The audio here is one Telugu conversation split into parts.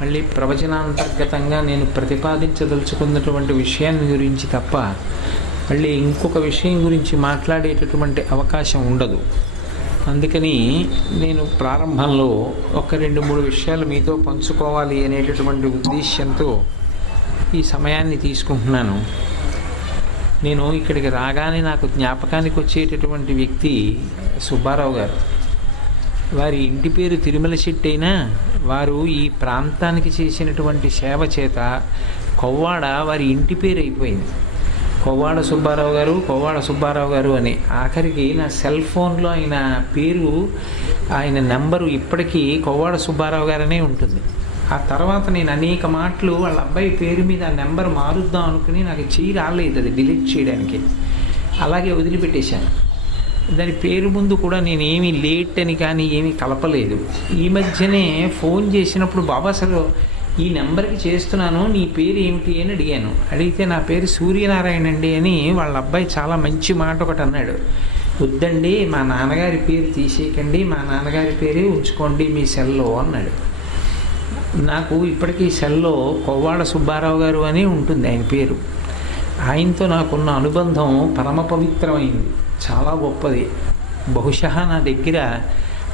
మళ్ళీ ప్రవచనాంతర్గతంగా నేను ప్రతిపాదించదలుచుకున్నటువంటి విషయాన్ని గురించి తప్ప మళ్ళీ ఇంకొక విషయం గురించి మాట్లాడేటటువంటి అవకాశం ఉండదు. అందుకని నేను ప్రారంభంలో ఒక 2-3 విషయాలు మీతో పంచుకోవాలి అనేటటువంటి ఉద్దేశ్యంతో ఈ సమయాన్ని తీసుకుంటున్నాను. నేను ఇక్కడికి రాగానే నాకు జ్ఞాపకానికి వచ్చేటటువంటి వ్యక్తి సుబ్బారావు గారు. వారి ఇంటి పేరు తిరుమల శెట్టి అయినా వారు ఈ ప్రాంతానికి చేసినటువంటి సేవ చేత కొవ్వాడ వారి ఇంటి పేరు అయిపోయింది. కొవ్వాడ సుబ్బారావు గారు అని. ఆఖరికి నా సెల్ ఫోన్లో ఆయన పేరు, ఆయన నెంబరు ఇప్పటికీ కొవ్వాడ సుబ్బారావు గారనే ఉంటుంది. ఆ తర్వాత నేను అనేక మాటలు వాళ్ళ అబ్బాయి పేరు మీద ఆ నెంబర్ మారుద్దాం అనుకుని నాకు రాలేదు అది డిలీట్ చేయడానికి. అలాగే వదిలిపెట్టేశాను. దాని పేరు ముందు కూడా నేనేమి లేట్ అని కానీ ఏమీ కలపలేదు. ఈ మధ్యనే ఫోన్ చేసినప్పుడు బాబా అసలు ఈ నెంబర్కి చేస్తున్నాను, నీ పేరు ఏమిటి అని అడిగాను. అడిగితే నా పేరు సూర్యనారాయణ అండి అని వాళ్ళ అబ్బాయి చాలా మంచి మాట ఒకటి అన్నాడు. వద్దండి, మా నాన్నగారి పేరు తీసేయకండి, మా నాన్నగారి పేరే ఉంచుకోండి మీ సెల్లో అన్నాడు. నాకు ఇప్పటికీ సెల్లో కొవ్వాడ సుబ్బారావు గారు అని ఉంటుంది ఆయన పేరు. ఆయనతో నాకున్న అనుబంధం పరమ పవిత్రమైంది, చాలా గొప్పది. బహుశా నా దగ్గర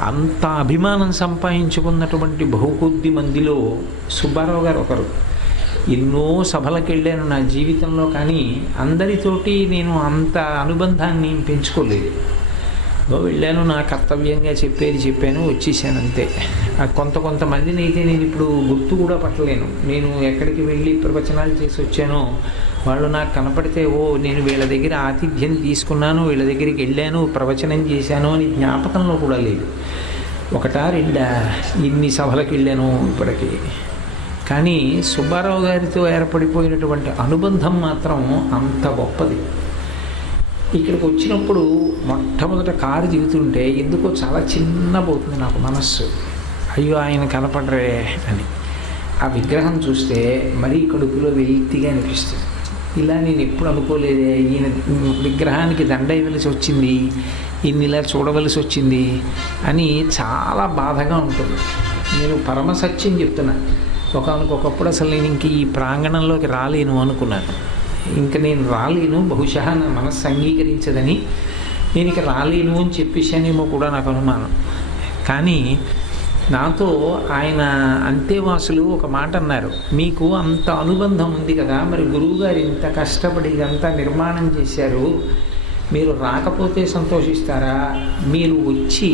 అంత అభిమానం సంపాదించుకున్నటువంటి బహుకొద్ది మందిలో సుబ్బారావు గారు ఒకరు. ఎన్నో సభలకు వెళ్ళాను నా జీవితంలో, కానీ అందరితోటి నేను అంత అనుబంధాన్ని పెంచుకోలేదు. వెళ్ళాను, నా కర్తవ్యంగా చెప్పాను, వచ్చేసాను అంతే. కొంతమందిని అయితే నేను ఇప్పుడు గుర్తు కూడా పట్టలేను. నేను ఎక్కడికి వెళ్ళి ప్రవచనాలు చేసి వచ్చానో వాళ్ళు నాకు కనపడితే నేను వీళ్ళ దగ్గర ఆతిథ్యం తీసుకున్నాను, వీళ్ళ దగ్గరికి వెళ్ళాను, ప్రవచనం చేశాను అని జ్ఞాపకంలో కూడా లేదు. 1-2 ఇన్ని సభలకు వెళ్ళాను ఇప్పటికీ. కానీ సుబ్బారావు గారితో ఏర్పడిపోయినటువంటి అనుబంధం మాత్రం అంత గొప్పది. ఇక్కడికి వచ్చినప్పుడు మొట్టమొదట కారు దిగుతుంటే ఎందుకో చాలా చిన్నపోతుంది నాకు మనస్సు. అయ్యో ఆయన కనపడరే అని. ఆ విగ్రహం చూస్తే మరీ కడుపులో వెలితిగా అనిపిస్తుంది. ఇలా నేను ఎప్పుడు అనుకోలేదే, ఈయన విగ్రహానికి దండ ఇవ్వవలసి వచ్చింది, ఇన్నిలా చూడవలసి వచ్చింది అని చాలా బాధగా ఉంటుంది. నేను పరమసత్యం చెప్తున్నా. ఒకప్పుడు అసలు నేను ఇంక ఈ ప్రాంగణంలోకి రాలేను అనుకున్నాను. ఇంక నేను రాలేను, బహుశా నా మనస్సు అంగీకరించదని నేను ఇక రాలేను అని చెప్పేసానేమో కూడా నాకు అనుమానం. కానీ నాతో ఆయన అంతేవాసులు ఒక మాట అన్నారు, మీకు అంత అనుబంధం ఉంది కదా, మరి గురువుగారు ఇంత కష్టపడి ఇదంతా నిర్మాణం చేశారు, మీరు రాకపోతే సంతోషిస్తారా? మీరు వచ్చి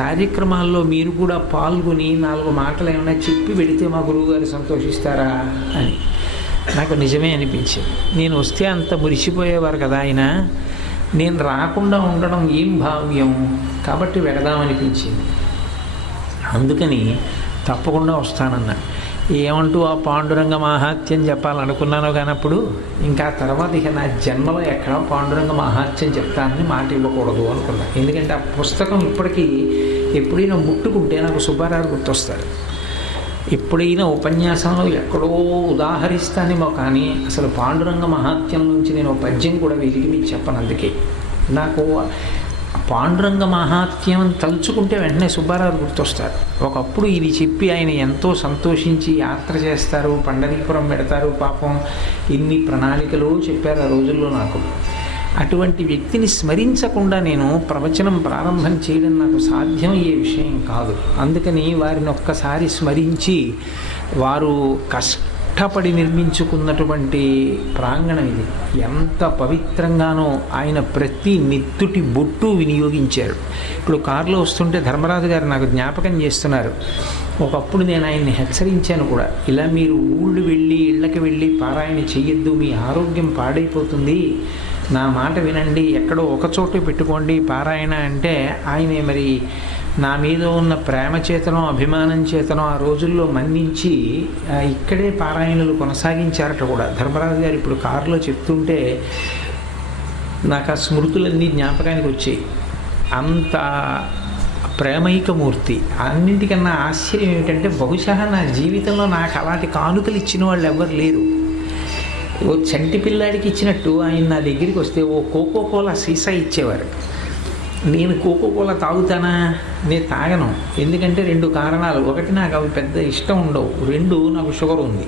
కార్యక్రమాల్లో మీరు కూడా పాల్గొని 4 మాటలు ఏమైనా చెప్పి వెళితే మా గురువుగారు సంతోషిస్తారా అని నాకు నిజమే అనిపించింది. నేను వస్తే అంత మురిసిపోయేవారు కదా ఆయన, నేను రాకుండా ఉండడం ఏం భావ్యం, కాబట్టి వెడదామనిపించింది. అందుకని తప్పకుండా వస్తానన్నా. ఏమంటూ ఆ పాండురంగ మహాత్యం చెప్పాలనుకున్నాను కానీ అప్పుడు ఇంకా తర్వాత ఇక నా జన్మలో ఎక్కడ పాండురంగ మహాత్యం చెప్తానని మాట ఇవ్వకూడదు అనుకున్నాను. ఎందుకంటే ఆ పుస్తకం ఇప్పటికీ ఎప్పుడైనా ముట్టుకుంటే నాకు సుబ్బారావు గుర్తొస్తాడు. ఎప్పుడైనా ఉపన్యాసంలో ఎక్కడో ఉదాహరిస్తానేమో కానీ అసలు పాండురంగ మహాత్యం నుంచి నేను పద్యం కూడా వెలిగి మీకు చెప్పను. అందుకే నాకు పాండురంగ మహాత్యం తలుచుకుంటే వెంటనే సుబ్బారావు గుర్తొస్తారు. ఒకప్పుడు ఇది చెప్పి ఆయన ఎంతో సంతోషించి యాత్ర చేస్తారు, పండరీపురం పెడతారు, పాపం ఇన్ని ప్రణాళికలు చెప్పారు ఆ రోజుల్లో. నాకు అటువంటి వ్యక్తిని స్మరించకుండా నేను ప్రవచనం ప్రారంభం చేయడం నాకు సాధ్యమయ్యే విషయం కాదు. అందుకని వారిని ఒక్కసారి స్మరించి, వారు కష్టపడి నిర్మించుకున్నటువంటి ప్రాంగణం ఇది, ఎంత పవిత్రంగానో ఆయన ప్రతి నిత్తుటి బొట్టు వినియోగించారు. ఇప్పుడు కారులో వస్తుంటే ధర్మరాజు గారు నాకు జ్ఞాపకం చేస్తున్నారు, ఒకప్పుడు నేను ఆయన్ని హెచ్చరించాను కూడా, ఇలా మీరు ఇళ్ళకి వెళ్ళి పారాయణ చెయ్యొద్దు, మీ ఆరోగ్యం పాడైపోతుంది, నా మాట వినండి, ఎక్కడో ఒకచోటే పెట్టుకోండి పారాయణ అంటే ఆయనే మరి నా మీద ఉన్న ప్రేమ చేతనో అభిమానం చేతనో ఆ రోజుల్లో మన్నించి ఇక్కడే పారాయణలు కొనసాగించారట కూడా. ధర్మరాజు గారు ఇప్పుడు కారులో చెప్తుంటే నాకు ఆ స్మృతులన్నీ జ్ఞాపకానికి వచ్చాయి. అంత ప్రేమైకమూర్తి. అన్నింటికన్నా ఆశ్చర్యం ఏమిటంటే బహుశా నా జీవితంలో నాకు అలాంటి కానుకలు ఇచ్చిన వాళ్ళు ఎవ్వరు లేరు. ఓ చంటి పిల్లాడికి ఇచ్చినట్టు ఆయన నా దగ్గరికి వస్తే ఓ కోకోకోలా సీసా ఇచ్చేవారు. నేను కోకోకోలా తాగుతానా? నేను తాగను. ఎందుకంటే 2 కారణాలు. ఒకటి, నాకు అవి పెద్ద ఇష్టం ఉండవు. 2, నాకు షుగర్ ఉంది.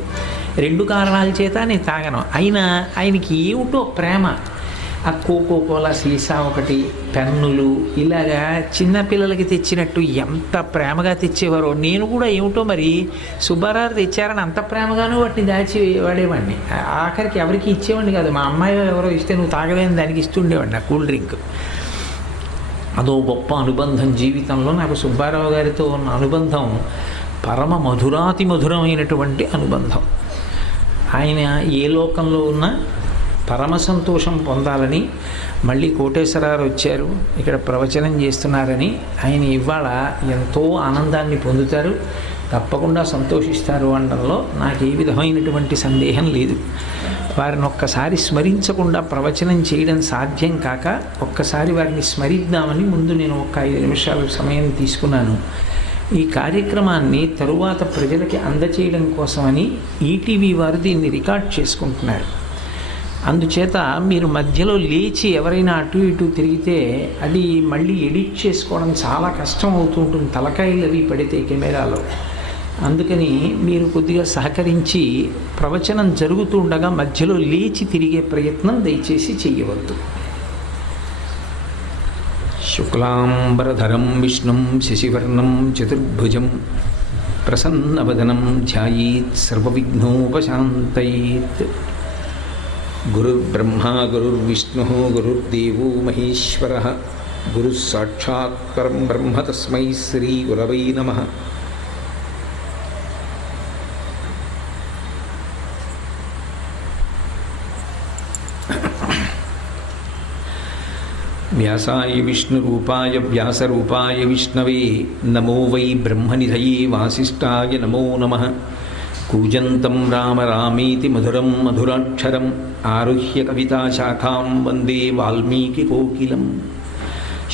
2 కారణాల చేత నేను తాగను. అయినా ఆయనకి ఏమిటో ప్రేమ. ఆ కోకోకోలా సీసా ఒకటి, పెన్నులు, ఇలాగా చిన్నపిల్లలకి తెచ్చినట్టు ఎంత ప్రేమగా తెచ్చేవారో. నేను కూడా ఏమిటో మరి సుబ్బారావు తెచ్చారని అంత ప్రేమగానూ వాటిని దాచి వాడేవాడిని. ఆఖరికి ఎవరికి ఇచ్చేవాడిని కాదు. మా అమ్మాయి ఎవరో ఇస్తే నువ్వు తాగలేని దానికి ఇస్తుండేవాడిని ఆ కూల్ డ్రింక్. అదో గొప్ప అనుబంధం జీవితంలో. నాకు సుబ్బారావు గారితో ఉన్న అనుబంధం పరమ మధురాతి మధురమైనటువంటి అనుబంధం. ఆయన ఏ లోకంలో ఉన్నా పరమ సంతోషం పొందాలని మళ్ళీ కోటేశ్వరరావు వచ్చారు, ఇక్కడ ప్రవచనం చేస్తున్నారని ఆయన ఇవాళ ఎంతో ఆనందాన్ని పొందుతారు, తప్పకుండా సంతోషిస్తారు అనడంలో నాకు ఏ విధమైనటువంటి సందేహం లేదు. వారిని ఒక్కసారి స్మరించకుండా ప్రవచనం చేయడం సాధ్యం కాక ఒక్కసారి వారిని స్మరిద్దామని ముందు నేను ఒక 5 నిమిషాల సమయం తీసుకున్నాను. ఈ కార్యక్రమాన్ని తరువాత ప్రజలకి అందచేయడం కోసమని ఈటీవీ వారు దీన్ని రికార్డ్ చేసుకుంటున్నారు. అందుచేత మీరు మధ్యలో లేచి ఎవరైనా అటు ఇటు తిరిగితే అది మళ్ళీ ఎడిట్ చేసుకోవడం చాలా కష్టం అవుతుంటుంది, తలకాయలు అవి పడితే కెమెరాలో. అందుకని మీరు కొద్దిగా సహకరించి ప్రవచనం జరుగుతూ ఉండగా మధ్యలో లేచి తిరిగే ప్రయత్నం దయచేసి చెయ్యవద్దు. శుక్లాంబరధరం విష్ణుం శశివర్ణం చతుర్భుజం ప్రసన్నవదనం ధ్యాయేత్ సర్వవిఘ్నోపశాంతయేత్. గురుర్బ్రహ్మా గురుర్విష్ణుః గురుర్దేవో మహేశ్వరః గురుః సాక్షాత్ పరం బ్రహ్మ తస్మై శ్రీ గురవై నమః. వ్యాసాయ విష్ణురూపాయ వ్యాసరూపాయ విష్ణవే నమో వై బ్రహ్మనిధయే వాసిష్ఠాయ నమో నమః. కూజంతం రామ రామేతి మధురం మధురాక్షరం ఆరుహ్య కవితాశాఖాం వందే వాల్మీకికోకిలం.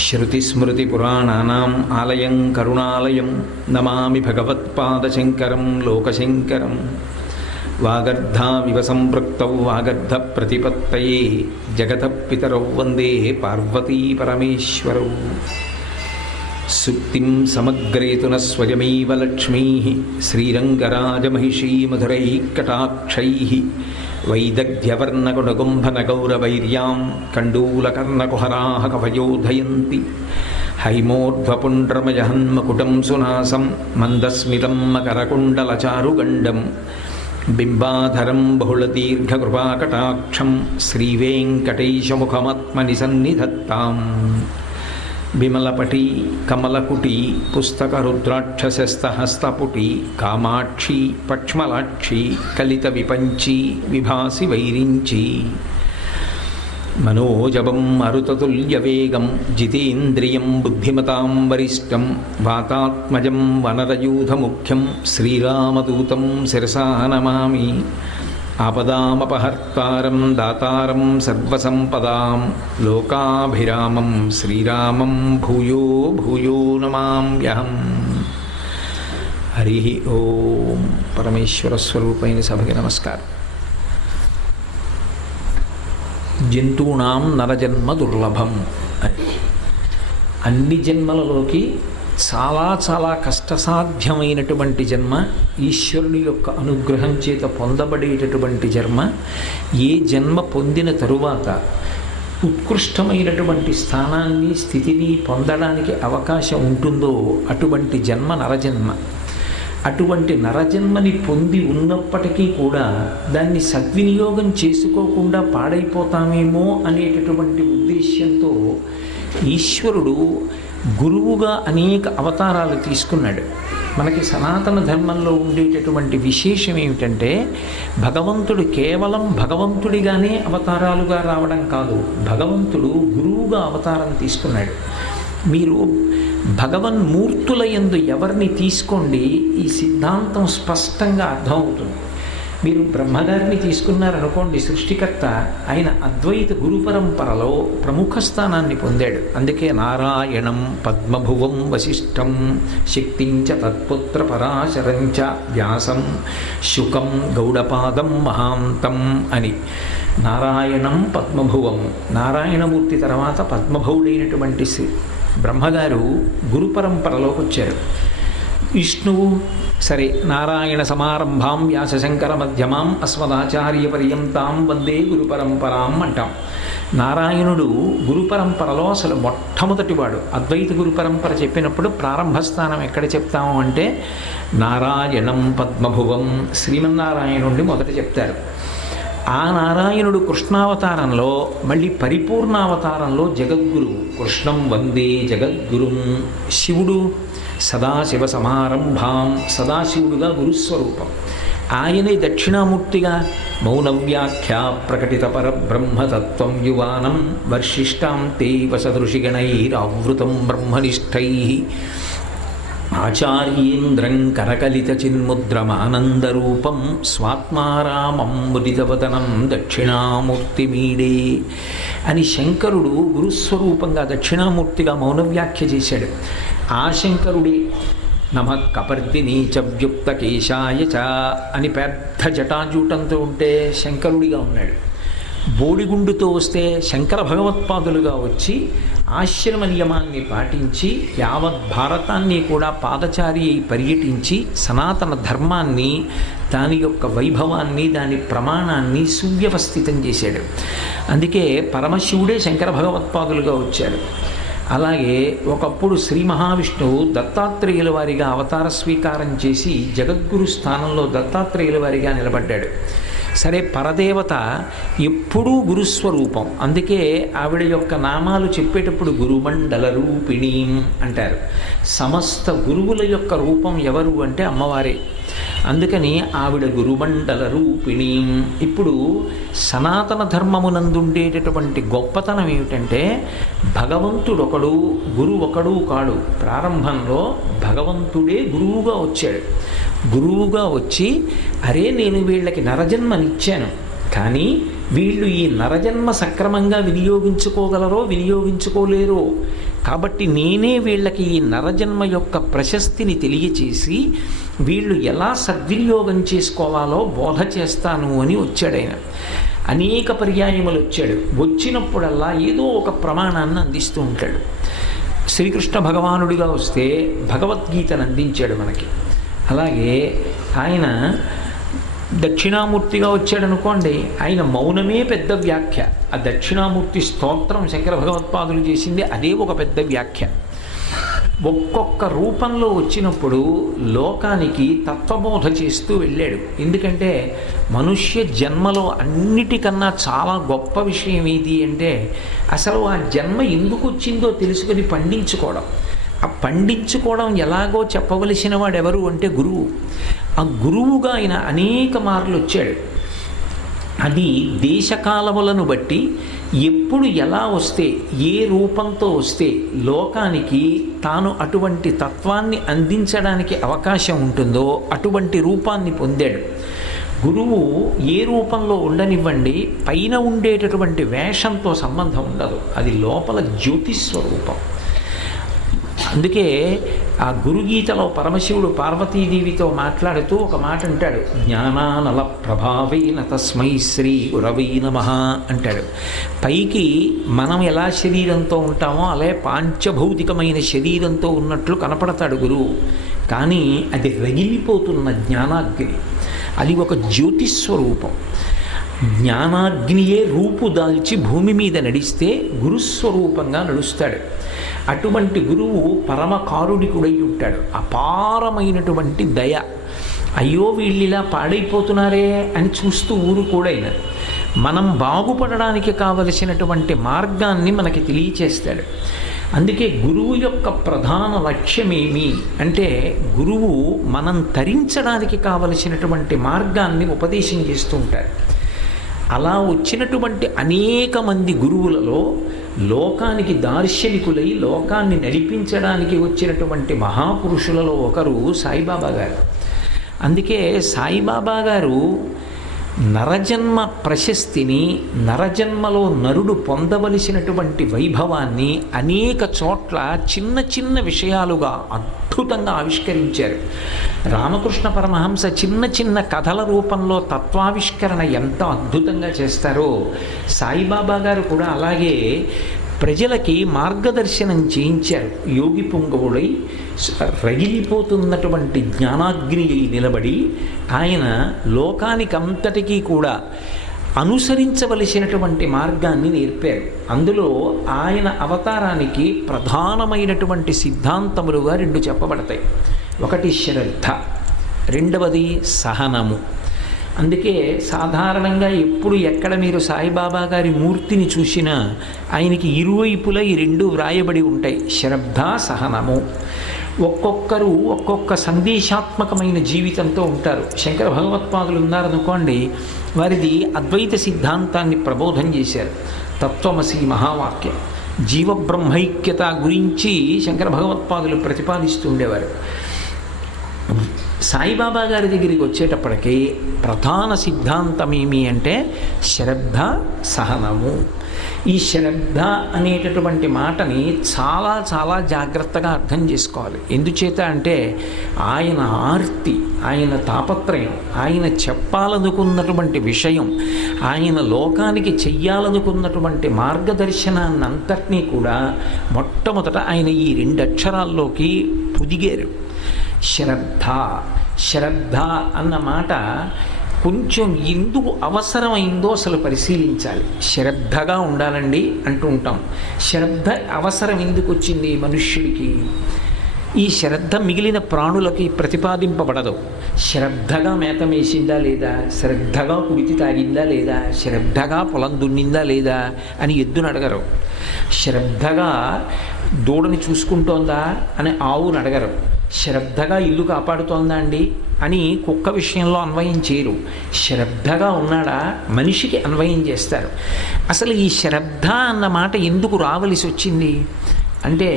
శ్రుతిస్మృతిపురాణానాం ఆలయం కరుణాలయం నమామి భగవత్పాదశంకరం లోకశంకరం. వాగర్ధావివ సంపృక్తౌ వాగర్ధ ప్రతిపత్తయే జగతః పితరౌ వందే పార్వతీ పరమేశ్వరౌ. సుక్తిం సమగ్రేతున స్వయమేవ లక్ష్మీః శ్రీరంగరాజమహిషీ మధురైః కటాక్షైః వైదగ్ధ్యవర్ణగుణగుంభనగౌరవైర్యాం కండూలకర్ణకుహరాः కవయోధయంతి. హైమోర్ధ్వపుండ్రమజహన్మకుటం సునాసం మందస్మితం మకరకుండలచారుగండం బింబాధరం బహుళదీర్ఘకృపాకటాక్షం శ్రీవేంకటేశముఖమాత్మని సన్నిధత్తాం. విమలపటి కమలకుటి పుస్తకరుద్రాక్షసస్తహస్తపుటి కామాక్షి పక్ష్మలాక్షి కలిత విపంచి విభాసి వైరించి. మనోజవం మరుతతుల్యవేగం జితేంద్రియం బుద్ధిమతాం వరిష్టం వాతాత్మజం వనరయూధముఖ్యం శ్రీరామదూతం శిరసా నమామి. ఆపదామపహర్తారం దాతారం సర్వసంపదాం లోకాభిరామం శ్రీరామం భూయో భూయో నమామ్యహం. హరి ఓం. పరమేశ్వర స్వరూపైన సభకి నమస్కారం. జంతూనాం నరజన్మ దుర్లభం. అన్ని జన్మలలోకి చాలా చాలా కష్టసాధ్యమైనటువంటి జన్మ, ఈశ్వరుని యొక్క అనుగ్రహం చేత పొందబడేటటువంటి జన్మ. ఏ జన్మ పొందిన తరువాత ఉత్కృష్టమైనటువంటి స్థానాన్ని స్థితిని పొందడానికి అవకాశం ఉంటుందో అటువంటి జన్మ నరజన్మ. అటువంటి నరజన్మని పొంది ఉన్నప్పటికీ కూడా దాన్ని సద్వినియోగం చేసుకోకుండా పాడైపోతామేమో అనేటటువంటి ఉద్దేశ్యంతో ఈశ్వరుడు గురువుగా అనేక అవతారాలు తీసుకున్నాడు. మనకి సనాతన ధర్మంలో ఉండేటటువంటి విశేషం ఏమిటంటే భగవంతుడు కేవలం భగవంతుడిగానే అవతారాలుగా రావడం కాదు, భగవంతుడు గురువుగా అవతారం తీసుకున్నాడు. మీరు భగవన్మూర్తుల యందు ఎవరిని తీసుకోండి, ఈ సిద్ధాంతం స్పష్టంగా అర్థమవుతుంది. మీరు బ్రహ్మగారిని తీసుకున్నారనుకోండి, సృష్టికర్త, ఆయన అద్వైత గురు పరంపరలో ప్రముఖ స్థానాన్ని పొందాడు. అందుకే నారాయణం పద్మభువం వశిష్టం శక్తించ తత్పుత్ర పరాశరంచ వ్యాసం శుకం గౌడపాదం మహాంతం అని. నారాయణం పద్మభువం, నారాయణమూర్తి తర్వాత పద్మభవుడైనటువంటి బ్రహ్మగారు గురు పరంపరలోకి వచ్చారు. విష్ణువు సరే, నారాయణ సమారంభాం వ్యాసశంకర మధ్యమాం అస్మదాచార్య పర్యంతాం వందే గురు పరంపరాం అంటాం. నారాయణుడు గురు పరంపరలో అసలు మొట్టమొదటివాడు. అద్వైత గురు పరంపర చెప్పినప్పుడు ప్రారంభస్థానం ఎక్కడ చెప్తాము అంటే నారాయణం పద్మభువం, శ్రీమన్నారాయణుడిని మొదట చెప్తారు. ఆ నారాయణుడు కృష్ణావతారంలో మళ్ళీ పరిపూర్ణావతారంలో జగద్గురువు, కృష్ణం వందే జగద్గురుం. శివుడు సదాశివ సమారంభాం, సదాశివుడుగా గురుస్వరూపం. ఆయనే దక్షిణామూర్తిగా మౌనవ్యాఖ్యా ప్రకటిత పరబ్రహ్మతత్వం యువానం వర్షిష్టాం తే వసదృషిగణైరావృతం బ్రహ్మనిష్టై ఆచార్యేంద్రం కరకలిత చిన్ముద్రమానందరూపం స్వాత్మారామం ముదితవదనం దక్షిణామూర్తిమీడే అని శంకరుడు గురుస్వరూపంగా దక్షిణామూర్తిగా మౌనవ్యాఖ్య చేశాడు. ఆ శంకరుడే నమః కపర్దినీ చ వ్యుక్త కేశాయ చ అని పెద్ద జటాజూటంతో ఉంటే శంకరుడిగా ఉన్నాడు. బోడిగుండుతో వస్తే శంకర భగవత్పాదులుగా వచ్చి ఆశ్రమ నియమాన్ని పాటించి యావత్ భారతాన్ని కూడా పాదచారి అయి పర్యటించి సనాతన ధర్మాన్ని, దాని యొక్క వైభవాన్ని, దాని ప్రమాణాన్ని సువ్యవస్థితం చేశాడు. అందుకే పరమశివుడే శంకర భగవత్పాదులుగా వచ్చాడు. అలాగే ఒకప్పుడు శ్రీ మహావిష్ణువు దత్తాత్రేయుల వారిగా అవతార స్వీకారం చేసి జగద్గురు స్థానంలో దత్తాత్రేయుల వారిగా నిలబడ్డాడు. సరే, పరదేవత ఎప్పుడూ గురుస్వరూపం. అందుకే ఆవిడ యొక్క నామాలు చెప్పేటప్పుడు గురుమండల రూపిణీం అంటారు. సమస్త గురువుల యొక్క రూపం ఎవరు అంటే అమ్మవారే. అందుకని ఆవిడ గురుమండల రూపిణీం. ఇప్పుడు సనాతన ధర్మమునందుండేటటువంటి గొప్పతనం ఏమిటంటే భగవంతుడొకడు, గురువు ఒకడు కాడు. ప్రారంభంలో భగవంతుడే గురువుగా వచ్చాడు. గురువుగా వచ్చి, అరే నేను వీళ్ళకి నరజన్మనిచ్చాను, కానీ వీళ్ళు ఈ నరజన్మ సక్రమంగా వినియోగించుకోగలరో వినియోగించుకోలేరో, కాబట్టి నేనే వీళ్ళకి ఈ నరజన్మ యొక్క ప్రశస్తిని తెలియచేసి వీళ్ళు ఎలా సద్వినియోగం చేసుకోవాలో బోధ చేస్తాను అని వచ్చాడు ఆయన. అనేక పర్యాయములు వచ్చాడు. వచ్చినప్పుడల్లా ఏదో ఒక ప్రమాణాన్ని అందిస్తూ ఉంటాడు. శ్రీకృష్ణ భగవానుడిగా వస్తే భగవద్గీతను అందించాడు మనకి. అలాగే ఆయన దక్షిణామూర్తిగా వచ్చాడనుకోండి, ఆయన మౌనమే పెద్ద వ్యాఖ్య. ఆ దక్షిణామూర్తి స్తోత్రం శంకర భగవత్పాదులు చేసింది, అదే ఒక పెద్ద వ్యాఖ్య. ఒక్కొక్క రూపంలో వచ్చినప్పుడు లోకానికి తత్వబోధ చేస్తూ వెళ్ళాడు. ఎందుకంటే మనుష్య జన్మలో అన్నిటికన్నా చాలా గొప్ప విషయం ఏది అంటే అసలు ఆ జన్మ ఎందుకు వచ్చిందో తెలుసుకొని పండించుకోవడం. ఆ పండించుకోవడం ఎలాగో చెప్పవలసిన వాడెవరు అంటే గురువు. ఆ గురువుగా ఆయన అనేక మార్లు వచ్చాడు. అది దేశకాలములను బట్టి ఎప్పుడు ఎలా వస్తే, ఏ రూపంతో వస్తే లోకానికి తాను అటువంటి తత్వాన్ని అందించడానికి అవకాశం ఉంటుందో అటువంటి రూపాన్ని పొందాడు. గురువు ఏ రూపంలో ఉండనివ్వండి, పైన ఉండేటటువంటి వేషంతో సంబంధం ఉండదు. అది లోపల జ్యోతిస్వరూపం. అందుకే ఆ గురుగీతలో పరమశివుడు పార్వతీదేవితో మాట్లాడుతూ ఒక మాట అంటాడు, జ్ఞానానల ప్రభావేన తస్మై శ్రీ గురవై నమః అంటాడు. పైకి మనం ఎలా శరీరంతో ఉంటామో అలా పాంచభౌతికమైన శరీరంతో ఉన్నట్లు కనపడతాడు గురువు. కానీ అది రగిలిపోతున్న జ్ఞానాగ్ని, అది ఒక జ్యోతిస్వరూపం. జ్ఞానాగ్నియే రూపు దాల్చి భూమి మీద నడిస్తే గురుస్వరూపంగా నడుస్తాడు. అటువంటి గురువు పరమ కారుణికుడై ఉంటాడు. అపారమైనటువంటి దయ. అయ్యో వీళ్ళిలా పాడైపోతున్నారే అని చూస్తూ ఊరుకోడైన మనం బాగుపడడానికి కావలసినటువంటి మార్గాన్ని మనకి తెలియచేస్తాడు. అందుకే గురువు యొక్క ప్రధాన లక్ష్యమేమి అంటే గురువు మనం తరించడానికి కావలసినటువంటి మార్గాన్ని ఉపదేశం చేస్తూ ఉంటారు. అలా వచ్చినటువంటి అనేక మంది గురువులలో లోకానికి దార్శనికులై లోకాన్ని నడిపించడానికి వచ్చినటువంటి మహాపురుషులలో ఒకరు సాయిబాబా గారు. అందుకే సాయిబాబా గారు నరజన్మ ప్రశస్తిని, నరజన్మలో నరుడు పొందవలసినటువంటి వైభవాన్ని అనేక చోట్ల చిన్న చిన్న విషయాలుగా అద్భుతంగా ఆవిష్కరించారు. రామకృష్ణ పరమహంస చిన్న చిన్న కథల రూపంలో తత్వావిష్కరణ ఎంత అద్భుతంగా చేస్తారో, సాయిబాబా గారు కూడా అలాగే ప్రజలకి మార్గదర్శనం చేయించారు. యోగి పుంగవుడై రగిలిపోతున్నటువంటి జ్ఞానాగ్ని అయి నిలబడి ఆయన లోకానికంతటికీ కూడా అనుసరించవలసినటువంటి మార్గాన్ని నేర్పారు. అందులో ఆయన అవతారానికి ప్రధానమైనటువంటి సిద్ధాంతములుగా రెండు చెప్పబడతాయి. ఒకటి శ్రద్ధ, రెండవది సహనము. అందుకే సాధారణంగా ఎప్పుడు ఎక్కడ మీరు సాయిబాబా గారి మూర్తిని చూసినా ఆయనకి ఇరువైపులా ఈ రెండు వ్రాయబడి ఉంటాయి, శ్రద్ధ సహనము. ఒక్కొక్కరు ఒక్కొక్క సందేశాత్మకమైన జీవితంతో ఉంటారు. శంకర భగవత్పాదులు ఉన్నారనుకోండి, వారిది అద్వైత సిద్ధాంతాన్ని ప్రబోధం చేశారు. తత్వమసి మహావాక్యం, జీవబ్రహ్మైక్యత గురించి శంకర భగవత్పాదులు ప్రతిపాదిస్తూ ఉండేవారు. సాయిబాబా గారి దగ్గరికి వచ్చేటప్పటికి ప్రధాన సిద్ధాంతం ఏమి అంటే శ్రద్ధ సహనము. ఈ శ్రద్ధ అనేటటువంటి మాటని చాలా చాలా జాగ్రత్తగా అర్థం చేసుకోవాలి. ఎందుచేత అంటే ఆయన ఆర్తి, ఆయన తాపత్రయం, ఆయన చెప్పాలనుకున్నటువంటి విషయం, ఆయన లోకానికి చెయ్యాలనుకున్నటువంటి మార్గదర్శనాన్ని అంతటినీ కూడా మొట్టమొదట ఆయన ఈ రెండు అక్షరాల్లోకి పొదిగారు. శ్రద్ధ. శ్రద్ధ అన్న మాట కొంచెం ఎందుకు అవసరమైందో అసలు పరిశీలించాలి. శ్రద్ధగా ఉండాలండి అంటూ ఉంటాం. శ్రద్ధ అవసరం ఎందుకు వచ్చింది మనుష్యుడికి? ఈ శ్రద్ధ మిగిలిన ప్రాణులకి ప్రతిపాదింపబడదు. శ్రద్ధగా మేత మేసిందా లేదా, శ్రద్ధగా కుడితి తాగిందా లేదా, శ్రద్ధగా పొలం దున్నిందా లేదా అని ఎద్దును అడగరు. శ్రద్ధగా దూడని చూసుకుంటోందా అని ఆవును అడగరు. శ్రద్ధగా ఇల్లు కాపాడుతోందా అండి అని కుక్క విషయంలో అన్వయం చేయరు. శ్రద్ధగా ఉన్నాడా మనిషికి అన్వయం చేస్తారు. అసలు ఈ శ్రద్ధ అన్న మాట ఎందుకు రావలసి వచ్చింది అంటే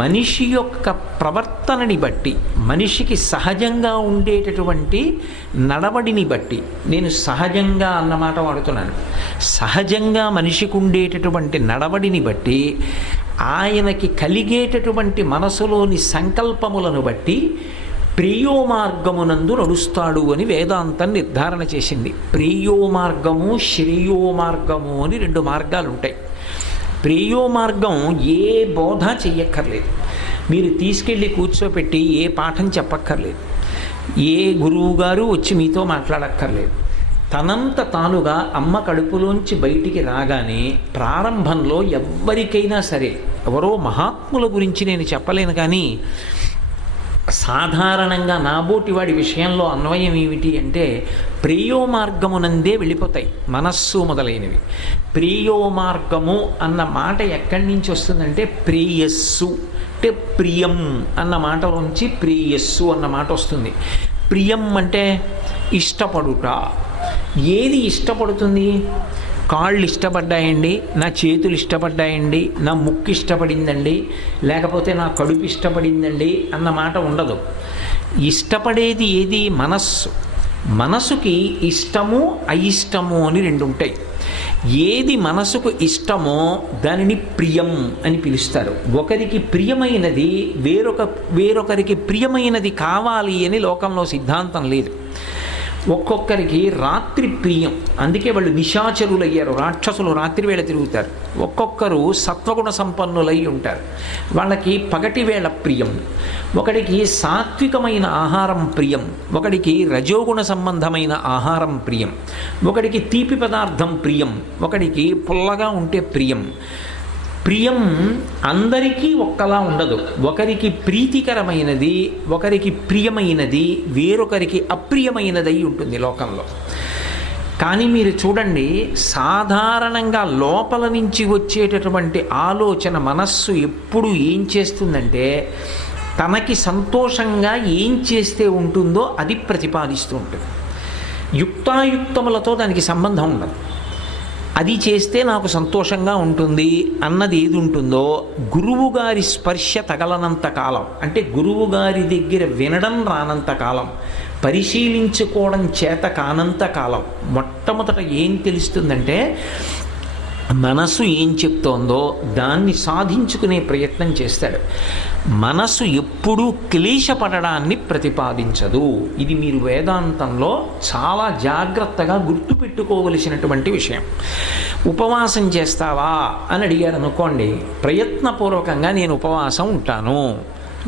మనిషి యొక్క ప్రవర్తనని బట్టి, మనిషికి సహజంగా ఉండేటటువంటి నడవడిని బట్టి, నేను సహజంగా అన్నమాట వాడుతున్నాను, సహజంగా మనిషికి ఉండేటటువంటి నడవడిని బట్టి, ఆయనకి కలిగేటటువంటి మనసులోని సంకల్పములను బట్టి ప్రియో మార్గమునందు నడుస్తాడు అని వేదాంతం నిర్ధారణ చేసింది. ప్రియో మార్గము, శ్రేయో మార్గము అని రెండు మార్గాలు ఉంటాయి. ప్రియో మార్గం ఏ బోధ చెయ్యక్కర్లేదు, మీరు తీసుకెళ్ళి కూర్చోపెట్టి ఏ పాఠం చెప్పక్కర్లేదు, ఏ గురువు గారు వచ్చి మీతో మాట్లాడక్కర్లేదు. తనంత తానుగా అమ్మ కడుపులోంచి బయటికి రాగానే ప్రారంభంలో ఎవ్వరికైనా సరే, ఎవరో మహాత్ముల గురించి నేను చెప్పలేను కానీ సాధారణంగా నాబోటి వాడి విషయంలో అన్వయం ఏమిటి అంటే ప్రియో మార్గమునందే వెళ్ళిపోతాయి మనస్సు మొదలైనవి. ప్రియో మార్గము అన్న మాట ఎక్కడి నుంచి వస్తుందంటే ప్రేయస్సు అంటే ప్రియం అన్న మాటలోంచి ప్రేయస్సు అన్న మాట వస్తుంది. ప్రియం అంటే ఇష్టపడుట. ఏది ఇష్టపడుతుంది? కాళ్ళు ఇష్టపడ్డాయండి, నా చేతులు ఇష్టపడ్డాయండి, నా ముక్కు ఇష్టపడిందండి, లేకపోతే నా కడుపు ఇష్టపడిందండి అన్న మాట ఉండదు. ఇష్టపడేది ఏది? మనస్సు. మనసుకి ఇష్టము అయిష్టము అని రెండు ఉంటాయి. ఏది మనసుకు ఇష్టమో దానిని ప్రియం అని పిలుస్తారు. ఒకరికి ప్రియమైనది వేరొకరికి ప్రియమైనది కావాలి అని లోకంలో సిద్ధాంతం లేదు. ఒక్కొక్కరికి రాత్రి ప్రియం, అందుకే వాళ్ళు నిశాచరులు అయ్యారు. రాక్షసులు రాత్రి వేళ తిరుగుతారు. ఒక్కొక్కరు సత్వగుణ సంపన్నులై ఉంటారు, వాళ్ళకి పగటి వేళ ప్రియం. ఒకడికి సాత్వికమైన ఆహారం ప్రియం, ఒకడికి రజోగుణ సంబంధమైన ఆహారం ప్రియం, ఒకడికి తీపి పదార్థం ప్రియం, ఒకడికి పుల్లగా ఉంటే ప్రియం. ప్రియం అందరికీ ఒక్కలా ఉండదు. ఒకరికి ప్రీతికరమైనది, ఒకరికి ప్రియమైనది, వేరొకరికి అప్రియమైనది అయి ఉంటుంది లోకంలో. కానీ మీరు చూడండి, సాధారణంగా లోపల నుంచి వచ్చేటటువంటి ఆలోచన మనస్సు ఎప్పుడు ఏం చేస్తుందంటే తనకి సంతోషంగా ఏం చేస్తే ఉంటుందో అది ప్రతిపాదిస్తూ ఉంటుంది. యుక్తాయుక్తములతో దానికి సంబంధం ఉండదు. అది చేస్తే నాకు సంతోషంగా ఉంటుంది అన్నది ఏది ఉంటుందో, గురువు గారి స్పర్శ తగలనంత కాలం, అంటే గురువు గారి దగ్గర వినడం రానంత కాలం, పరిశీలించుకోవడం చేత కానంత కాలం మొట్టమొదట ఏం తెలుస్తుందంటే మనసు ఏం చెప్తోందో దాన్ని సాధించుకునే ప్రయత్నం చేస్తాడు. మనసు ఎప్పుడూ క్లేశపడడాన్ని ప్రతిపాదించదు. ఇది మీరు వేదాంతంలో చాలా జాగ్రత్తగా గుర్తుపెట్టుకోవలసినటువంటి విషయం. ఉపవాసం చేస్తావా అని అడిగాడు అనుకోండి, ప్రయత్నపూర్వకంగా నేను ఉపవాసం ఉంటాను,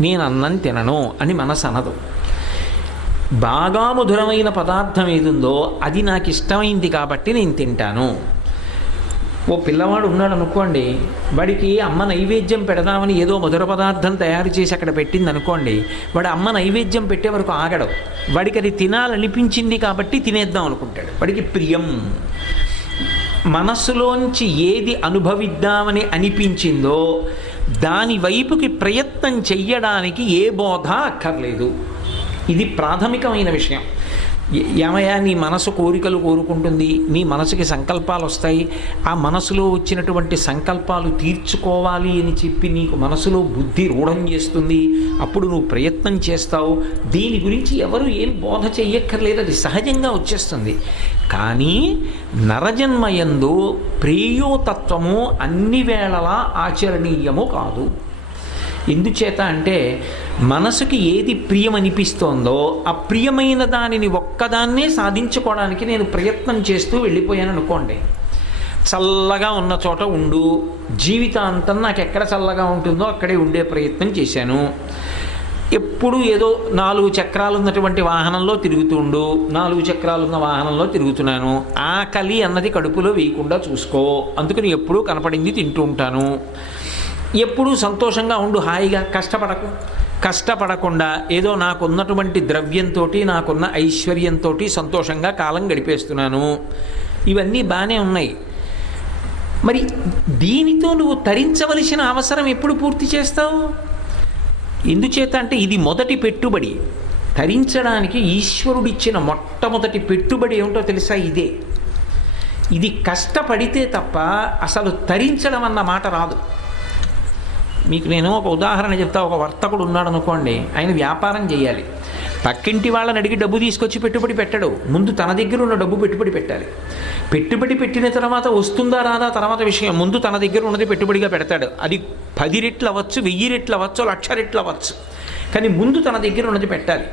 నేను అన్నం తినను అని మనసు అనదు. బాగా మధురమైన పదార్థం ఏదుందో అది నాకు ఇష్టమైంది కాబట్టి నేను తింటాను. ఓ పిల్లవాడు ఉన్నాడు అనుకోండి, వాడికి అమ్మ నైవేద్యం పెడదామని ఏదో మధుర పదార్థం తయారు చేసి అక్కడ పెట్టింది అనుకోండి, వాడు అమ్మ నైవేద్యం పెట్టే వరకు ఆగడు. వాడికి అది తినాలనిపించింది కాబట్టి తినేద్దాం అనుకుంటాడు. వాడికి ప్రియం. మనస్సులోంచి ఏది అనుభవిద్దామని అనిపించిందో దాని వైపుకి ప్రయత్నం చెయ్యడానికి ఏ బోధ అక్కర్లేదు. ఇది ప్రాథమికమైన విషయం. ఏమయ్యా నీ మనసు కోరికలు కోరుకుంటుంది, నీ మనసుకి సంకల్పాలు వస్తాయి, ఆ మనసులో వచ్చినటువంటి సంకల్పాలు తీర్చుకోవాలి అని చెప్పి నీకు మనసులో బుద్ధి రూఢం చేస్తుంది, అప్పుడు నువ్వు ప్రయత్నం చేస్తావు. దీని గురించి ఎవరు ఏం బోధ చెయ్యక్కర్లేదు, అది సహజంగా వచ్చేస్తుంది. కానీ నరజన్మయందు ప్రేయోతత్వము అన్ని వేళలా ఆచరణీయము కాదు. ఎందుచేత అంటే మనసుకి ఏది ప్రియమనిపిస్తోందో ఆ ప్రియమైన దానిని ఒక్కదాన్నే సాధించుకోవడానికి నేను ప్రయత్నం చేస్తూ వెళ్ళిపోయాను అనుకోండి. చల్లగా ఉన్న చోట ఉండు, జీవితాంతం నాకు ఎక్కడ చల్లగా ఉంటుందో అక్కడే ఉండే ప్రయత్నం చేశాను. ఎప్పుడు ఏదో 4 చక్రాలు ఉన్నటువంటి వాహనంలో తిరుగుతుండు, 4 చక్రాలు ఉన్న వాహనంలో తిరుగుతున్నాను. ఆకలి అన్నది కడుపులో వేయకుండా చూసుకో, అందుకని ఎప్పుడూ కనపడింది తింటూ ఉంటాను. ఎప్పుడూ సంతోషంగా ఉండు, హాయిగా కష్టపడకుండా ఏదో నాకున్నటువంటి ద్రవ్యంతో నాకున్న ఐశ్వర్యంతో సంతోషంగా కాలం గడిపేస్తున్నాను. ఇవన్నీ బాగానే ఉన్నాయి. మరి దీనితో నువ్వు తరించవలసిన అవసరం ఎప్పుడు పూర్తి చేస్తావు? ఎందుచేత అంటే ఇది మొదటి పెట్టుబడి. తరించడానికి ఈశ్వరుడిచ్చిన మొట్టమొదటి పెట్టుబడి ఏమిటో తెలుసా? ఇదే. ఇది కష్టపడితే తప్ప అసలు తరించడం అన్న మాట రాదు. మీకు నేను ఒక ఉదాహరణ చెప్తా. ఒక వర్తకుడు ఉన్నాడు అనుకోండి, ఆయన వ్యాపారం చేయాలి. పక్కింటి వాళ్ళని అడిగి డబ్బు తీసుకొచ్చి పెట్టుబడి పెట్టడు, ముందు తన దగ్గర ఉన్న డబ్బు పెట్టుబడి పెట్టాలి. పెట్టుబడి పెట్టిన తర్వాత వస్తుందా రాదా తర్వాత విషయం, ముందు తన దగ్గర ఉన్నది పెట్టుబడిగా పెడతాడు. అది 10 రెట్లు అవ్వచ్చు, 1000 రెట్లు అవ్వచ్చు, 1,00,000 రెట్లు అవ్వచ్చు, కానీ ముందు తన దగ్గర ఉన్నది పెట్టాలి.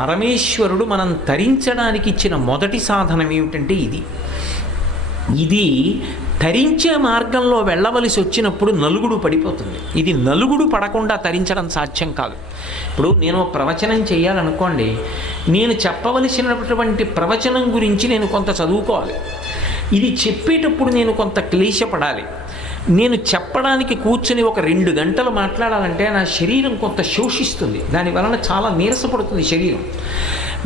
పరమేశ్వరుడు మనం తరించడానికి ఇచ్చిన మొదటి సాధనం ఏమిటంటే ఇది తరించే మార్గంలో వెళ్ళవలసి వచ్చినప్పుడు నలుగుడు పడిపోతుంది. ఇది నలుగుడు పడకుండా తరించడం సాధ్యం కాదు. ఇప్పుడు నేను ప్రవచనం చేయాలనుకోండి, నేను చెప్పవలసినటువంటి ప్రవచనం గురించి నేను కొంత చదువుకోవాలి. ఇది చెప్పేటప్పుడు నేను కొంత క్లేశపడాలి. నేను చెప్పడానికి కూర్చొని ఒక 2 గంటలు మాట్లాడాలంటే నా శరీరం కొంత శోషిస్తుంది, దానివలన చాలా నీరసపడుతుంది శరీరం.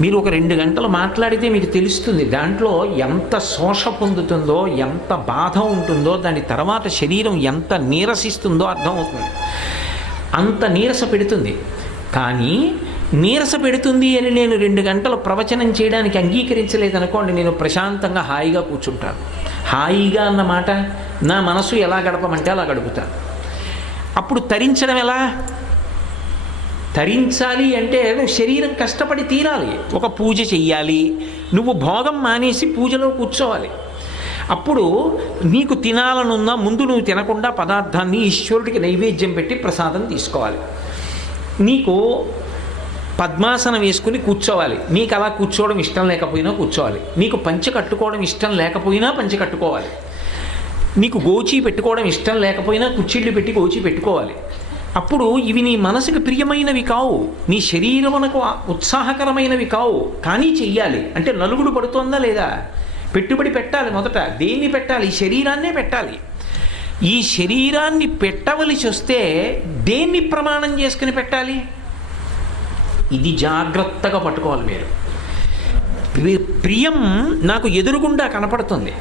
మీరు ఒక 2 గంటలు మాట్లాడితే మీకు తెలుస్తుంది దాంట్లో ఎంత శోష పొందుతుందో, ఎంత బాధ ఉంటుందో, దాని తర్వాత శరీరం ఎంత నీరసిస్తుందో అర్థమవుతుంది. అంత నీరస పెడుతుంది. కానీ నీరస పెడుతుంది అని నేను 2 గంటలు ప్రవచనం చేయడానికి అంగీకరించలేదనుకోండి, నేను ప్రశాంతంగా హాయిగా కూర్చుంటాను. హాయిగా అన్నమాట నా మనసు ఎలా గడపమంటే అలా గడుపుతాను. అప్పుడు తరించడం ఎలా? తరించాలి అంటే నువ్వు శరీరం కష్టపడి తీరాలి. ఒక పూజ చెయ్యాలి, నువ్వు భోగం మానేసి పూజలో కూర్చోవాలి. అప్పుడు నీకు తినాలనున్నా ముందు నువ్వు తినకుండా పదార్థాన్ని ఈశ్వరుడికి నైవేద్యం పెట్టి ప్రసాదం తీసుకోవాలి. నీకు పద్మాసనం వేసుకుని కూర్చోవాలి, నీకు అలా కూర్చోవడం ఇష్టం లేకపోయినా కూర్చోవాలి. నీకు పంచె కట్టుకోవడం ఇష్టం లేకపోయినా పంచె కట్టుకోవాలి. నీకు గోచి పెట్టుకోవడం ఇష్టం లేకపోయినా కుచ్చిళ్ళు పెట్టి గోచి పెట్టుకోవాలి. అప్పుడు ఇవి నీ మనసుకు ప్రియమైనవి కావు, నీ శరీరమునకు ఉత్సాహకరమైనవి కావు, కానీ చెయ్యాలి. అంటే నలుగుడు పడుతోందా లేదా? పెట్టుబడి పెట్టాలి. మొదట దేన్ని పెట్టాలి? ఈ శరీరాన్నే పెట్టాలి. ఈ శరీరాన్ని పెట్టవలసి వస్తే దేన్ని ప్రమాణం చేసుకుని పెట్టాలి? ఇది జాగ్రత్తగా పట్టుకోవాలి మీరు. ప్రియం నాకు ఎదురుగుండా కనపడుతుంది.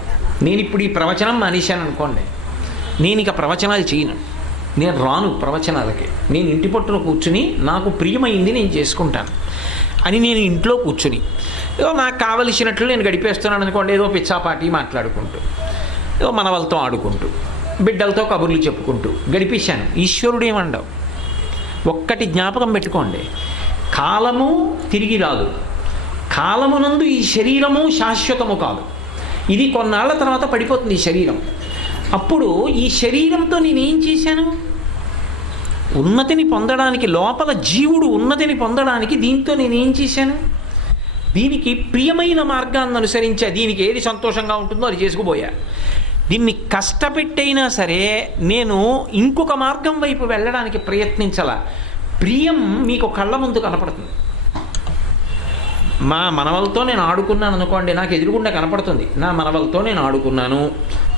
నేను ఇప్పుడు ఈ ప్రవచనం మానేశాను అనుకోండి, నేను ఇక ప్రవచనాలు చేయను, నేను రాను ప్రవచనాలకి. నేను ఇంటి పట్టున కూర్చుని నాకు ప్రియమైంది నేను చేసుకుంటాను అని నేను ఇంట్లో కూర్చుని ఏదో నాకు కావలసినట్లు నేను గడిపేస్తున్నాను అనుకోండి, ఏదో పిచ్చాపాటి మాట్లాడుకుంటూ. ఏదో మనవలతో ఆడుకుంటూ బిడ్డలతో కబుర్లు చెప్పుకుంటూ గడిపేశాను. ఈశ్వరుడు ఏమండవు. ఒక్కటి జ్ఞాపకం పెట్టుకోండి, కాలము తిరిగి రాదు. కాలమునందు ఈ శరీరము శాశ్వతము కాదు. ఇది కొన్నాళ్ల తర్వాత పడిపోతుంది ఈ శరీరం. అప్పుడు ఈ శరీరంతో నేనేం చేశాను? ఉన్నతిని పొందడానికి, లోపల జీవుడు ఉన్నతిని పొందడానికి దీంతో నేనేం చేశాను? దీనికి ప్రియమైన మార్గాన్ని అనుసరించా. దీనికి ఏది సంతోషంగా ఉంటుందో అది చేసుకుపోయా. దీన్ని కష్టపెట్టైనా సరే నేను ఇంకొక మార్గం వైపు వెళ్ళడానికి ప్రయత్నించాల. ప్రియం మీకు కళ్ళ ముందు కనపడుతుంది. మా మనవలతో నేను ఆడుకున్నాను అనుకోండి, నాకు ఎదురుగుండా కనపడుతుంది. నా మనవలతో నేను ఆడుకున్నాను,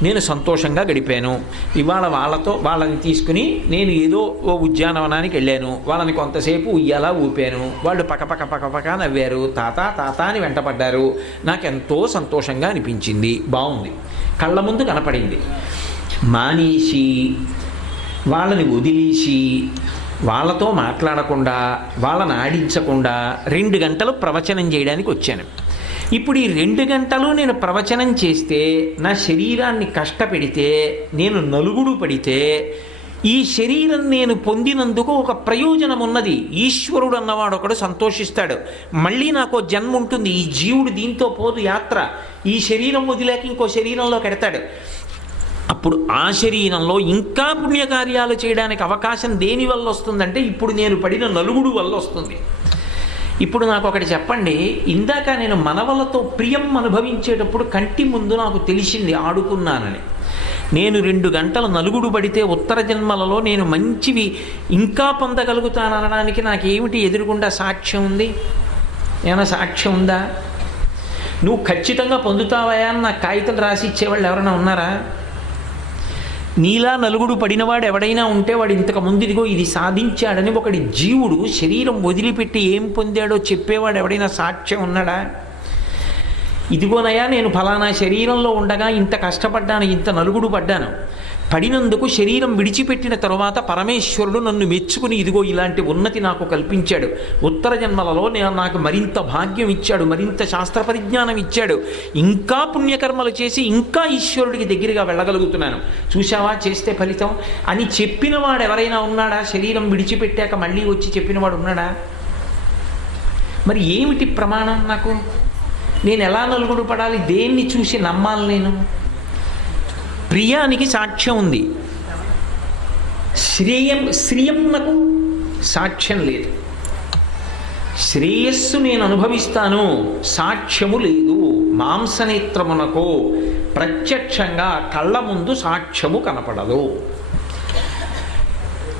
నేను సంతోషంగా గడిపాను. ఇవాళ వాళ్ళని తీసుకుని నేను ఏదో ఓ ఉద్యానవనానికి వెళ్ళాను. వాళ్ళని కొంతసేపు ఉయ్యాలా ఊపాను. వాళ్ళు పకపక నవ్వారు, తాత తాత అని వెంటపడ్డారు. నాకెంతో సంతోషంగా అనిపించింది, బాగుంది, కళ్ళ ముందు కనపడింది. మానేసి వాళ్ళని వదిలేసి వాళ్ళతో మాట్లాడకుండా వాళ్ళని ఆడించకుండా 2 గంటలు ప్రవచనం చేయడానికి వచ్చాను. ఇప్పుడు ఈ 2 గంటలు నేను ప్రవచనం చేస్తే, నా శరీరాన్ని కష్టపెడితే, నేను నలుగుడు పడితే, ఈ శరీరం నేను పొందినందుకు ఒక ప్రయోజనం ఉన్నది. ఈశ్వరుడు అన్నవాడు ఒకడు సంతోషిస్తాడు. మళ్ళీ నాకు జన్మ ఉంటుంది. ఈ జీవుడు దీంతో పోదు యాత్ర. ఈ శరీరం వదిలేక ఇంకో శరీరంలో కెడతాడు. అప్పుడు ఆ శరీరంలో ఇంకా పుణ్యకార్యాలు చేయడానికి అవకాశం దేని వల్ల వస్తుందంటే, ఇప్పుడు నేను పడిన నలుగుడు వల్ల వస్తుంది. ఇప్పుడు నాకు ఒకటి చెప్పండి, ఇందాక నేను మనవలతో ప్రియం అనుభవించేటప్పుడు కంటి ముందు నాకు తెలిసింది ఆడుకున్నానని. నేను 2 గంటలు నలుగుడు పడితే ఉత్తర జన్మలలో నేను మంచివి ఇంకా పొందగలుగుతాననడానికి నాకేమిటి ఎదురుగుండా సాక్ష్యం ఉంది? ఏమైనా సాక్ష్యం ఉందా? నువ్వు ఖచ్చితంగా పొందుతావా అని నాకు కాగితం రాసి ఇచ్చేవాళ్ళు ఎవరైనా ఉన్నారా? నీలా నలుగుడు పడినవాడు ఎవడైనా ఉంటే వాడు ఇంతకు ముందు ఇదిగో ఇది సాధించాడని ఒకటి జీవుడు శరీరం వదిలిపెట్టి ఏం పొందాడో చెప్పేవాడు ఎవడైనా సాక్ష్యం ఉన్నాడా? ఇదిగోనయ్యా నేను ఫలానా శరీరంలో ఉండగా ఇంత కష్టపడ్డాను, ఇంత నలుగుడు పడ్డాను, పడినందుకు శరీరం విడిచిపెట్టిన తరువాత పరమేశ్వరుడు నన్ను మెచ్చుకుని ఇదిగో ఇలాంటి ఉన్నతి నాకు కల్పించాడు, ఉత్తర జన్మలలో నాకు మరింత భాగ్యం ఇచ్చాడు, మరింత శాస్త్ర పరిజ్ఞానం ఇచ్చాడు, ఇంకా పుణ్యకర్మలు చేసి ఇంకా ఈశ్వరుడికి దగ్గరగా వెళ్ళగలుగుతున్నాను, చూశావా చేస్తే ఫలితం అని చెప్పినవాడు ఎవరైనా ఉన్నాడా? శరీరం విడిచిపెట్టాక మళ్ళీ వచ్చి చెప్పినవాడు ఉన్నాడా? మరి ఏమిటి ప్రమాణం? నాకు నేను ఎలా నలుగుడు పడాలి? దేన్ని చూసి నమ్మాలి? నేను ప్రియానికి సాక్ష్యం ఉంది, శ్రేయమునకు సాక్ష్యం లేదు. శ్రేయస్సు నేను అనుభవిస్తాను, సాక్ష్యము లేదు. మాంసనేత్రమునకు ప్రత్యక్షంగా కళ్ళ ముందు సాక్ష్యము కనపడదు.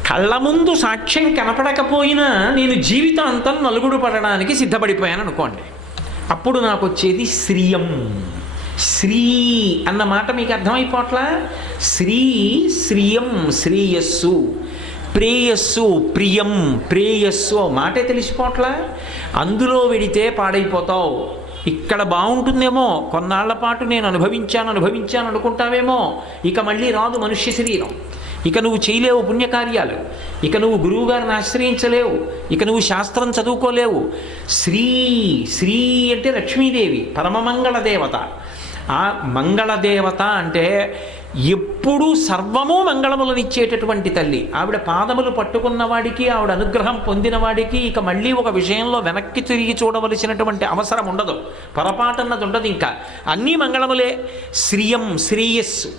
కళ్ళ ముందు సాక్ష్యం కనపడకపోయినా నేను జీవితాంతం నలుగుడు పడడానికి సిద్ధపడిపోయాను అనుకోండి. అప్పుడు నాకు వచ్చేది శ్రియం. శ్రీ అన్న మాట మీకు అర్థమైపోట్లా? శ్రీ శ్రియం శ్రేయస్సు, ప్రేయస్సు ప్రియం ప్రేయస్సు మాటే తెలిసిపోట్లా? అందులో వెడితే పాడైపోతావు. ఇక్కడ బాగుంటుందేమో, కొన్నాళ్ల పాటు నేను అనుభవించాను అనుకుంటావేమో, ఇక మళ్ళీ రాదు మనుష్య శరీరం. ఇక నువ్వు చేయలేవు పుణ్యకార్యాలు, ఇక నువ్వు గురువుగారిని ఆశ్రయించలేవు, ఇక నువ్వు శాస్త్రం చదువుకోలేవు. శ్రీ అంటే లక్ష్మీదేవి, పరమమంగళ దేవత. ఆ మంగళదేవత అంటే ఎప్పుడూ సర్వము మంగళములనిచ్చేటటువంటి తల్లి. ఆవిడ పాదములు పట్టుకున్న వాడికి, ఆవిడ అనుగ్రహం పొందిన వాడికి ఇక మళ్ళీ ఒక విషయంలో వెనక్కి తిరిగి చూడవలసినటువంటి అవసరం ఉండదు, పొరపాటున్నది ఉండదు. ఇంకా అన్నీ మంగళములే. శ్రియం శ్రేయస్సు.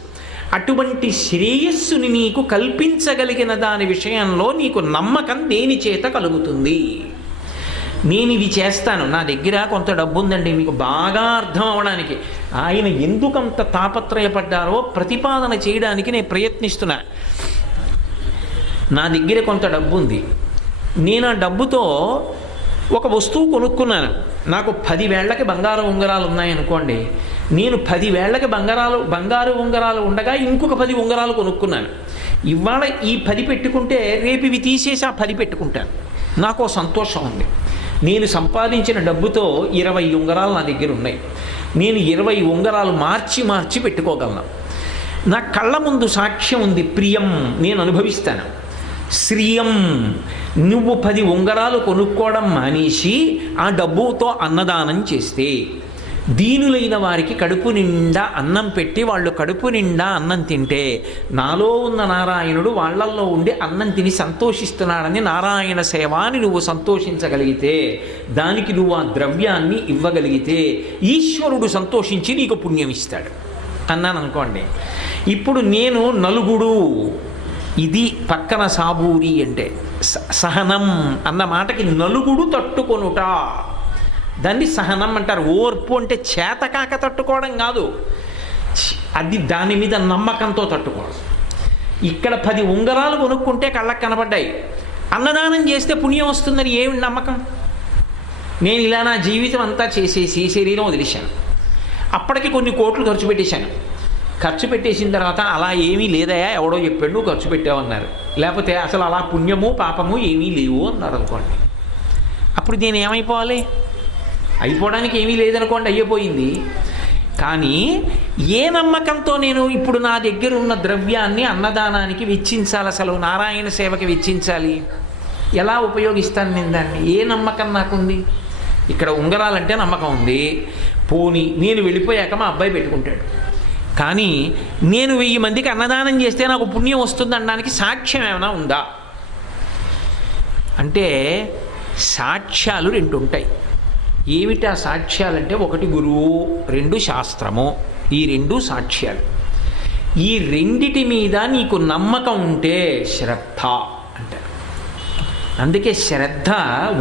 అటువంటి శ్రేయస్సుని నీకు కల్పించగలిగిన దాని విషయంలో నీకు నమ్మకం దేని చేత కలుగుతుంది? నేను ఇది చేస్తాను, నా దగ్గర కొంత డబ్బు ఉందండి, మీకు బాగా అర్థం అవడానికి ఆయన ఎందుకంత తాపత్రయపడ్డారో ప్రతిపాదన చేయడానికి నేను ప్రయత్నిస్తున్నా. నా దగ్గర కొంత డబ్బు ఉంది, నేను ఆ డబ్బుతో ఒక వస్తువు కొనుక్కున్నాను. నాకు 10 వేళ్లకి బంగారు ఉంగరాలు ఉన్నాయనుకోండి, నేను 10 వేళ్లకి బంగారు ఉంగరాలు ఉండగా ఇంకొక 10 ఉంగరాలు కొనుక్కున్నాను. ఇవాళ ఈ 10 పెట్టుకుంటే రేపు ఇవి తీసేసి ఆ 10 పెట్టుకుంటాను. నాకు సంతోషం ఉంది. నేను సంపాదించిన డబ్బుతో 20 ఉంగరాలు నా దగ్గర ఉన్నాయి. నేను 20 ఉంగరాలు మార్చి పెట్టుకోగలను. నా కళ్ళ ముందు సాక్ష్యం ఉంది, ప్రియం నేను అనుభవిస్తాను. శ్రియం నువ్వు 10 ఉంగరాలు కొనుక్కోవడం మానేసి ఆ డబ్బుతో అన్నదానం చేస్తే, దీనులైన వారికి కడుపు నిండా అన్నం పెట్టి వాళ్ళు కడుపు నిండా అన్నం తింటే నాలో ఉన్న నారాయణుడు వాళ్ళల్లో ఉండి అన్నం తిని సంతోషిస్తున్నాడని నారాయణ సేవ అని నువ్వు సంతోషించగలిగితే, దానికి నువ్వు ఆ ద్రవ్యాన్ని ఇవ్వగలిగితే ఈశ్వరుడు సంతోషించి నీకు పుణ్యం ఇస్తాడు అన్నాను అనుకోండి. ఇప్పుడు నేను నలుగుడు, ఇది పక్కన సాబూరి అంటే సహనం అన్న మాటకి నలుగుడు తట్టుకొనుట, దాన్ని సహనం అంటారు. ఓర్పు అంటే చేతకాక తట్టుకోవడం కాదు, అది దాని మీద నమ్మకంతో తట్టుకోవడం. ఇక్కడ 10 ఉంగరాలు కొనుక్కుంటే కళ్ళకు కనబడ్డాయి, అన్నదానం చేస్తే పుణ్యం వస్తుందని ఏమి నమ్మకం? నేను ఇలా నా జీవితం అంతా చేసేసి శరీరం వదిలేశాను, అప్పటికి కొన్ని కోట్లు ఖర్చు పెట్టేశాను. ఖర్చు పెట్టేసిన తర్వాత అలా ఏమీ లేదయా, ఎవడో చెప్పాడు నువ్వు ఖర్చు పెట్టావన్నారు, లేకపోతే అసలు అలా పుణ్యము పాపము ఏమీ లేవు అన్నారు అనుకోండి. అప్పుడు నేను ఏమైపోవాలి? అయిపోవడానికి ఏమీ లేదనుకోండి, అయిపోయింది. కానీ ఏ నమ్మకంతో నేను ఇప్పుడు నా దగ్గర ఉన్న ద్రవ్యాన్ని అన్నదానానికి వెచ్చించాలి, అసలు నారాయణ సేవకి వెచ్చించాలి, ఎలా ఉపయోగిస్తాను నేను దాన్ని? ఏ నమ్మకం నాకుంది? ఇక్కడ ఉంగరాలంటే నమ్మకం ఉంది, పోనీ నేను వెళ్ళిపోయాక మా అబ్బాయి పెట్టుకుంటాడు, కానీ నేను 1000 మందికి అన్నదానం చేస్తే నాకు పుణ్యం వస్తుంది అనడానికి సాక్ష్యం ఏమైనా ఉందా అంటే సాక్ష్యాలు 2 ఉంటాయి. ఏమిటా సాక్ష్యాలంటే, 1 గురువు, 2 శాస్త్రము. ఈ 2 సాక్ష్యాలు. ఈ రెండిటి మీద నీకు నమ్మకం ఉంటే శ్రద్ధ అంటారు. అందుకే శ్రద్ధ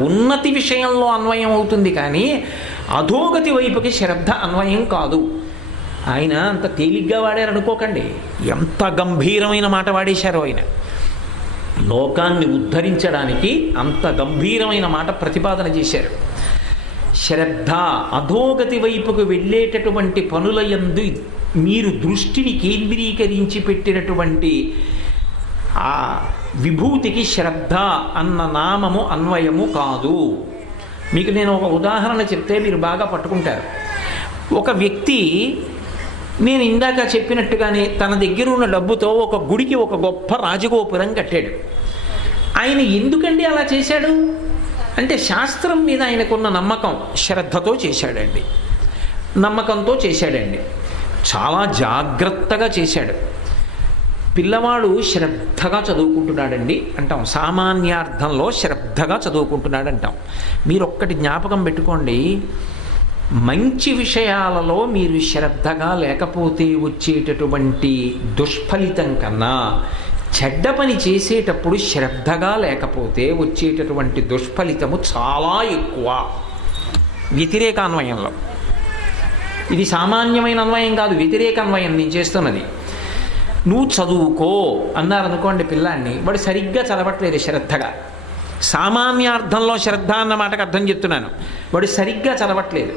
ఉన్నతి విషయంలో అన్వయం అవుతుంది, కానీ అధోగతి వైపుకి శ్రద్ధ అన్వయం కాదు. ఆయన అంత తేలిగ్గా వాడారు అనుకోకండి, ఎంత గంభీరమైన మాట వాడేశారో ఆయన. లోకాన్ని ఉద్ధరించడానికి అంత గంభీరమైన మాట ప్రతిపాదన చేశారు. శ్రద్ధ అధోగతి వైపుకు వెళ్ళేటటువంటి పనుల యందు మీరు దృష్టిని కేంద్రీకరించి పెట్టినటువంటి ఆ విభూతికి శ్రద్ధ అన్న నామము అన్వయము కాదు. మీకు నేను ఒక ఉదాహరణ చెప్తే మీరు బాగా పట్టుకుంటారు. ఒక వ్యక్తి, నేను ఇందాక చెప్పినట్టుగానే తన దగ్గర ఉన్న డబ్బుతో ఒక గుడికి ఒక గొప్ప రాజగోపురం కట్టాడు. ఆయన ఎందుకండి అలా చేశాడు అంటే, శాస్త్రం మీద ఆయనకున్న నమ్మకం, శ్రద్ధతో చేశాడండి, నమ్మకంతో చేశాడండి, చాలా జాగ్రత్తగా చేశాడు. పిల్లవాడు శ్రద్ధగా చదువుకుంటున్నాడండి అంటాం, సామాన్యార్థంలో శ్రద్ధగా చదువుకుంటున్నాడు అంటాం. మీరు ఒక్కటి జ్ఞాపకం పెట్టుకోండి, మంచి విషయాలలో మీరు శ్రద్ధగా లేకపోతే వచ్చేటటువంటి దుష్ఫలితం కన్నా చెడ్డ పని చేసేటప్పుడు శ్రద్ధగా లేకపోతే వచ్చేటటువంటి దుష్ఫలితము చాలా ఎక్కువ. వ్యతిరేక అన్వయంలో, ఇది సామాన్యమైన అన్వయం కాదు, వ్యతిరేక అన్వయం నేను చేస్తున్నది. నువ్వు చదువుకో అన్నారనుకోండి పిల్లాన్ని, వాడు సరిగ్గా చదవట్లేదు శ్రద్ధగా. సామాన్యార్థంలో శ్రద్ధ అన్న మాటకు అర్థం చెప్తున్నాను. వాడు సరిగ్గా చదవట్లేదు,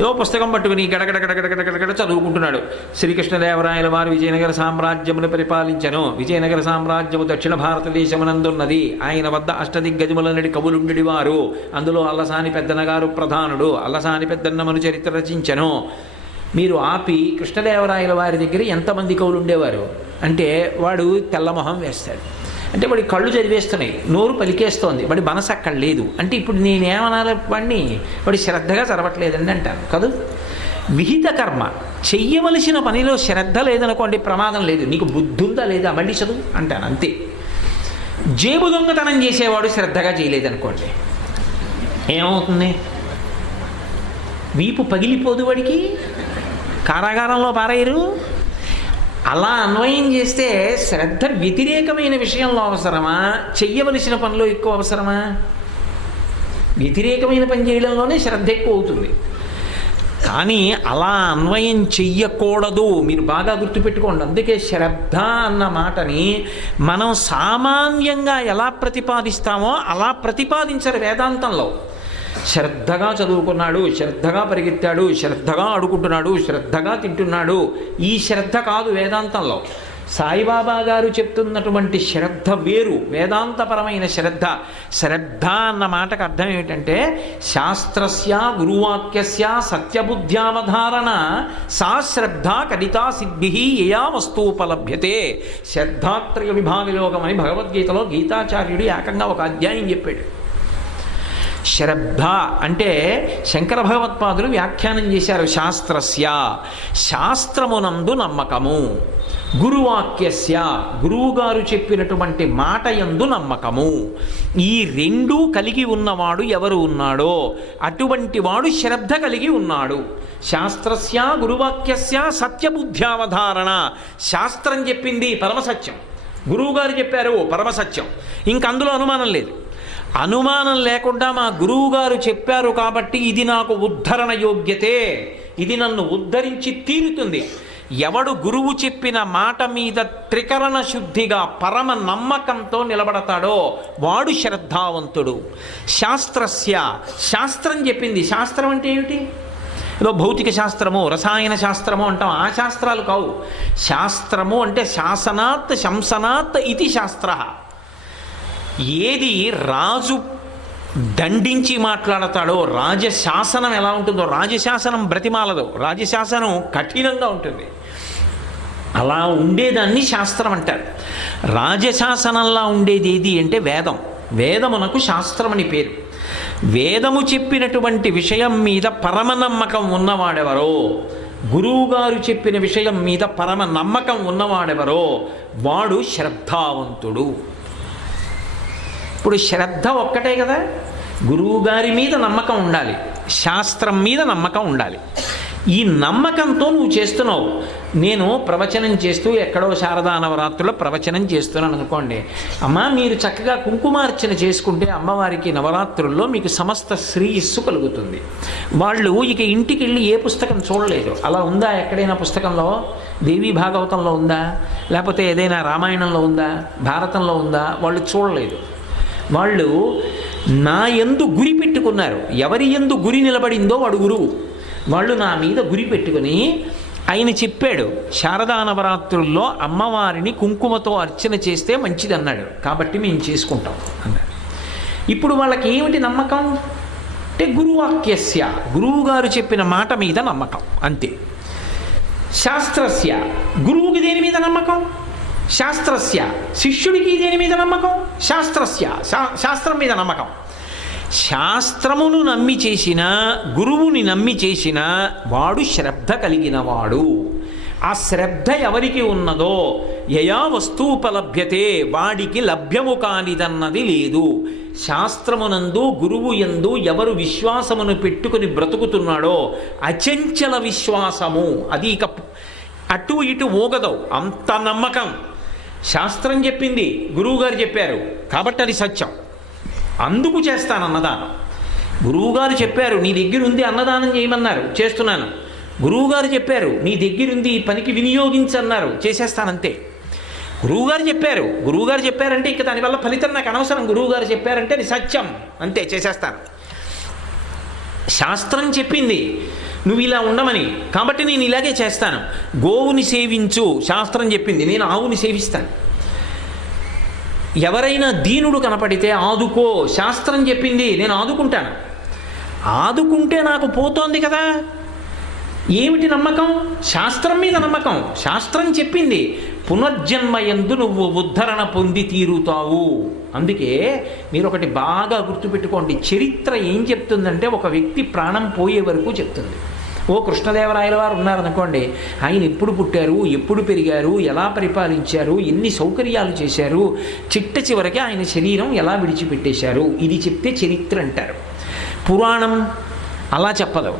ఏదో పుస్తకం పట్టుకుని గడగడ చదువుకుంటున్నాడు. శ్రీకృష్ణదేవరాయల వారు విజయనగర సామ్రాజ్యమును పరిపాలించెను. విజయనగర సామ్రాజ్యము దక్షిణ భారతదేశమునందున్నది. ఆయన వద్ద అష్టదిగ్గజముల నడి కవులుండెడి వారు, అందులో అల్లసాని పెద్దనగారు ప్రధానుడు. అల్లసాని పెద్దన్నమను చరిత్ర రచించెను. మీరు ఆపి కృష్ణదేవరాయల వారి దగ్గర ఎంతమంది కవులు ఉండేవారు అంటే, వాడు తెల్లమొహం వేస్తాడు. అంటే వాడి కళ్ళు చదివేస్తున్నాయి, నోరు పలికేస్తోంది, వాడి మనసు అక్కడ లేదు. అంటే ఇప్పుడు నేనేమనాలి వాడిని? వాడి శ్రద్ధగా చదవట్లేదండి అంటాను కాదు. విహిత కర్మ చెయ్యవలసిన పనిలో శ్రద్ధ లేదనుకోండి, ప్రమాదం లేదు. నీకు బుద్ధి ఉందా లేదా, మళ్ళీ చదువు అంటాను అంతే. జేబు దొంగతనం చేసేవాడు శ్రద్ధగా చేయలేదనుకోండి, ఏమవుతుంది? వీపు పగిలిపోదు, వాడికి కారాగారంలో పారేయరు. అలా అన్వయం చేస్తే శ్రద్ధ వ్యతిరేకమైన విషయంలో అవసరమా, చెయ్యవలసిన పనిలో ఎక్కువ అవసరమా? వ్యతిరేకమైన పని చేయడంలోనే శ్రద్ధ ఎక్కువ అవుతుంది. కానీ అలా అన్వయం చెయ్యకూడదు, మీరు బాగా గుర్తుపెట్టుకోండి. అందుకే శ్రద్ధ అన్న మాటని మనం సామాన్యంగా ఎలా ప్రతిపాదిస్తామో అలా ప్రతిపాదించరు వేదాంతంలో. శ్రద్ధగా చదువుకున్నాడు, శ్రద్ధగా పరిగెత్తాడు, శ్రద్ధగా ఆడుకుంటున్నాడు, శ్రద్ధగా తింటున్నాడు, ఈ శ్రద్ధ కాదు వేదాంతంలో. సాయిబాబా గారు చెప్తున్నటువంటి శ్రద్ధ వేరు, వేదాంతపరమైన శ్రద్ధ. శ్రద్ధ అన్న మాటకు అర్థం ఏమిటంటే, శాస్త్రస్య గురువాక్యస్య సత్యబుద్ధ్యావధారణ సా శ్రద్ధ కడితా సిద్ధి యయా వస్తుపలభ్యతే. శ్రద్ధాత్రయ విభాగయోగం అని భగవద్గీతలో గీతాచార్యుడు ఏకంగా ఒక అధ్యాయం చెప్పాడు. శ్రద్ధ అంటే శంకర భగవత్పాదులు వ్యాఖ్యానం చేశారు. శాస్త్రస్య, శాస్త్రమునందు నమ్మకము, గురువాక్యస్య, గురువుగారు చెప్పినటువంటి మాట యందు నమ్మకము. ఈ రెండూ కలిగి ఉన్నవాడు ఎవరు ఉన్నాడో అటువంటి వాడు శ్రద్ధ కలిగి ఉన్నాడు. శాస్త్రస్య గురువాక్యస్య సత్యబుద్ధ్యావధారణ. శాస్త్రం చెప్పింది పరమసత్యం, గురువుగారు చెప్పారు పరమసత్యం, ఇంక అందులో అనుమానం లేదు. అనుమానం లేకుండా మా గురువుగారు చెప్పారు కాబట్టి ఇది నాకు ఉద్ధరణ యోగ్యతే, ఇది నన్ను ఉద్ధరించి తీరుతుంది. ఎవడు గురువు చెప్పిన మాట మీద త్రికరణ శుద్ధిగా పరమ నమ్మకంతో నిలబడతాడో వాడు శ్రద్ధావంతుడు. శాస్త్రస్య, శాస్త్రం చెప్పింది. శాస్త్రం అంటే ఏమిటి? ఏదో భౌతిక శాస్త్రము, రసాయన శాస్త్రము అంటాం, ఆ శాస్త్రాలు కావు. శాస్త్రము అంటే శాసనాత్ శంసనాత్ ఇది శాస్త్ర. ఏది రాజు దండించి మాట్లాడతాడో, రాజశాసనం ఎలా ఉంటుందో, రాజశాసనం బ్రతిమాలదు, రాజశాసనం కఠినంగా ఉంటుంది, అలా ఉండేదాన్ని శాస్త్రం అంటారు. రాజశాసనంలా ఉండేది ఏది అంటే వేదం. వేదమునకు శాస్త్రం అని పేరు. వేదము చెప్పినటువంటి విషయం మీద పరమ నమ్మకం ఉన్నవాడెవరో, గురువుగారు చెప్పిన విషయం మీద పరమ నమ్మకం ఉన్నవాడెవరో వాడు శ్రద్ధావంతుడు. ఇప్పుడు శ్రద్ధ ఒక్కటే కదా, గురువుగారి మీద నమ్మకం ఉండాలి, శాస్త్రం మీద నమ్మకం ఉండాలి. ఈ నమ్మకంతో నువ్వు చేస్తున్నావు. నేను ప్రవచనం చేస్తూ ఎక్కడో శారదా నవరాత్రుల్లో ప్రవచనం చేస్తున్నాను అనుకోండి, అమ్మ మీరు చక్కగా కుంకుమార్చన చేసుకుంటే అమ్మవారికి నవరాత్రుల్లో మీకు సమస్త శ్రేయస్సు కలుగుతుంది. వాళ్ళు ఇక ఇంటికి వెళ్ళి ఏ పుస్తకం చూడలేదు. అలా ఉందా ఎక్కడైనా పుస్తకంలో? దేవీ భాగవతంలో ఉందా, లేకపోతే ఏదైనా రామాయణంలో ఉందా, భారతంలో ఉందా? వాళ్ళు చూడలేదు. వాళ్ళు నా యందు గురి పెట్టుకున్నారు. ఎవరి యందు గురి నిలబడిందో వాడు గురువు. వాళ్ళు నా మీద గురి పెట్టుకుని ఆయన చెప్పాడు శారదా నవరాత్రుల్లో అమ్మవారిని కుంకుమతో అర్చన చేస్తే మంచిది అన్నాడు, కాబట్టి మేము చేసుకుంటాం అన్నాడు. ఇప్పుడు వాళ్ళకి ఏమిటి నమ్మకం అంటే గురువాక్యస్య, గురువుగారు చెప్పిన మాట మీద నమ్మకం, అంతే. శాస్త్రస్య, గురువుకి దేని మీద నమ్మకం? శాస్త్రస్య, శిష్యుడికి దేని మీద నమ్మకం? శాస్త్రస్య, శాస్త్రం మీద నమ్మకం. శాస్త్రమును నమ్మి చేసిన, గురువుని నమ్మి చేసిన వాడు శ్రద్ధ కలిగినవాడు. ఆ శ్రద్ధ ఎవరికి ఉన్నదో యయా వస్తువుపలభ్యతే, వాడికి లభ్యము కానిదన్నది లేదు. శాస్త్రమునందు గురువు యందు ఎవరు విశ్వాసమును పెట్టుకుని బ్రతుకుతున్నాడో అచంచల విశ్వాసము, అది ఇక అటు ఇటు ఊగదు, అంత నమ్మకం. శాస్త్రం చెప్పింది, గురువుగారు చెప్పారు కాబట్టి అది సత్యం, అందుకు చేస్తాను అన్నదానం. గురువుగారు చెప్పారు నీ దగ్గర ఉంది అన్నదానం చేయమన్నారు, చేస్తున్నాను. గురువుగారు చెప్పారు నీ దగ్గర ఉంది ఈ పనికి వినియోగించన్నారు, చేసేస్తానంతే. గురువుగారు చెప్పారు, గురువుగారు చెప్పారంటే ఇక దానివల్ల ఫలితం నాకు అనవసరం. గురువుగారు చెప్పారంటే అది సత్యం, అంతే, చేసేస్తాను. శాస్త్రం చెప్పింది నువ్వు ఇలా ఉండమని, కాబట్టి నేను ఇలాగే చేస్తాను. గోవుని సేవించు, శాస్త్రం చెప్పింది, నేను ఆవుని సేవిస్తాను. ఎవరైనా దీనుడు కనపడితే ఆదుకో, శాస్త్రం చెప్పింది, నేను ఆదుకుంటాను. ఆదుకుంటే నాకు పోతోంది కదా. ఏమిటి నమ్మకం? శాస్త్రం మీద నమ్మకం. శాస్త్రం చెప్పింది పునర్జన్మయందు నువ్వు ఉద్ధరణ పొంది తీరుతావు. అందుకే మీరు ఒకటి బాగా గుర్తుపెట్టుకోండి, చరిత్ర ఏం చెప్తుందంటే ఒక వ్యక్తి ప్రాణం పోయే వరకు చెప్తుంది. ఓ కృష్ణదేవరాయల వారు ఉన్నారనుకోండి, ఆయన ఎప్పుడు పుట్టారు, ఎప్పుడు పెరిగారు, ఎలా పరిపాలించారు, ఎన్ని సౌకర్యాలు చేశారు, చిట్ట చివరికి ఆయన శరీరం ఎలా విడిచిపెట్టేశారు, ఇది చెప్తే చరిత్ర అంటారు. పురాణం అలా చెప్పదు.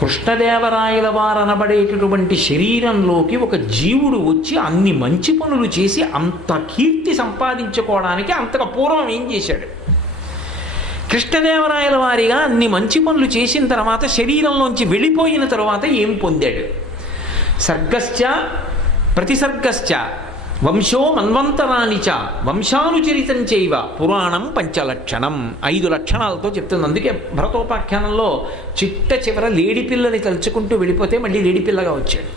కృష్ణదేవరాయల వారు అనబడేటటువంటి శరీరంలోకి ఒక జీవుడు వచ్చి అన్ని మంచి పనులు చేసి అంత కీర్తి సంపాదించుకోవడానికి అంతగా పూర్వం ఏం చేశాడు? కృష్ణదేవరాయల వారిగా అన్ని మంచి పనులు చేసిన తర్వాత శరీరంలోంచి వెళ్ళిపోయిన తర్వాత ఏం పొందాడు? సర్గశ్చ ప్రతిసర్గశ్చ వంశో మన్వంతరాణి చ వంశానుచరితం చైవ పురాణం పంచలక్షణం, 5 లక్షణాలతో చెప్తుంది. అందుకే భరతోపాఖ్యానంలో చిట్ట చివర లేడిపిల్లని తలుచుకుంటూ వెళ్ళిపోతే మళ్ళీ లేడిపిల్లగా వచ్చాడు.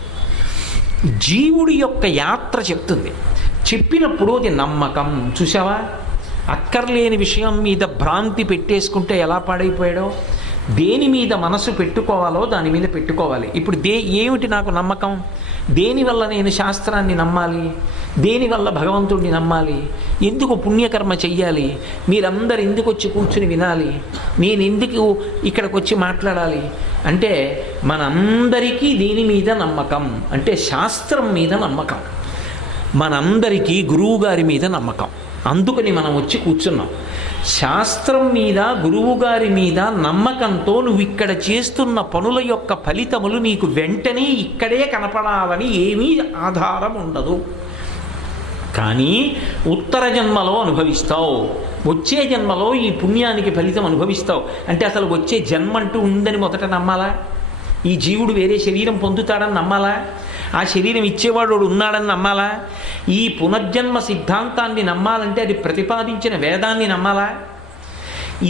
జీవుడి యొక్క యాత్ర చెప్తుంది. చెప్పినప్పుడు అది నమ్మకం. చూసావా, అక్కర్లేని విషయం మీద భ్రాంతి పెట్టేసుకుంటే ఎలా పాడైపోయాడో. దేని మీద మనసు పెట్టుకోవాలో దాని మీద పెట్టుకోవాలి. ఇప్పుడు ఏమిటి నాకు నమ్మకం? దేనివల్ల నేను శాస్త్రాన్ని నమ్మాలి? దేనివల్ల భగవంతుడిని నమ్మాలి? ఎందుకు పుణ్యకర్మ చెయ్యాలి? మీరందరు ఎందుకు వచ్చి కూర్చుని వినాలి? నేను ఎందుకు ఇక్కడికి వచ్చి మాట్లాడాలి? అంటే మనందరికీ దీని మీద నమ్మకం, అంటే శాస్త్రం మీద నమ్మకం, మనందరికీ గురువుగారి మీద నమ్మకం. అందుకని మనం వచ్చి కూర్చున్నాం. శాస్త్రం మీద, గురువుగారి మీద నమ్మకంతో నువ్వు ఇక్కడ చేస్తున్న పనుల యొక్క ఫలితములు నీకు వెంటనే ఇక్కడే కనపడాలని ఏమీ ఆధారం ఉండదు. కానీ ఉత్తర జన్మలో అనుభవిస్తావు, వచ్చే జన్మలో ఈ పుణ్యానికి ఫలితం అనుభవిస్తావు. అంటే అసలు వచ్చే జన్మ అంటూ ఉందని మొదట నమ్మాలా? ఈ జీవుడు వేరే శరీరం పొందుతాడని నమ్మాలా? ఆ శరీరం ఇచ్చేవాడు ఉన్నాడని నమ్మాలా? ఈ పునర్జన్మ సిద్ధాంతాన్ని నమ్మాలంటే అది ప్రతిపాదించిన వేదాన్ని నమ్మాలా?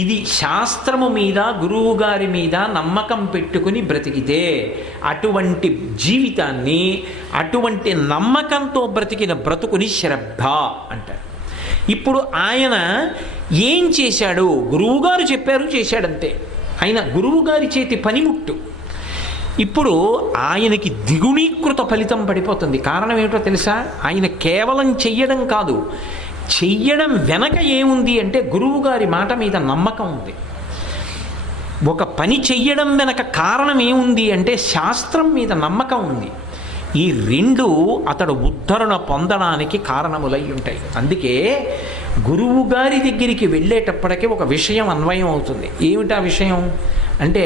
ఇది శాస్త్రము మీద, గురువు గారి మీద నమ్మకం పెట్టుకుని బ్రతికితే అటువంటి జీవితాన్ని, అటువంటి నమ్మకంతో బ్రతికిన బ్రతుకుని శ్రద్ధ అంటారు. ఇప్పుడు ఆయన ఏం చేశాడు? గురువుగారు చెప్పారు, చేశాడంతే. ఆయన గురువుగారి చేతి పనిముట్టు. ఇప్పుడు ఆయనకి ద్విగుణీకృత ఫలితం పడిపోతుంది. కారణం ఏమిటో తెలుసా? ఆయన కేవలం చెయ్యడం కాదు, చెయ్యడం వెనక ఏముంది అంటే గురువుగారి మాట మీద నమ్మకం ఉంది. ఒక పని చెయ్యడం వెనక కారణం ఏముంది అంటే శాస్త్రం మీద నమ్మకం ఉంది. ఈ రెండు అతడు ఉద్ధరణ పొందడానికి కారణములై ఉంటాయి. అందుకే గురువుగారి దగ్గరికి వెళ్ళేటప్పటికీ ఒక విషయం అన్వయం అవుతుంది. ఏమిటా విషయం అంటే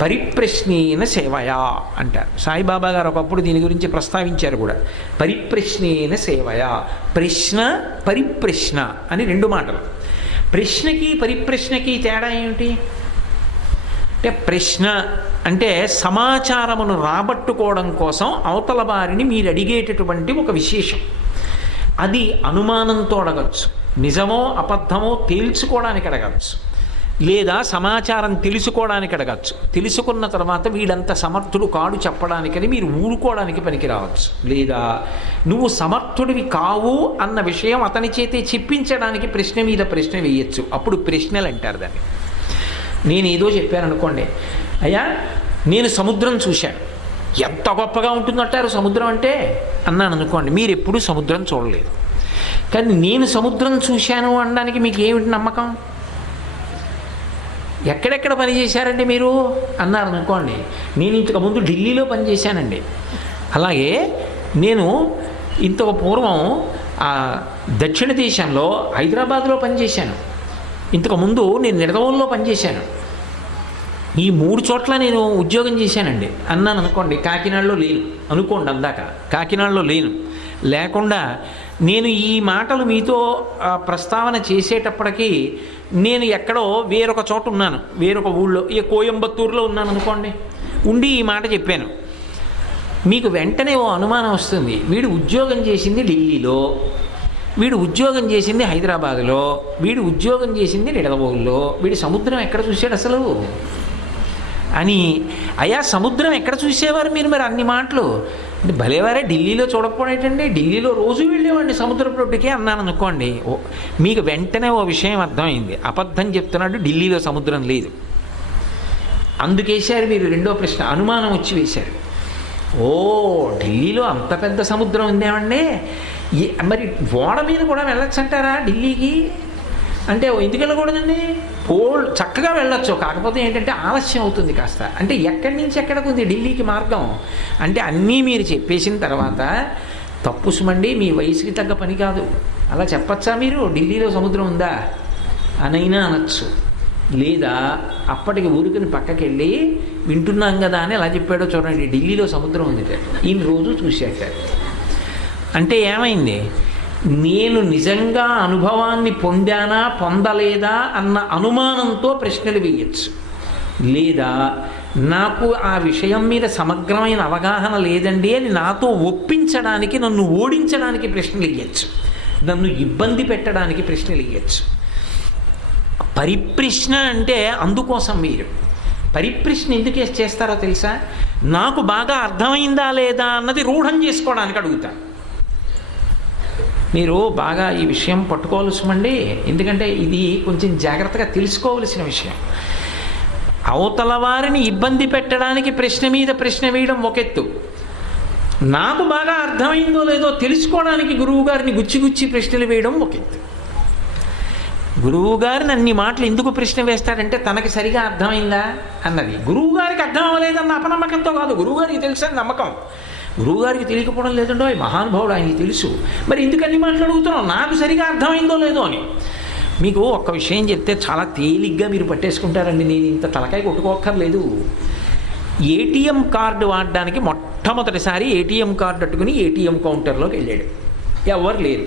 పరిప్రశ్నేన సేవయా అంటారు. సాయిబాబా గారు ఒకప్పుడు దీని గురించి ప్రస్తావించారు కూడా. పరిప్రశ్నేన సేవయా, ప్రశ్న పరిప్రశ్న అని రెండు మాటలు. ప్రశ్నకి పరిప్రశ్నకి తేడా ఏమిటి అంటే, ప్రశ్న అంటే సమాచారమును రాబట్టుకోవడం కోసం అవతల వారిని మీరు అడిగేటటువంటి ఒక విశేషం. అది అనుమానంతో అడగచ్చు, నిజమో అబద్ధమో తేల్చుకోవడానికి అడగచ్చు, లేదా సమాచారం తెలుసుకోవడానికి అడగచ్చు. తెలుసుకున్న తర్వాత వీడంత సమర్థుడు కాడు చెప్పడానికని మీరు ఊరుకోవడానికి పనికి రావచ్చు. లేదా నువ్వు సమర్థుడివి కావు అన్న విషయం అతని చేతే చెప్పించడానికి ప్రశ్న మీద ప్రశ్న వేయచ్చు. అప్పుడు ప్రశ్నలు అంటారు దాన్ని. నేను ఏదో చెప్పాను అనుకోండి, అయ్యా నేను సముద్రం చూశాను, ఎంత గొప్పగా ఉంటుందంటారు సముద్రం అంటే అన్నాను అనుకోండి. మీరు ఎప్పుడూ సముద్రం చూడలేదు, కానీ నేను సముద్రం చూశాను అనడానికి మీకు ఏమిటి నమ్మకం? ఎక్కడెక్కడ పనిచేశారండి మీరు అన్నారు అనుకోండి. నేను ఇంతకుముందు ఢిల్లీలో పనిచేశానండి. అలాగే నేను ఇంతకు పూర్వం దక్షిణ దేశంలో హైదరాబాద్లో పనిచేశాను. ఇంతకుముందు నేను నిడదవోలులో పనిచేశాను. ఈ 3 చోట్ల నేను ఉద్యోగం చేశానండి అన్నాను అనుకోండి. కాకినాడలో లేను అనుకోండి, అందాక కాకినాడలో లేను. లేకుండా నేను ఈ మాటలు మీతో ప్రస్తావన చేసేటప్పటికీ నేను ఎక్కడో వేరొక చోట ఉన్నాను, వేరొక ఊళ్ళో, కోయంబత్తూరులో ఉన్నాను అనుకోండి. ఉండి ఈ మాట చెప్పాను, మీకు వెంటనే ఓ అనుమానం వస్తుంది. వీడు ఉద్యోగం చేసింది ఢిల్లీలో, వీడు ఉద్యోగం చేసింది హైదరాబాదులో, వీడు ఉద్యోగం చేసింది నిడదవోలులో, వీడు సముద్రం ఎక్కడ చూశాడు అసలు అని. అయ్యా సముద్రం ఎక్కడ చూసేవారు మీరు మరి అన్ని మాటలు అంటే? భలేవారే, ఢిల్లీలో చూడకపోవడేటండి, ఢిల్లీలో రోజు వెళ్ళేవాడిని సముద్రపు రొడ్డుకే అన్నాను అనుకోండి. మీకు వెంటనే ఓ విషయం అర్థమైంది, అబద్ధం చెప్తున్నాడు, ఢిల్లీలో సముద్రం లేదు. అందుకేశారు మీరు రెండో ప్రశ్న, అనుమానం వచ్చి వేశారు. ఓ ఢిల్లీలో అంత పెద్ద సముద్రం ఉందేమండి, మరి ఓడ మీద కూడా వెళ్ళొచ్చు అంటారా ఢిల్లీకి అంటే? ఎందుకు వెళ్ళకూడదండి? చక్కగా వెళ్ళొచ్చు, కాకపోతే ఏంటంటే ఆలస్యం అవుతుంది కాస్త. అంటే ఎక్కడి నుంచి ఎక్కడికి ఉంది ఢిల్లీకి మార్గం అంటే? అన్నీ మీరు చెప్పేసిన తర్వాత తప్పు సుమండి, మీ వయసుకి తగ్గ పని కాదు, అలా చెప్పచ్చా మీరు? ఢిల్లీలో సముద్రం ఉందా అనైనా అనొచ్చు. లేదా అప్పటికి ఊరుకుని పక్కకి వెళ్ళి వింటున్నాం కదా అని ఎలా చెప్పాడో చూడండి, ఢిల్లీలో సముద్రం ఉంది, ఈయన రోజు చూశాక. అంటే ఏమైంది? నేను నిజంగా అనుభవాన్ని పొందానా పొందలేదా అన్న అనుమానంతో ప్రశ్నలు వేయచ్చు. లేదా నాకు ఆ విషయం మీద సమగ్రమైన అవగాహన లేదండి అని నాతో ఒప్పించడానికి, నన్ను ఓడించడానికి ప్రశ్నలు వేయచ్చు, నన్ను ఇబ్బంది పెట్టడానికి ప్రశ్నలు వేయచ్చు. పరిప్రశ్న అంటే అందుకోసం మీరు పరిప్రశ్న ఎందుకు చేస్తారో తెలుసా? నాకు బాగా అర్థమైందా లేదా అన్నది రూఢం చేసుకోవడానికి అడుగుతాను. మీరు బాగా ఈ విషయం పట్టుకోవాల్సిమండి, ఎందుకంటే ఇది కొంచెం జాగ్రత్తగా తెలుసుకోవలసిన విషయం. అవతల వారిని ఇబ్బంది పెట్టడానికి ప్రశ్న మీద ప్రశ్న వేయడం ఒక ఎత్తు, నాకు బాగా అర్థమైందో లేదో తెలుసుకోవడానికి గురువుగారిని గుచ్చి ప్రశ్నలు వేయడం ఒక ఎత్తు. గురువుగారిని అన్ని మాటలు ఎందుకు ప్రశ్న వేస్తాడంటే తనకి సరిగా అర్థమైందా అన్నది. గురువుగారికి అర్థం అవ్వలేదన్న అపనమ్మకంతో కాదు, గురువుగారికి తెలుసని నమ్మకం. గురువుగారికి తెలియకపోవడం లేదండో మహానుభావుడు, ఆయనకి తెలుసు. మరి ఎందుకు అన్ని మాటలు అడుగుతున్నావు? నాకు సరిగా అర్థమైందో లేదో అని. మీకు ఒక్క విషయం చెప్తే చాలా తేలిగ్గా మీరు పట్టేసుకుంటారండి. నేను ఇంత తలకాయ కొట్టుకోక్కర్లేదు. ఏటీఎం కార్డు వాడడానికి మొట్టమొదటిసారి ఏటీఎం కార్డు అట్టుకుని ఏటీఎం కౌంటర్లోకి వెళ్ళాడు. ఎవరు లేరు.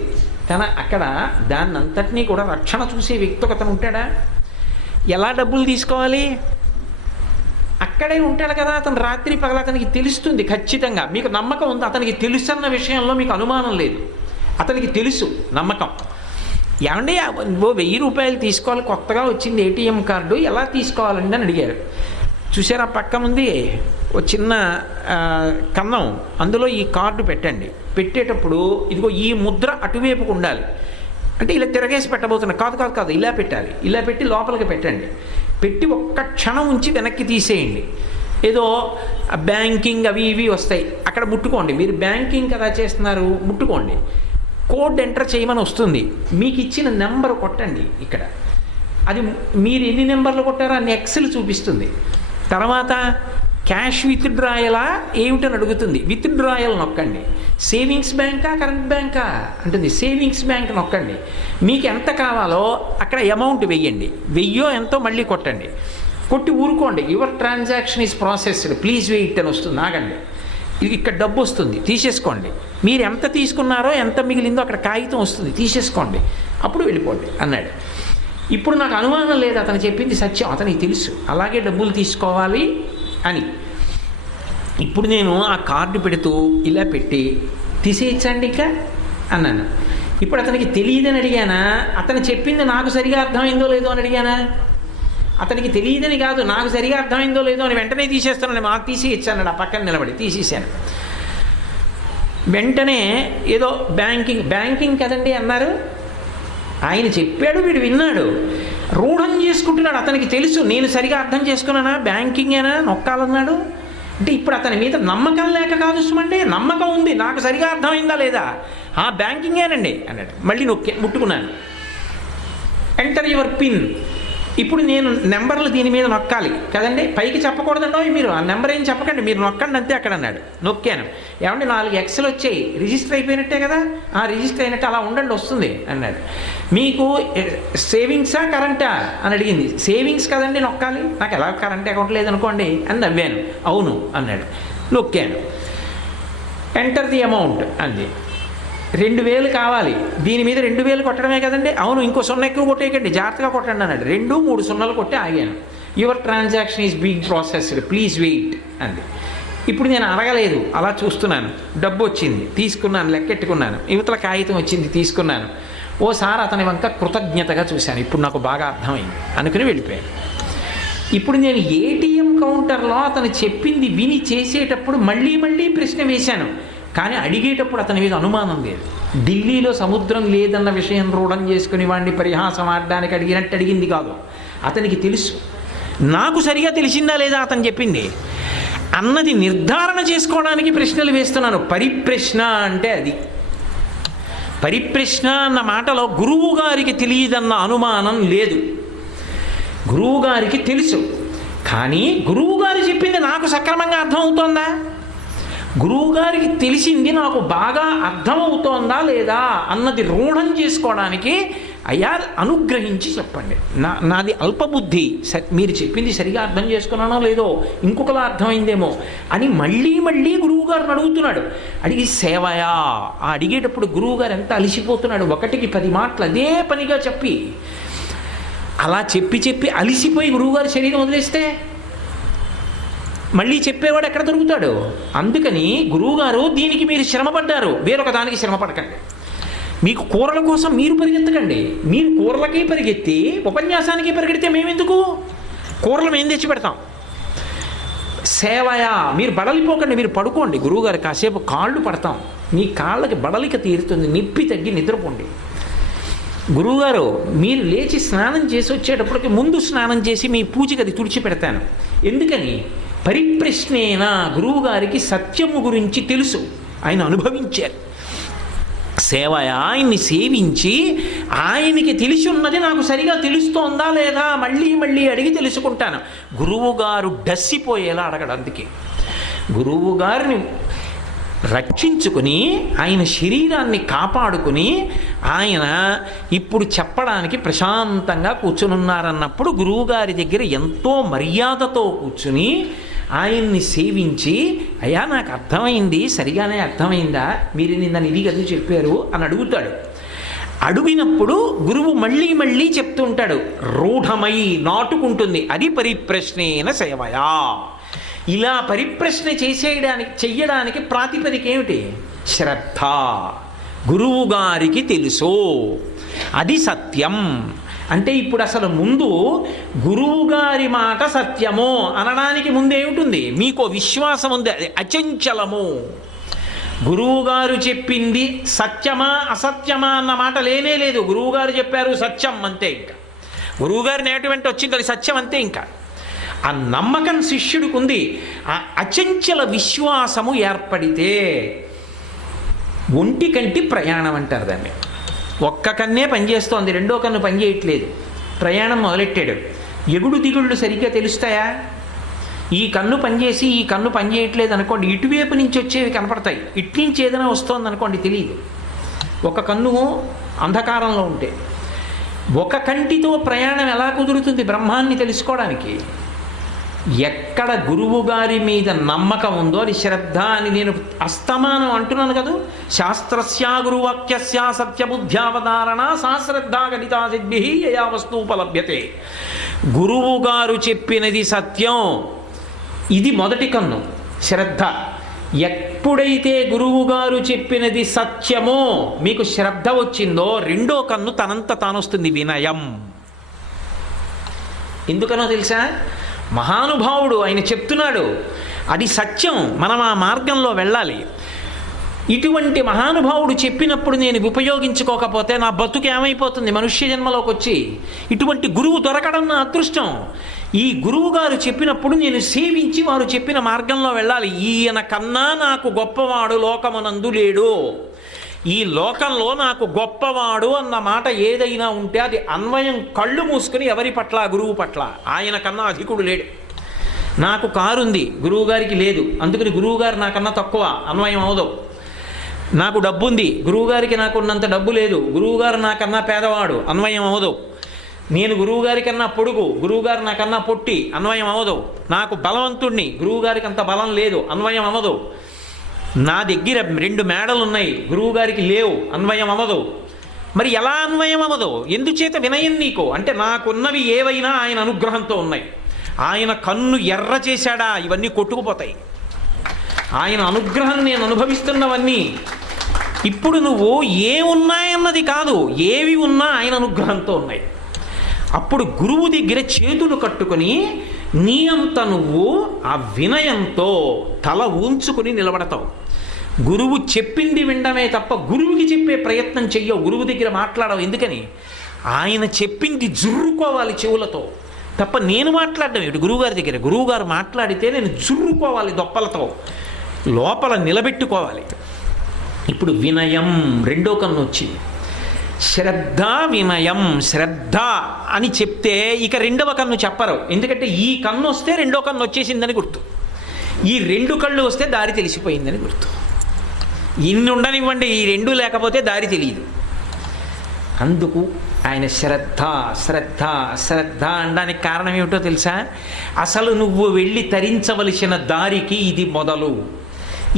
కానీ అక్కడ దాన్ని అంతటినీ కూడా రక్షణ చూసే వ్యక్తి ఒకతను ఉంటాడా? ఎలా డబ్బులు తీసుకోవాలి అక్కడే ఉంటాడు కదా. అతను రాత్రి పగల అతనికి తెలుస్తుంది ఖచ్చితంగా. మీకు నమ్మకం ఉంది అతనికి తెలుసు అన్న విషయంలో మీకు అనుమానం లేదు. అతనికి తెలుసు, నమ్మకం. ఏమండి 1000 రూపాయలు తీసుకోవాలి, కొత్తగా వచ్చింది ఏటీఎం కార్డు, ఎలా తీసుకోవాలండి అని అడిగారు. చూసారా పక్కన ఉంది ఒక చిన్న కన్నం, అందులో ఈ కార్డు పెట్టండి. పెట్టేటప్పుడు ఇదిగో ఈ ముద్ర అటువైపుకు ఉండాలి అంటే ఇలా తిరగేసి పెట్టబోతున్నా. కాదు ఇలా పెట్టాలి. ఇలా పెట్టి లోపలికి పెట్టండి. పెట్టి ఒక్క క్షణం ఉంచి వెనక్కి తీసేయండి. ఏదో బ్యాంకింగ్ అవి ఇవి వస్తాయి, అక్కడ ముట్టుకోండి. మీరు బ్యాంకింగ్ కదా చేస్తున్నారు, ముట్టుకోండి. కోడ్ ఎంటర్ చేయమని వస్తుంది. మీకు ఇచ్చిన నెంబర్ కొట్టండి ఇక్కడ. అది మీరు ఎన్ని నెంబర్లు కొట్టారో అన్ని ఎక్స్లు చూపిస్తుంది. తర్వాత క్యాష్ విత్డ్రాయలా ఏమిటని అడుగుతుంది. విత్డ్రాయల్ నొక్కండి. సేవింగ్స్ బ్యాంకా కరెంట్ బ్యాంకా అంటుంది. సేవింగ్స్ బ్యాంక్ నొక్కండి. మీకు ఎంత కావాలో అక్కడ అమౌంట్ వెయ్యండి. 1000 ఎంతో మళ్ళీ కొట్టండి. కొట్టి ఊరుకోండి. Your transaction is processed, please wait అని వస్తుంది. ఆగండి. ఇది ఇక్కడ డబ్బు వస్తుంది, తీసేసుకోండి. మీరు ఎంత తీసుకున్నారో ఎంత మిగిలిందో అక్కడ కాగితం వస్తుంది, తీసేసుకోండి. అప్పుడు వెళ్ళిపోండి అన్నాడు. ఇప్పుడు నాకు అనుమానం లేదు, అతను చెప్పింది సత్యం, అతనికి తెలుసు అలాగే డబ్బులు తీసుకోవాలి అని. ఇప్పుడు నేను ఆ కార్డు పెడుతూ ఇలా పెట్టి తీసేయచ్చండి ఇంకా అన్నాను. ఇప్పుడు అతనికి తెలియదని అడిగానా, అతను చెప్పింది నాకు సరిగా అర్థమైందో లేదో అని అడిగానా? అతనికి తెలియదని కాదు, నాకు సరిగా అర్థమైందో లేదో అని వెంటనే తీసేస్తానని మాకు తీసేయచ్చు అన్నాడు. ఆ పక్కన నిలబడి తీసేసాను. వెంటనే ఏదో బ్యాంకింగ్ కదండి అన్నారు. ఆయన చెప్పాడు, వీడు విన్నాడు, రూఢం చేసుకుంటున్నాడు. అతనికి తెలుసు నేను సరిగా అర్థం చేసుకున్నానా, బ్యాంకింగేనా నొక్కాలన్నాడు. అంటే ఇప్పుడు అతని మీద నమ్మకం లేక కాదు సుమండి, నమ్మకం ఉంది, నాకు సరిగా అర్థమైందా లేదా, బ్యాంకింగేనండి అన్నాడు. మళ్ళీ ముట్టుకున్నాను. Enter your pin. ఇప్పుడు నేను నెంబర్లు దీని మీద నొక్కాలి కదండి, పైకి చెప్పకూడదండో మీరు, ఆ నెంబర్ ఏం చెప్పకండి, మీరు నొక్కండి అంతే అక్కడ అన్నాడు. నొక్కాను. ఏమంటే 4 ఎక్స్లు వచ్చాయి, రిజిస్టర్ అయిపోయినట్టే కదా, రిజిస్టర్ అయినట్టు అలా ఉండండి వస్తుంది అన్నాడు. మీకు సేవింగ్సా కరెంటా అని అడిగింది. సేవింగ్స్ కదండి నొక్కాలి, నాకు ఎలా కరెంట్ అకౌంట్ లేదనుకోండి అని నవ్వాను. అవును అన్నాడు. నొక్కాను. ఎంటర్ ది అమౌంట్ అంది. 2000 కావాలి, దీని మీద 2000 కొట్టడమే కదండి. అవును, ఇంకో 0 ఎక్కువ కొట్టేయకండి, జాగ్రత్తగా కొట్టండి అన్నాడు. 2, 3 సున్నాలు కొట్టి ఆగాను. Your transaction is being processed, please wait అంది. ఇప్పుడు నేను అడగలేదు, అలా చూస్తున్నాను. డబ్బు వచ్చింది, తీసుకున్నాను, లెక్కెట్టుకున్నాను. యువతల కాగితం వచ్చింది, తీసుకున్నాను. ఓసారి అతని వంక కృతజ్ఞతగా చూశాను. ఇప్పుడు నాకు బాగా అర్థమైంది అనుకుని వెళ్ళిపోయాను. ఇప్పుడు నేను ఏటీఎం కౌంటర్లో అతను చెప్పింది విని చేసేటప్పుడు మళ్ళీ ప్రశ్న వేశాను. కానీ అడిగేటప్పుడు అతని మీద అనుమానం లేదు. ఢిల్లీలో సముద్రం లేదన్న విషయం రూఢం చేసుకుని వాడిని పరిహాసం ఆడడానికి అడిగినట్టు అడిగింది కాదు. అతనికి తెలుసు నాకు సరిగా తెలిసిందా లేదా అతను చెప్పింది అన్నది నిర్ధారణ చేసుకోవడానికి ప్రశ్నలు వేస్తున్నాను. పరిప్రశ్న అంటే అది. పరిప్రశ్న అన్న మాటలో గురువు గారికి తెలియదన్న అనుమానం లేదు. గురువు గారికి తెలుసు. కానీ గురువు గారు చెప్పింది నాకు సక్రమంగా అర్థమవుతోందా, గురువుగారికి తెలిసింది నాకు బాగా అర్థమవుతోందా లేదా అన్నది రూఢం చేసుకోవడానికి అయ్యా అనుగ్రహించి చెప్పండి, నాది అల్పబుద్ధి, మీరు చెప్పింది సరిగా అర్థం చేసుకున్నానో లేదో, ఇంకొకలా అర్థమైందేమో అని మళ్ళీ గురువుగారిని అడుగుతున్నాడు. అడిగి సేవయా అడిగేటప్పుడు గురువుగారు ఎంత అలిసిపోతున్నాడు. 1కి 10 మాటలు అదే పనిగా చెప్పి అలా చెప్పి అలిసిపోయి గురువుగారి శరీరం వదిలేస్తే మళ్ళీ చెప్పేవాడు ఎక్కడ దొరుకుతాడు? అందుకని గురువుగారు దీనికి మీరు శ్రమపడ్డారు, వేరొక దానికి శ్రమపడకండి. మీకు కూరల కోసం మీరు పరిగెత్తకండి. మీరు కూరలకి పరిగెత్తి ఉపన్యాసానికి పరిగెడితే మేమెందుకు? కూరలు మేము తెచ్చి పెడతాం. సేవయా మీరు బడలిపోకండి, మీరు పడుకోండి. గురువుగారు కాసేపు కాళ్ళు పడతాం, మీ కాళ్ళకి బడలిక తీరుతుంది, నొప్పి తగ్గి నిద్రపోండి. గురువుగారు మీరు లేచి స్నానం చేసి వచ్చేటప్పటికి ముందు స్నానం చేసి మీ పూజకి అది తుడిచిపెడతాను. ఎందుకని? పరిప్రశ్నేన గురువుగారికి సత్యము గురించి తెలుసు. ఆయన అనుభవించారు. ఆయన్ని సేవించి ఆయనకి తెలిసి ఉన్నది నాకు సరిగా తెలుస్తోందా లేదా మళ్ళీ మళ్ళీ అడిగి తెలుసుకుంటాను. గురువుగారు డస్సిపోయేలా అడగడు. అందుకే గురువుగారిని రక్షించుకుని ఆయన శరీరాన్ని కాపాడుకుని ఆయన ఇప్పుడు చెప్పడానికి ప్రశాంతంగా కూర్చునున్నారన్నప్పుడు గురువుగారి దగ్గర ఎంతో మర్యాదతో కూర్చుని ఆయన్ని సేవించి, అయ్యా నాకు అర్థమైంది, సరిగానే అర్థమైందా, మీరు నిన్న ఇది కదా చెప్పారు అని అడుగుతాడు. అడిగినప్పుడు గురువు మళ్ళీ మళ్ళీ చెప్తుంటాడు. రూఢమై నాటుకుంటుంది. అది పరిప్రశ్నేన సేవయా. ఇలా పరిప్రశ్న చెయ్యడానికి ప్రాతిపదిక ఏమిటి? శ్రద్ధ. గురువుగారికి తెలుసు అది సత్యం అంటే ఇప్పుడు అసలు ముందు గురువుగారి మాట సత్యము అనడానికి ముందేమిటుంది? మీకు విశ్వాసం ఉంది, అది అచంచలము. గురువుగారు చెప్పింది సత్యమా అసత్యమా అన్న మాట లేనే లేదు. గురువుగారు చెప్పారు సత్యం అంతే. ఇంకా గురువుగారి నేటువంటి వచ్చింది అది సత్యం అంతే. ఇంకా ఆ నమ్మకం శిష్యుడికి ఉంది. ఆ అచంచల విశ్వాసము ఏర్పడితే ఒంటి కంటి ప్రయాణం అంటారు దాన్ని. ఒక్క కన్నే పనిచేస్తోంది, రెండో కన్ను పనిచేయట్లేదు. ప్రయాణం మొదలెట్టాడు. ఎగుడు దిగుళ్ళు సరిగ్గా తెలుస్తాయా? ఈ కన్ను పనిచేసి ఈ కన్ను పనిచేయట్లేదు అనుకోండి, ఇటువైపు నుంచి వచ్చేవి కనపడతాయి, ఇటు నుంచి ఏదైనా వస్తోంది అనుకోండి తెలియదు. ఒక కన్ను అంధకారంలో ఉంటే ఒక కంటితో ప్రయాణం ఎలా కుదురుతుంది బ్రహ్మాన్ని తెలుసుకోవడానికి? ఎక్కడ గురువుగారి మీద నమ్మకం ఉందో అది శ్రద్ధ అని నేను అస్తమానం అంటున్నాను కదా. శాస్త్రస్యా గురువాక్యస్యా సత్యబుద్ధ్యావధారణ సా శ్రద్ధా గణితా సిద్భి యయా వస్తూపలభ్యతే. గురువుగారు చెప్పినది సత్యం, ఇది మొదటి కన్ను శ్రద్ధ. ఎప్పుడైతే గురువుగారు చెప్పినది సత్యమో మీకు శ్రద్ధ వచ్చిందో రెండో కన్ను తనంత తానొస్తుంది, వినయం. ఎందుకనో తెలుసా? మహానుభావుడు ఆయన చెప్తున్నాడు అది సత్యం, మనం ఆ మార్గంలో వెళ్ళాలి. ఇటువంటి మహానుభావుడు చెప్పినప్పుడు నేను ఉపయోగించుకోకపోతే నా బతుకు ఏమైపోతుంది? మనుష్య జన్మలోకి వచ్చి ఇటువంటి గురువు దొరకడం నా అదృష్టం. ఈ గురువు గారు చెప్పినప్పుడు నేను సేవించి వారు చెప్పిన మార్గంలో వెళ్ళాలి. ఈయన కన్నా నాకు గొప్పవాడు లోకమునందు లేడు. ఈ లోకంలో నాకు గొప్పవాడు అన్న మాట ఏదైనా ఉంటే అది అన్వయం కళ్ళు మూసుకుని ఎవరి పట్ల? గురువు పట్ల. ఆయన కన్నా అధికుడు లేడు. నాకు కారుంది, గురువుగారికి లేదు, అందుకని గురువుగారు నాకన్నా తక్కువ, అన్వయం అవదు. నాకు డబ్బుంది, గురువుగారికి నాకున్నంత డబ్బు లేదు, గురువుగారు నాకన్నా పేదవాడు, అన్వయం అవదు. నేను గురువుగారి కన్నా పొడుగు, గురువుగారు నాకన్నా పొట్టి, అన్వయం అవదు. నాకు బలవంతుణ్ణి, గురువుగారికి అంత బలం లేదు, అన్వయం అవదు. నా దగ్గర 2 మేడలు ఉన్నాయి, గురువుగారికి లేవు, అన్వయం అవ్వదు. మరి ఎలా అన్వయం అవ్వదు? ఎందుచేత వినయం నీకు అంటే నాకున్నవి ఏవైనా ఆయన అనుగ్రహంతో ఉన్నాయి. ఆయన కన్ను ఎర్ర చేశాడా ఇవన్నీ కొట్టుకుపోతాయి. ఆయన అనుగ్రహం నేను అనుభవిస్తున్నవన్నీ. ఇప్పుడు నువ్వు ఏమున్నాయన్నది కాదు, ఏవి ఉన్నా ఆయన అనుగ్రహంతో ఉన్నాయి. అప్పుడు గురువు దగ్గర చేతులు కట్టుకొని నీ అంత నువ్వు ఆ వినయంతో తల ఉంచుకుని నిలబడతావు. గురువు చెప్పింది వినడమే తప్ప గురువుకి చెప్పే ప్రయత్నం చెయ్యవు, గురువు దగ్గర మాట్లాడవు. ఎందుకని? ఆయన చెప్పింది జుర్రుకోవాలి చెవులతో తప్ప నేను మాట్లాడడం ఏమిటి గురువుగారి దగ్గర? గురువుగారు మాట్లాడితే నేను జుర్రుకోవాలి దొప్పలతో, లోపల నిలబెట్టుకోవాలి. ఇప్పుడు వినయం రెండో కన్ను వచ్చింది. శ్రద్ధ వినయం. శ్రద్ధ అని చెప్తే ఇక రెండవ కన్ను చెప్పరు, ఎందుకంటే ఈ కన్ను వస్తే రెండో కన్ను వచ్చేసిందని గుర్తు, ఈ 2 కళ్ళు వస్తే దారి తెలిసిపోయిందని గుర్తు. ఇన్ని ఉండనివ్వండి, ఈ 2 లేకపోతే దారి తెలియదు. అందుకు ఆయన శ్రద్ధ శ్రద్ధ శ్రద్ధ అనడానికి కారణం ఏమిటో తెలుసా? అసలు నువ్వు వెళ్ళి తరించవలసిన దారికి ఇది మొదలు.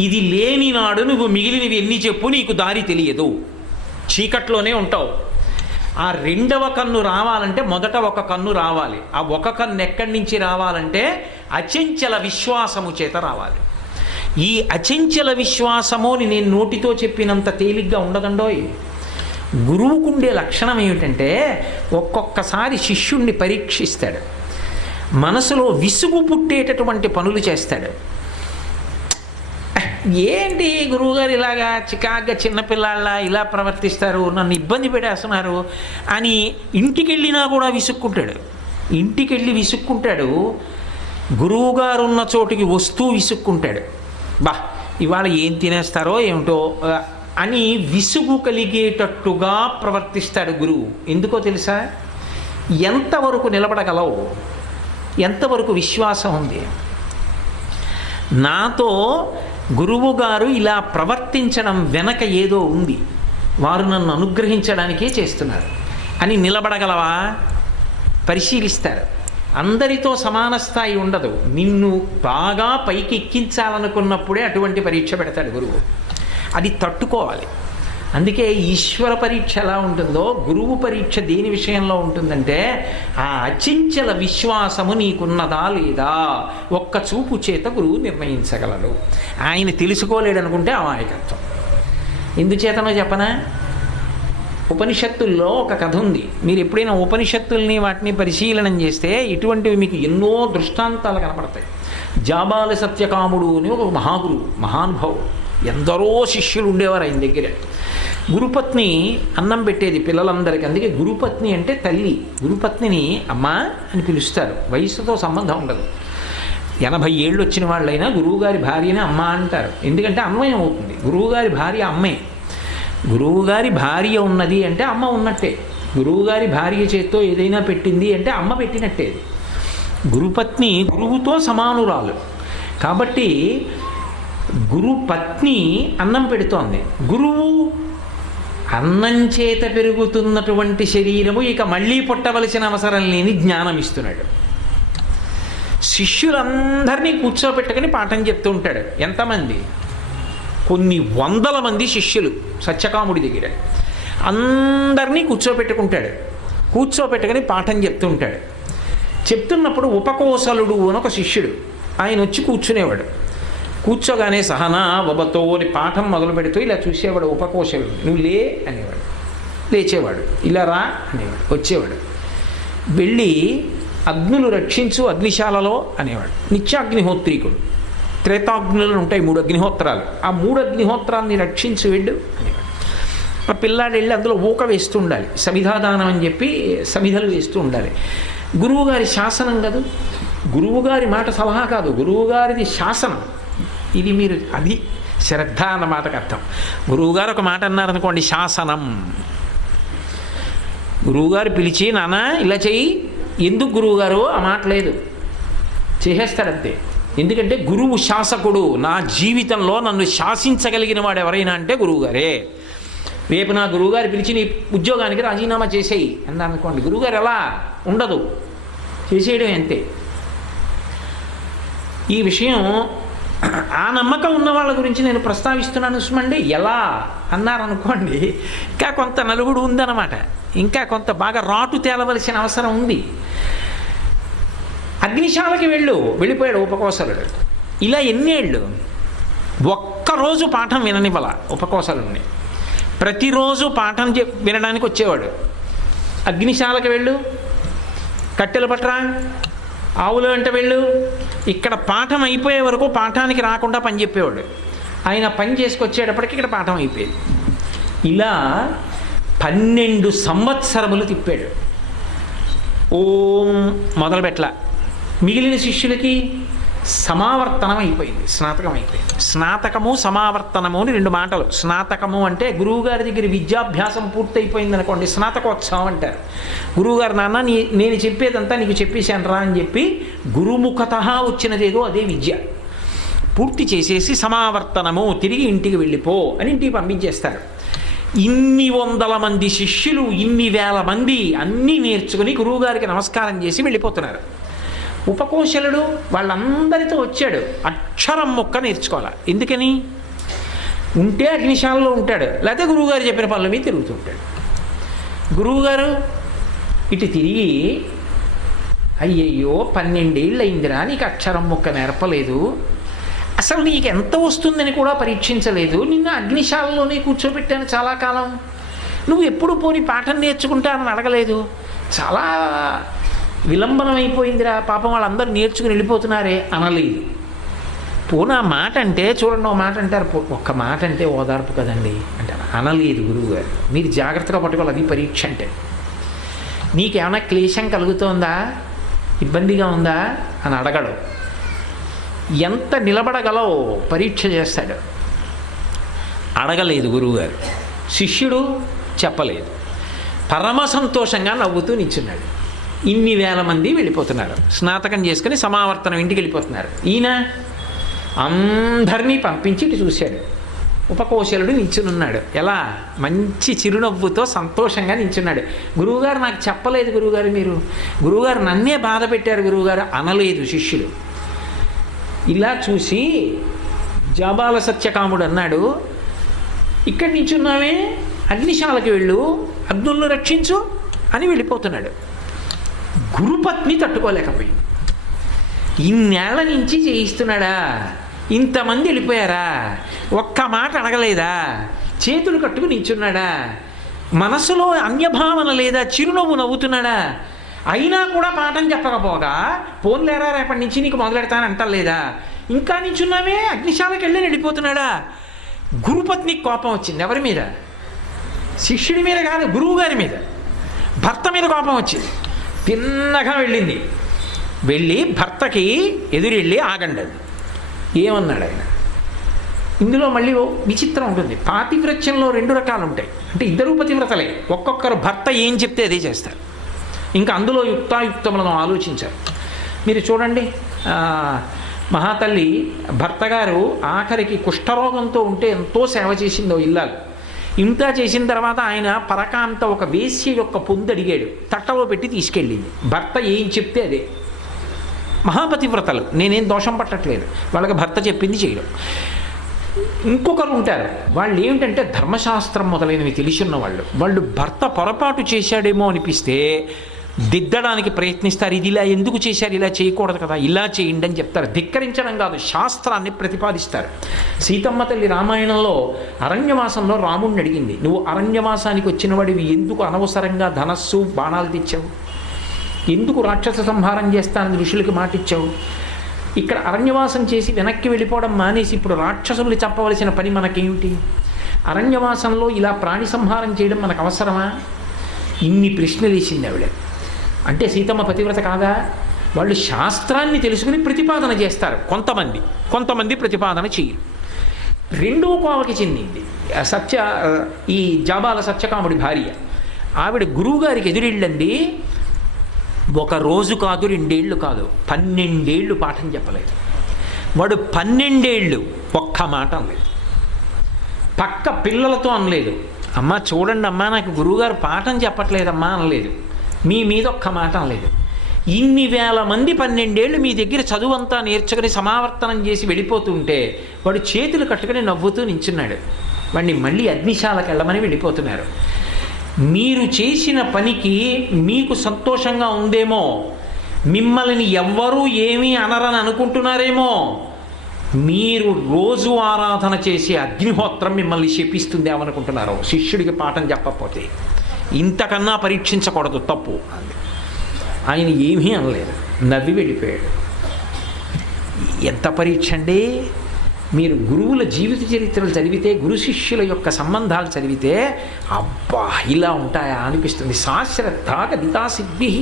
ఇది లేని నాడు నువ్వు మిగిలినవి ఎన్ని చెప్పు నీకు దారి తెలియదు, చీకట్లోనే ఉంటావు. ఆ రెండవ కన్ను రావాలంటే మొదట ఒక కన్ను రావాలి. ఆ ఒక కన్ను ఎక్కడి నుంచి రావాలంటే అచంచల విశ్వాసము చేత రావాలి. ఈ అచంచల విశ్వాసముని నేను నోటితో చెప్పినంత తేలిగ్గా ఉండదండోయ్. గురువుకుండే లక్షణం ఏమిటంటే ఒక్కొక్కసారి శిష్యుణ్ణి పరీక్షిస్తాడు, మనసులో విసుగు పుట్టేటటువంటి పనులు చేస్తాడు. ఏంటి గురువుగారు ఇలాగా చికాగ్గా చిన్నపిల్లాళ్ళ ఇలా ప్రవర్తిస్తారు, నన్ను ఇబ్బంది పెట్టేస్తున్నారు అని ఇంటికి వెళ్ళినా కూడా విసుక్కుంటాడు. ఇంటికి వెళ్ళి విసుక్కుంటాడు, గురువుగారు ఉన్న చోటికి వస్తూ విసుక్కుంటాడు. బా ఇవాళ ఏం తినేస్తారో ఏమిటో అని విసుగు కలిగేటట్టుగా ప్రవర్తిస్తాడు గురువు. ఎందుకో తెలుసా? ఎంతవరకు నిలబడగలవు, ఎంతవరకు విశ్వాసం ఉంది? నాతో గురువు గారు ఇలా ప్రవర్తించడం వెనక ఏదో ఉంది, వారు నన్ను అనుగ్రహించడానికే చేస్తున్నారు అని నిలబడగలవా? పరిశీలిస్తారు. అందరితో సమాన స్థాయి ఉండదు. నిన్ను బాగా పైకి ఎక్కించాలనుకున్నప్పుడే అటువంటి పరీక్ష పెడతాడు గురువు. అది తట్టుకోవాలి. అందుకే ఈశ్వర పరీక్ష ఎలా ఉంటుందో గురువు పరీక్ష దేని విషయంలో ఉంటుందంటే ఆ అచంచల విశ్వాసము నీకున్నదా లేదా ఒక్క చూపు చేత గురువు నిర్ణయించగలడు. ఆయన తెలుసుకోలేడు అనుకుంటే అమాయకత్వం. ఎందుచేతనో చెప్పనా? ఉపనిషత్తుల్లో ఒక కథ ఉంది. మీరు ఎప్పుడైనా ఉపనిషత్తుల్ని వాటిని పరిశీలనం చేస్తే ఇటువంటివి మీకు ఎన్నో దృష్టాంతాలు కనపడతాయి. జాబాలి సత్యకాముడు అని ఒక మహాగురువు, మహానుభావుడు, ఎందరో శిష్యులు ఉండేవారు ఆయన దగ్గర. గురుపత్ని అన్నం పెట్టేది పిల్లలందరికీ. అందుకే గురుపత్ని అంటే తల్లి. గురుపత్నిని అమ్మా అని పిలుస్తారు. వయసుతో సంబంధం ఉండదు. 80 ఏళ్ళు వచ్చిన వాళ్ళైనా గురువుగారి భార్యని అమ్మ అంటారు. ఎందుకంటే అన్వయం అవుతుంది. గురువుగారి భార్య అమ్మే. గురువుగారి భార్య ఉన్నది అంటే అమ్మ ఉన్నట్టే. గురువుగారి భార్య చేత్తో ఏదైనా పెట్టింది అంటే అమ్మ పెట్టినట్టే. గురుపత్ని గురువుతో సమానురాలు. కాబట్టి గురుపత్ని అన్నం పెడుతోంది. గురువు అన్నం చేత పెరుగుతున్నటువంటి శరీరము ఇక మళ్ళీ పుట్టవలసిన అవసరం లేని జ్ఞానం ఇస్తున్నాడు. శిష్యులందరినీ కూర్చోబెట్టుకుని పాఠం చెప్తూ ఉంటాడు. ఎంతమంది? కొన్ని వందల మంది శిష్యులు సత్యకాముడి దగ్గర. అందరినీ కూర్చోబెట్టుకుంటాడు. కూర్చోబెట్టుకుని పాఠం చెప్తూ ఉంటాడు. చెప్తున్నప్పుడు ఉపకోసలుడు అని ఒక శిష్యుడు ఆయన వచ్చి కూర్చునేవాడు. కూర్చోగానే సహనా వబతో అని పాఠం మొదలు పెడుతూ ఇలా చూసేవాడు. ఉపకోశలుడు నువ్వు లే అనేవాడు. లేచేవాడు. ఇలా రా అనేవాడు. వచ్చేవాడు. వెళ్ళి అగ్నులు రక్షించు అగ్నిశాలలో అనేవాడు. నిత్యాగ్నిహోత్రీకుడు. త్రేతాగ్నులు ఉంటాయి 3 అగ్నిహోత్రాలు. ఆ 3 అగ్నిహోత్రాలని రక్షించి వెళ్ళు అనేవాడు. ఆ పిల్లాడు వెళ్ళి అందులో ఊక వేస్తూ ఉండాలి. సమిధాదానం అని చెప్పి సమిధలు వేస్తూ ఉండాలి. గురువుగారి శాసనం కాదు, గురువుగారి మాట సలహా కాదు, గురువుగారిది శాసనం. ఇది మీరు అది శ్రద్ధ అన్న మాటకు అర్థం. గురువుగారు ఒక మాట అన్నారనుకోండి, శాసనం. గురువుగారు పిలిచి నాన్న ఇలా చెయ్యి, ఎందుకు గురువుగారు ఆ మాట లేదు, చేసేస్తాడంతే. ఎందుకంటే గురువు శాసకుడు. నా జీవితంలో నన్ను శాసించగలిగిన వాడు ఎవరైనా అంటే గురువుగారే. రేపు నా గురువుగారు పిలిచి నీ ఉద్యోగానికి రాజీనామా చేసేయి అన్నారనుకోండి, గురువుగారు ఎలా ఉండదు, చేసేయడం అంతే. ఈ విషయం ఆ నమ్మకం ఉన్న వాళ్ళ గురించి నేను ప్రస్తావిస్తున్నాను సుమండి. ఎలా అన్నారనుకోండి, ఇంకా కొంత నలుగుడు ఉందన్నమాట, ఇంకా కొంత బాగా రాటు తేలవలసిన అవసరం ఉంది. అగ్నిశాలకి వెళ్ళిపోయాడు ఉపకోసలుడు. ఇలా ఎన్నేళ్ళు? ఒక్కరోజు పాఠం విననివ్వాల ఉపకోసలుడిని. ప్రతిరోజు పాఠం వినడానికి వచ్చేవాడు. అగ్నిశాలకి వెళ్ళు, కట్టెలు పట్టరా, ఆవులు అంటే వెళ్ళు. ఇక్కడ పాఠం అయిపోయే వరకు పాఠానికి రాకుండా పని చెప్పేవాడు. ఆయన పని చేసుకొచ్చేటప్పటికి ఇక్కడ పాఠం అయిపోయేది. ఇలా 12 సంవత్సరములు తిప్పాడు. ఓం మొదలుపెట్ల. మిగిలిన శిష్యులకి సమావర్తనం అయిపోయింది, స్నాతకం అయిపోయింది. స్నాతకము సమావర్తనము అని 2 మాటలు. స్నాతకము అంటే గురువుగారి దగ్గర విద్యాభ్యాసం పూర్తయిపోయింది అనుకోండి, స్నాతకోత్సవం అంటారు. గురువుగారు నాన్న నేను చెప్పేదంతా నీకు చెప్పేశాను రా అని చెప్పి గురుముఖత వచ్చినదేదో అదే విద్య పూర్తి చేసేసి సమావర్తనము, తిరిగి ఇంటికి వెళ్ళిపో అని ఇంటికి పంపించేస్తారు. ఇన్ని వందల మంది శిష్యులు, ఇన్ని వేల మంది అన్నీ నేర్చుకుని గురువుగారికి నమస్కారం చేసి వెళ్ళిపోతున్నారు. ఉపకోశలుడు వాళ్ళందరితో వచ్చాడు. అక్షరం మొక్క నేర్చుకోవాలి. ఎందుకని? ఉంటే అగ్నిశాలలో ఉంటాడు, లేకపోతే గురువుగారు చెప్పిన పనుల మీద తిరుగుతుంటాడు. గురువుగారు ఇటు తిరిగి అయ్యయ్యో 12 ఏళ్ళు అయిందిరా నీకు అక్షరం మొక్క నేర్పలేదు, అసలు నీకు ఎంత వస్తుందని కూడా పరీక్షించలేదు, నిన్ను అగ్నిశాలలోనే కూర్చోబెట్టాను చాలా కాలం, నువ్వు ఎప్పుడు పోని పాఠం నేర్చుకుంటానని అడగలేదు, చాలా విలంబనం అయిపోయిందిరా, పాపం వాళ్ళందరూ నేర్చుకుని వెళ్ళిపోతున్నారే అనలేదు. పోనా మాట అంటే చూడండి, ఒక మాట అంటారు, ఒక్క మాట అంటే ఓదార్పు కదండి అంటారు. అనలేదు గురువుగారు. మీరు జాగ్రత్తగా పట్టుకోవాలి, అది పరీక్ష అంటే. నీకేమైనా క్లేశం కలుగుతోందా, ఇబ్బందిగా ఉందా అని అడగడు. ఎంత నిలబడగలవో పరీక్ష చేస్తాడు. అడగలేదు గురువుగారు. శిష్యుడు చెప్పలేదు. పరమ సంతోషంగా నవ్వుతూ నిల్చున్నాడు. ఇన్ని వేల మంది వెళ్ళిపోతున్నారు, స్నాతకం చేసుకుని సమావర్తనం ఇంటికి వెళ్ళిపోతున్నారు. ఈయన అందరినీ పంపించి ఇటు చూశాడు. ఉపకోశలుడు నిల్చునున్నాడు. ఎలా? మంచి చిరునవ్వుతో సంతోషంగా నిల్చున్నాడు. గురువుగారు నాకు చెప్పలేదు గురువుగారు, మీరు గురువుగారు నన్నే బాధ పెట్టారు గురువుగారు అనలేదు శిష్యుడు. ఇలా చూసి జాబాల సత్యకాముడు అన్నాడు, ఇక్కడ నిల్చున్నావే, అగ్నిశాలకి వెళ్ళు, అగ్నులను రక్షించు అని వెళ్ళిపోతున్నాడు. గురుపత్ని తట్టుకోలేకపోయింది. ఇన్నేళ్ల నుంచి చేయిస్తున్నాడా, ఇంతమంది వెళ్ళిపోయారా, ఒక్క మాట అడగలేదా, చేతులు కట్టుకుని నిల్చున్నాడా, మనసులో అన్యభావన లేదా, చిరునవ్వు నవ్వుతున్నాడా, అయినా కూడా పాఠం చెప్పకపోగా పోన్లేరా రేపటి నుంచి నీకు మొదలెడతాను అంటలేదా, ఇంకా నిల్చున్నావే, అగ్నిశాలకు వెళ్ళి వెళ్ళిపోతున్నాడా. గురుపత్నికి కోపం వచ్చింది. ఎవరి మీద? శిష్యుడి మీద కాదు, గురువు గారి మీద, భర్త మీద కోపం వచ్చింది. తిన్నగా వెళ్ళింది. వెళ్ళి భర్తకి ఎదురెళ్ళి ఆగండి. ఏమన్నాడు ఆయన? ఇందులో మళ్ళీ విచిత్రం ఉంటుంది. పాతివ్రత్యంలో 2 రకాలు ఉంటాయి. అంటే ఇద్దరు పతివ్రతలే, ఒక్కొక్కరు భర్త ఏం చెప్తే అదే చేస్తారు. ఇంకా అందులో యుక్తాయుక్తములను ఆలోచించారు. మీరు చూడండి, మహాతల్లి భర్త గారు ఆఖరికి కుష్ఠరోగంతో ఉంటే ఎంతో సేవ చేసిందో ఇల్లాలు. ఇంత చేసిన తర్వాత ఆయన పరకాంత ఒక వేశ్య యొక్క పొందు అడిగాడు, తట్టలో పెట్టి తీసుకెళ్ళింది. భర్త ఏం చెప్తే అదే. మహాపతివ్రతలు, నేనేం దోషం పట్టట్లేదు, వాళ్ళకి భర్త చెప్పింది చేయడం. ఇంకొకరు ఉంటారు, వాళ్ళు ఏమిటంటే ధర్మశాస్త్రం మొదలైనవి తెలిసిన వాళ్ళు భర్త పొరపాటు చేశాడేమో అనిపిస్తే దిద్దడానికి ప్రయత్నిస్తారు. ఇది ఇలా ఎందుకు చేశారు, ఇలా చేయకూడదు కదా, ఇలా చేయండి అని చెప్తారు. ధిక్కరించడం కాదు, శాస్త్రాన్ని ప్రతిపాదిస్తారు. సీతమ్మ తల్లి రామాయణంలో అరణ్యవాసంలో రాముడిని అడిగింది, నువ్వు అరణ్యవాసానికి వచ్చిన వాడివి ఎందుకు అనవసరంగా ధనస్సు బాణాలు తెచ్చావు, ఎందుకు రాక్షస సంహారం చేస్తానని ఋషులకి మాటిచ్చావు, ఇక్కడ అరణ్యవాసం చేసి వెనక్కి వెళ్ళిపోవడం మానేసి ఇప్పుడు రాక్షసుల్ని చంపవలసిన పని మనకేమిటి, అరణ్యవాసంలో ఇలా ప్రాణి సంహారం చేయడం మనకు అవసరమా? ఇన్ని ప్రశ్నలు వేసింది ఆవిడ. అంటే సీతమ్మ పతివ్రత కాదా? వాళ్ళు శాస్త్రాన్ని తెలుసుకుని ప్రతిపాదన చేస్తారు. కొంతమంది ప్రతిపాదన చేయరు. రెండో కోవకి చెందింది ఈ జాబాల సత్యకాముడి భార్య. ఆవిడ గురువుగారికి ఎదురెళ్ళండి. 1 రోజు కాదు, 2 ఏళ్ళు కాదు, 12 ఏళ్ళు పాఠం చెప్పలేదు. వాడు 12 ఏళ్ళు ఒక్క మాట అనలేదు. పక్క పిల్లలతో అనలేదు, అమ్మ చూడండి అమ్మా నాకు గురువుగారు పాఠం చెప్పట్లేదమ్మా అనలేదు. మీ మీద ఒక్క మాట అనలేదు. ఇన్ని వేల మంది 12 ఏళ్ళు మీ దగ్గర చదువంతా నేర్చుకుని సమావర్తనం చేసి వెళ్ళిపోతుంటే వాడు చేతులు కట్టుకుని నవ్వుతూ నించున్నాడు. వాడిని మళ్ళీ అగ్నిశాలకు వెళ్ళమని వెళ్ళిపోతున్నారు. మీరు చేసిన పనికి మీకు సంతోషంగా ఉందేమో, మిమ్మల్ని ఎవ్వరూ ఏమీ అనరని అనుకుంటున్నారేమో, మీరు రోజు ఆరాధన చేసే అగ్నిహోత్రం మిమ్మల్ని శపిస్తుంది ఏమనుకుంటున్నారో. శిష్యుడికి పాఠం చెప్పకపోతే ఇంతకన్నా పరీక్షించకూడదు, తప్పు. ఆయన ఏమీ అనలేదు, నవ్వి వెళ్ళిపోయాడు. ఎంత పరీక్ష అండి! మీరు గురువుల జీవిత చరిత్రలు చదివితే, గురు శిష్యుల యొక్క సంబంధాలు చదివితే అబ్బా ఇలా ఉంటాయా అనిపిస్తుంది. శాస్త్రత్థాగ దితాసిద్ధి.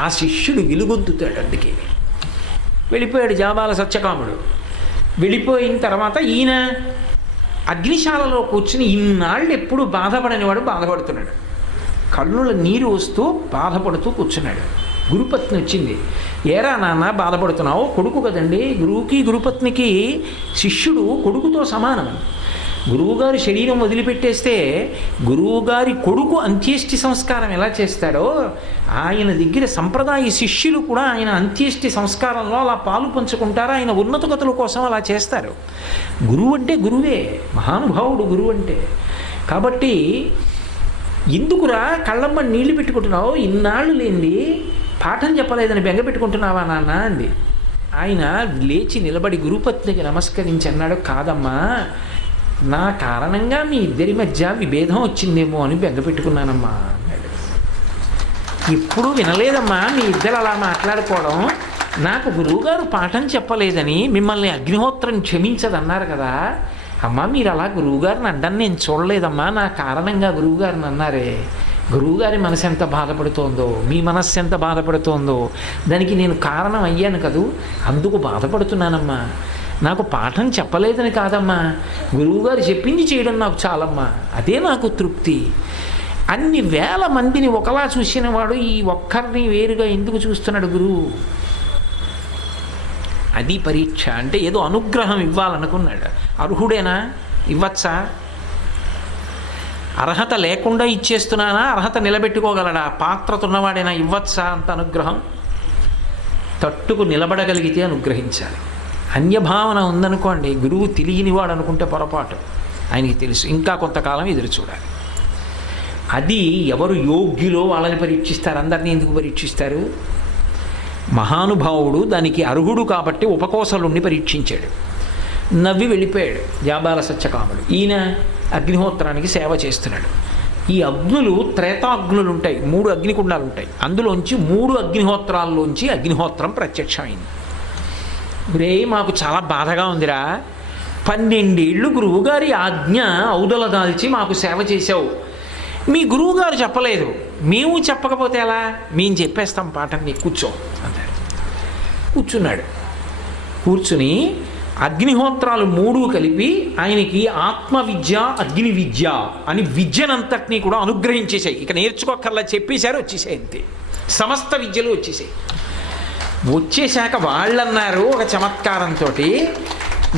ఆ శిష్యుడు వెలుగొందుతాడు. అందుకే వెళ్ళిపోయాడు జాబాల సత్యకాముడు. వెళ్ళిపోయిన తర్వాత ఈయన అగ్నిశాలలో కూర్చుని ఇన్నాళ్ళు ఎప్పుడు బాధపడనివాడు బాధపడుతున్నాడు. కళ్ళుల నీరు వస్తూ బాధపడుతూ కూర్చున్నాడు. గురుపత్ని వచ్చింది. ఏరా నాన్న బాధపడుతున్నావు? కొడుకు కదండి, గురువుకి గురుపత్నికి శిష్యుడు కొడుకుతో సమానం. గురువుగారి శరీరం వదిలిపెట్టేస్తే గురువుగారి కొడుకు అంత్యేష్టి సంస్కారం ఎలా చేస్తాడో, ఆయన దగ్గర సంప్రదాయ శిష్యులు కూడా ఆయన అంత్యేష్టి సంస్కారంలో అలా పాలు పంచుకుంటారు. ఆయన ఉన్నతగతుల కోసం అలా చేస్తారు. గురువు అంటే గురువే, మహానుభావుడు గురువు అంటే. కాబట్టి ఎందుకురా కళ్ళమ్మ నీళ్లు పెట్టుకుంటున్నావు, ఇన్నాళ్ళు లేనిది పాఠం చెప్పలేదని బెంగ పెట్టుకుంటున్నావా నాన్న అంది. ఆయన లేచి నిలబడి గురుపత్నికి నమస్కరించి అన్నాడు, కాదమ్మా, నా కారణంగా మీ ఇద్దరి మధ్య విభేదం వచ్చిందేమో అని బెంగ పెట్టుకున్నానమ్మా అన్నాడు. ఎప్పుడూ వినలేదమ్మా మీ ఇద్దరు అలా మాట్లాడుకోవడం. నాకు గురువుగారు పాఠం చెప్పలేదని మిమ్మల్ని అగ్నిహోత్రం క్షమించదన్నారు కదా అమ్మా, మీరు అలా గురువుగారిని అడ్డం నేను చూడలేదమ్మా, నా కారణంగా గురువుగారిని అన్నారే. గురువుగారి మనసు ఎంత బాధపడుతోందో, మీ మనస్సు ఎంత బాధపడుతోందో దానికి నేను కారణం అయ్యాను కదూ, అందుకు బాధపడుతున్నానమ్మా. నాకు పాఠం చెప్పలేదని కాదమ్మా, గురువుగారు చెప్పింది చేయడం నాకు చాలమ్మా, అదే నాకు తృప్తి. అన్ని వేల మందిని ఒకలా చూసిన వాడు ఈ ఒక్కరిని వేరుగా ఎందుకు చూస్తున్నాడు గురువు? అది పరీక్ష అంటే. ఏదో అనుగ్రహం ఇవ్వాలనుకున్నాడు, అర్హుడేనా? ఇవ్వచ్చా? అర్హత లేకుండా ఇచ్చేస్తున్నానా? అర్హత నిలబెట్టుకోగలడా? పాత్రత ఉన్నవాడైనా ఇవ్వచ్చా అంత అనుగ్రహం? తట్టుకు నిలబడగలిగితే అనుగ్రహించాలి. అన్యభావన ఉందనుకోండి, గురువు తెలియనివాడు అనుకుంటే పొరపాటు. ఆయనకి తెలుసు, ఇంకా కొంతకాలం ఎదురు చూడాలి. అది ఎవరు యోగ్యులో వాళ్ళని పరీక్షిస్తారు, అందరినీ ఎందుకు పరీక్షిస్తారు? మహానుభావుడు దానికి అర్హుడు కాబట్టి ఉపకోసలుణ్ణి పరీక్షించాడు. నవ్వి వెళ్ళిపోయాడు జాబాల సత్యకాముడు. ఈయన అగ్నిహోత్రానికి సేవ చేస్తున్నాడు. ఈ అగ్నులు త్రేతాగ్నులు ఉంటాయి, 3 అగ్నికుండాలు ఉంటాయి. అందులోంచి 3 అగ్నిహోత్రాల్లోంచి అగ్నిహోత్రం ప్రత్యక్షమైంది. గురే, మాకు చాలా బాధగా ఉందిరా, 12 ఏళ్ళు గురువుగారి ఆజ్ఞ ఔదల దాల్చి మాకు సేవ చేశావు, మీ గురువుగారు చెప్పలేదు, మేము చెప్పకపోతే ఎలా? మేము చెప్పేస్తాం పాఠం, నీకు కూర్చో అన్నాడు. కూర్చున్నాడు. కూర్చుని అగ్నిహోత్రాలు 3 కలిపి ఆయనకి ఆత్మవిద్య అగ్ని విద్య అని విద్యనంతటినీ కూడా అనుగ్రహించేసాయి. ఇక నేర్చుకోకర్లా చెప్పేశారు, వచ్చేసాయి అంతే. సమస్త విద్యలు వచ్చేసాయి. వచ్చేశాక వాళ్ళన్నారు ఒక చమత్కారంతో,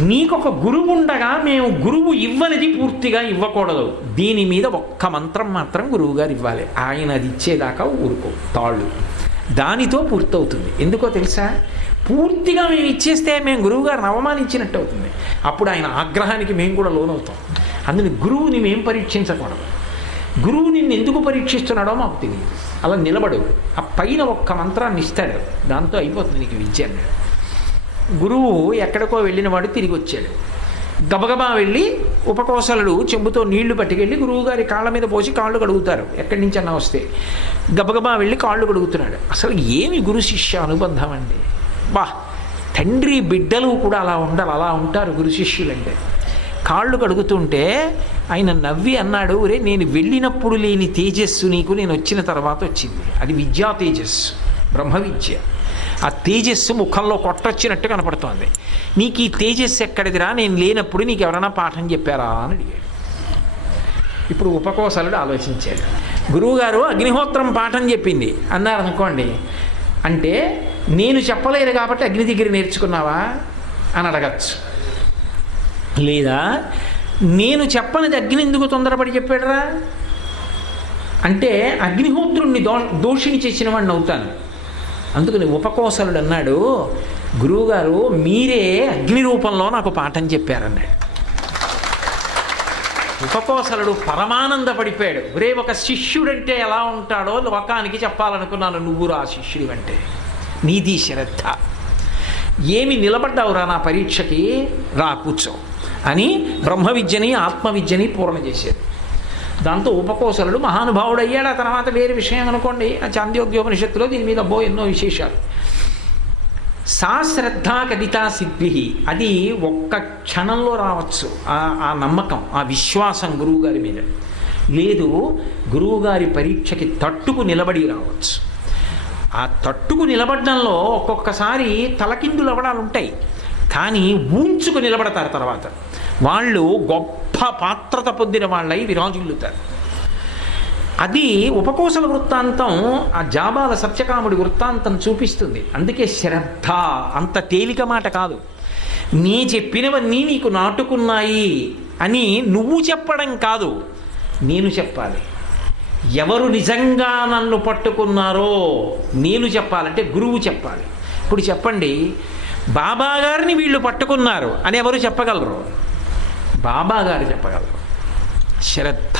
నీకొక గురువు ఉండగా మేము గురువు ఇవ్వనిది పూర్తిగా ఇవ్వకూడదు, దీని మీద ఒక్క మంత్రం మాత్రం గురువుగారు ఇవ్వాలి, ఆయన అది ఇచ్చేదాకా ఊరుకో, తాళ్ళు, దానితో పూర్తవుతుంది. ఎందుకో తెలుసా? పూర్తిగా మేము ఇచ్చేస్తే మేము గురువుగారిని అవమానించినట్టు అవుతుంది. అప్పుడు ఆయన ఆగ్రహానికి మేము కూడా లోనవుతాం. అందుని గురువుని మేము పరీక్షించకూడదు. గురువు నిన్ను ఎందుకు పరీక్షిస్తున్నాడో మాకు తెలియదు. అలా నిలబడు, ఆ పైన ఒక్క మంత్రాన్ని ఇస్తాడు, దాంతో అయిపోతుంది నీకు విద్య అన్నాడు. గురువు ఎక్కడికో వెళ్ళిన వాడు తిరిగి వచ్చాడు. గబగబా వెళ్ళి ఉపకోసలుడు చెంబుతో నీళ్లు పట్టుకెళ్ళి గురువుగారి కాళ్ళ మీద పోసి కాళ్ళు కడుగుతారు, ఎక్కడి నుంచి అన్నా వస్తే. గబగబా వెళ్ళి కాళ్ళు కడుగుతున్నాడు. అసలు ఏమి గురు శిష్య అనుబంధం అండి! బా, తండ్రి బిడ్డలు కూడా అలా ఉండాలి, అలా ఉంటారు గురు శిష్యులంటే. కాళ్ళు కడుగుతుంటే ఆయన నవ్వి అన్నాడు, రే, నేను వెళ్ళినప్పుడు లేని తేజస్సు నీకు నేను వచ్చిన తర్వాత వచ్చింది. అది విద్యా తేజస్సు, బ్రహ్మ విద్య. ఆ తేజస్సు ముఖంలో కొట్టొచ్చినట్టు కనపడుతోంది. నీకు ఈ తేజస్సు ఎక్కడిదిరా, నేను లేనప్పుడు నీకు ఎవరైనా పాఠం చెప్పారా అని అడిగాడు. ఇప్పుడు ఉపకోసలుడు ఆలోచించాడు. గురువుగారు అగ్నిహోత్రం పాఠం చెప్పింది అన్నారు అనుకోండి, అంటే నేను చెప్పలేదు కాబట్టి అగ్ని దగ్గర నేర్చుకున్నావా అని అడగచ్చు. లేదా నేను చెప్పనిది అగ్ని ఎందుకు తొందరపడి చెప్పాడురా అంటే అగ్నిహోత్రుణ్ణి దోషిని చేసిన వాడిని అవుతాను. అందుకని ఉపకోసలుడు అన్నాడు, గురువుగారు మీరే అగ్ని రూపంలో నాకు పాఠం చెప్పారన్నాడు. ఉపకోసలుడు పరమానందపడిపోయాడు. ఒరే, ఒక శిష్యుడంటే ఎలా ఉంటాడో లోకానికి చెప్పాలనుకున్నాను, నువ్వు రా శిష్యుడు అంటే, నీది శ్రద్ధ, ఏమి నిలబడ్డావురా నా పరీక్షకి, రా కూర్చో అని బ్రహ్మ విద్యని ఆత్మవిద్యని పూర్ణ చేశాడు. దాంతో ఉపకోసలుడు మహానుభావుడు అయ్యాడు. ఆ తర్వాత వేరే విషయం అనుకోండి, ఆ చాంద్యోగ్యోపనిషత్తులో దీని మీద ఎన్నో విశేషాలు. సా శ్రద్ధ కదితా సిద్ధి, అది ఒక్క క్షణంలో రావచ్చు. ఆ నమ్మకం, ఆ విశ్వాసం గురువుగారి మీద. లేదు, గురువుగారి పరీక్షకి తట్టుకు నిలబడి రావచ్చు. ఆ తట్టుకు నిలబడడంలో ఒక్కొక్కసారి తలకిందులు అవ్వడాలు ఉంటాయి, కానీ ఊంచుకు నిలబడతారు. తర్వాత వాళ్ళు గొప్ప పాత్రత పొందిన వాళ్ళై విరాజిల్లుతారు. అది ఉపకోసల వృత్తాంతం, ఆ జాబాల సత్యకాముడి వృత్తాంతం చూపిస్తుంది. అందుకే శ్రద్ధ అంత తేలిక మాట కాదు. నీ చెప్పినవన్నీ నీకు నాటుకున్నాయి అని నువ్వు చెప్పడం కాదు, నేను చెప్పాలి. ఎవరు నిజంగా నన్ను పట్టుకున్నారో నేను చెప్పాలంటే గురువు చెప్పాలి. ఇప్పుడు చెప్పండి, బాబాగారిని వీళ్ళు పట్టుకున్నారు అని ఎవరు చెప్పగలరు? బాబాగారు చెప్పగలరు. శ్రద్ధ,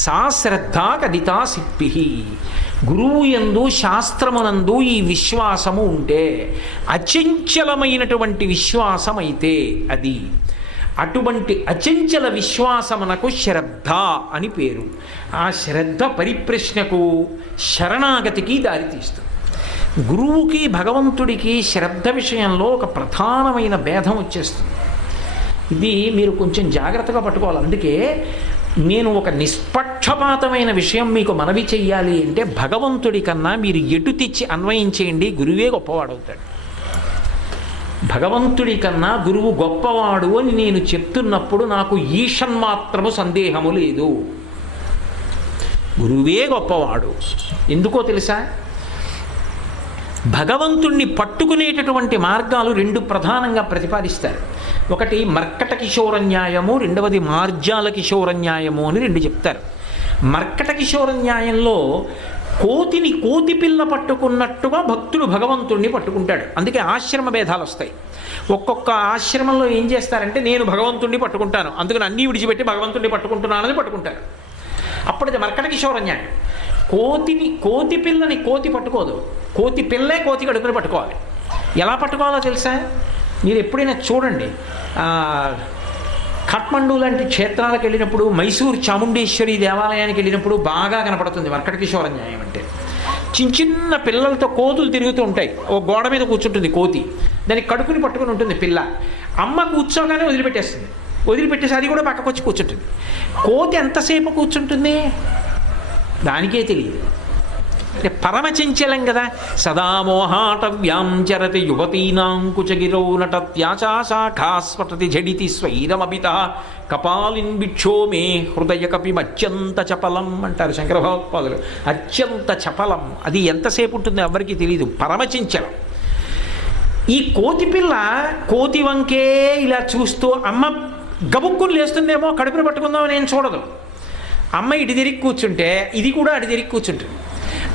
సా శ్రద్ధ కదితా సిద్ధి. గురువు యందు శాస్త్రమునందు ఈ విశ్వాసము ఉంటే, అచంచలమైనటువంటి విశ్వాసం అయితే అది, అటువంటి అచంచల విశ్వాసమునకు శ్రద్ధ అని పేరు. ఆ శ్రద్ధ పరిప్రశ్నకు, శరణాగతికి దారితీస్తుంది. గురువుకి భగవంతుడికి శ్రద్ధ విషయంలో ఒక ప్రధానమైన భేదం వచ్చేస్తుంది. ఇది మీరు కొంచెం జాగ్రత్తగా పట్టుకోవాలి. అందుకే నేను ఒక నిష్పక్షపాతమైన విషయం మీకు మనవి చెయ్యాలి అంటే భగవంతుడి కన్నా మీరు ఎటు తెచ్చి అన్వయం చేయండి, గురువే గొప్పవాడవుతాడు. భగవంతుడి కన్నా గురువు గొప్పవాడు అని నేను చెప్తున్నప్పుడు నాకు ఈషన్మాత్రము సందేహము లేదు. గురువే గొప్పవాడు. ఎందుకో తెలుసా? భగవంతుణ్ణి పట్టుకునేటటువంటి మార్గాలు రెండు ప్రధానంగా ప్రతిపాదిస్తారు. ఒకటి మర్కట కిశోర న్యాయము, రెండవది మార్జాల కిశోర న్యాయము అని రెండు చెప్తారు. మర్కట కిశోర న్యాయంలో కోతిని కోతి పిల్ల పట్టుకున్నట్టుగా భక్తుడు భగవంతుణ్ణి పట్టుకుంటాడు. అందుకే ఆశ్రమ భేదాలు వస్తాయి. ఒక్కొక్క ఆశ్రమంలో ఏం చేస్తారంటే నేను భగవంతుణ్ణి పట్టుకుంటాను, అందుకని అన్నీ విడిచిపెట్టి భగవంతుణ్ణి పట్టుకుంటున్నానని పట్టుకుంటారు. అప్పుడు అది మర్కట కిశోర న్యాయం. కోతి పిల్లని కోతి పట్టుకోదు, కోతి పిల్లే కోతి కడుపుని పట్టుకోవాలి. ఎలా పట్టుకోవాలో తెలుసా? మీరు ఎప్పుడైనా చూడండి, కాఠ్మండూ లాంటి క్షేత్రాలకు వెళ్ళినప్పుడు, మైసూర్ చాముండేశ్వరి దేవాలయానికి వెళ్ళినప్పుడు బాగా కనపడుతుంది మర్కట కిశోర న్యాయం అంటే. చిన్న చిన్న పిల్లలతో కోతులు తిరుగుతూ ఉంటాయి. ఓ గోడ మీద కూర్చుంటుంది కోతి, దానికి కడుపుని పట్టుకుని ఉంటుంది పిల్ల. అమ్మ కూర్చోగానే వదిలిపెట్టేస్తుంది, వదిలిపెట్టేసి అది కూడా పక్కకు వచ్చి కూర్చుంటుంది. కోతి ఎంతసేపు కూర్చుంటుంది దానికే తెలియదు. అంటే పరమచంచలం కదా. సదామోహాటవ్యాం చరతి యువతీనాం కుచగిరౌ నటత్యాచాశాఖాస్ఫటతి జడితి స్వైరమభిత కపాలిన్ బిక్షో మే హృదయ కపి అత్యంత చపలం అంటారు శంకర భగవత్పాదులు. అత్యంత చపలం, అది ఎంతసేపు ఉంటుందో ఎవరికి తెలియదు, పరమచంచలం. ఈ కోతి పిల్ల కోతి వంకే ఇలా చూస్తూ అమ్మ గబుక్కుని లేస్తుందేమో కడుపుని పట్టుకుందామని ఏం చూడదు. అమ్మ ఇటు తిరిగి కూర్చుంటే ఇది కూడా అటు తిరిగి కూర్చుంటుంది.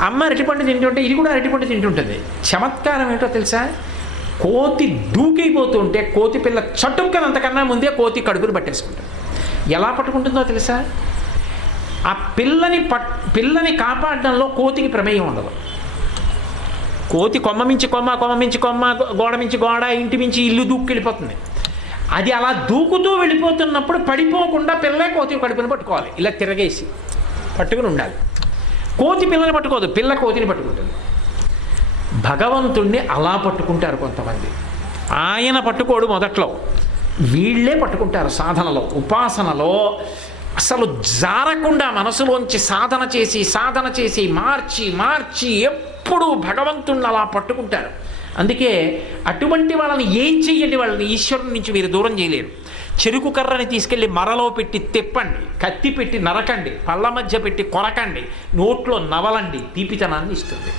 అమ్మ అరటిపండు తింటుంటే ఇది కూడా అరటిపండు తింటుంటుంది. చమత్కారం ఏంటో తెలుసా? కోతి దూకైపోతుంటే కోతి పిల్ల చటుక్కన అంతకన్నా ముందే కోతి కడుపుని పట్టేసుకుంటుంది. ఎలా పట్టుకుంటుందో తెలుసా? ఆ పిల్లని కాపాడడంలో కోతికి ప్రమేయం ఉండదు. కోతి కొమ్మ మించి కొమ్మ, కొమ్మ మించి కొమ్మ, గోడ మించి గోడ, ఇంటి మించి ఇల్లు దూక్కెళ్ళిపోతుంది. అది అలా దూకుతూ వెళ్ళిపోతున్నప్పుడు పడిపోకుండా పిల్లే కోతి కడుపుని పట్టుకోవాలి, ఇలా తిరగేసి పట్టుకుని ఉండాలి. కోతి పిల్లని పట్టుకోదు, పిల్ల కోతిని పట్టుకుంటుంది. భగవంతుణ్ణి అలా పట్టుకుంటారు కొంతమంది. ఆయన పట్టుకోడు మొదట్లో, వీళ్ళే పట్టుకుంటారు. సాధనలో, ఉపాసనలో అసలు జారకుండా మనసులోంచి సాధన చేసి మార్చి ఎప్పుడూ భగవంతుణ్ణి అలా పట్టుకుంటారు. అందుకే అటువంటి వాళ్ళని ఏం చెయ్యండి, వాళ్ళని ఈశ్వరుని నుంచి మీరు దూరం చేయలేరు. చెరుకు కర్రని తీసుకెళ్ళి మరలో పెట్టి తెప్పండి, కత్తి పెట్టి నరకండి, పళ్ళ మధ్య పెట్టి కొరకండి, నోట్లో నవలండి, తీపితనాన్ని ఇస్తుంది.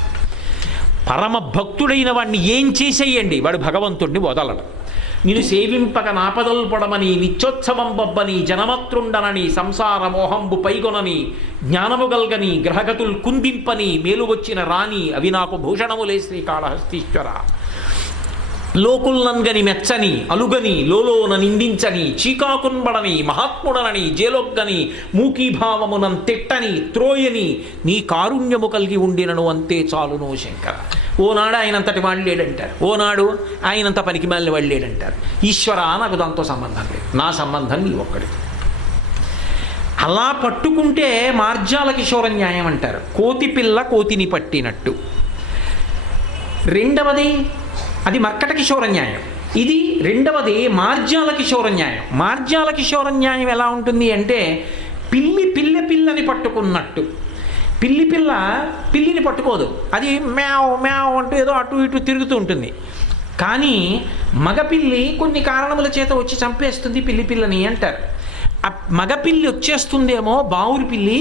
పరమ భక్తుడైన వాడిని ఏం చేసేయండి, వాడు భగవంతుడిని వదలడు. నేను సేవింపక నాపదల్పడమని నిత్యోత్సవం బొబ్బని జనమత్రుండనని సంసార మోహంబు పైగొనని జ్ఞానము గల్గని గ్రహగతులు కుందింపని మేలు వచ్చిన రాణి అవి నాకు భూషణములే శ్రీకాళహస్తీశ్వర. లోకుల్నంగని మెచ్చని అలుగని లోలోన నిందించని చీకాకున్బడని మహాత్ముడనని జేలొగ్గని మూకీభావమునం తిట్టని త్రోయని నీ కారుణ్యము కలిగి ఉండినను అంతే చాలునో శంకర. ఓనాడు ఆయనంతటి వాడు లేడంటారు, ఓనాడు ఆయనంత పనికి మాలిన వాడు లేడంటారు. ఈశ్వర నాకు దాంతో సంబంధం లేదు, నా సంబంధం నీ ఒక్కడితో. అలా పట్టుకుంటే మార్జాల కిశోర న్యాయం అంటారు. కోతి పిల్ల కోతిని పట్టినట్టు. రెండవది అది మర్కట కిశోర న్యాయం. ఇది రెండవది మార్జాల కిశోర న్యాయం. మార్జాల కిశోర న్యాయం ఎలా ఉంటుంది అంటే పిల్లని పట్టుకున్నట్టు. పిల్లిని పట్టుకోదు, అది మ్యావ్ మ్యావ్ అంటూ ఏదో అటు ఇటు తిరుగుతూ ఉంటుంది. కానీ మగపిల్లి కొన్ని కారణముల చేత వచ్చి చంపేస్తుంది పిల్లిని అంటారు. ఆ మగపిల్లి వచ్చేస్తుందేమో, బావురి పిల్లి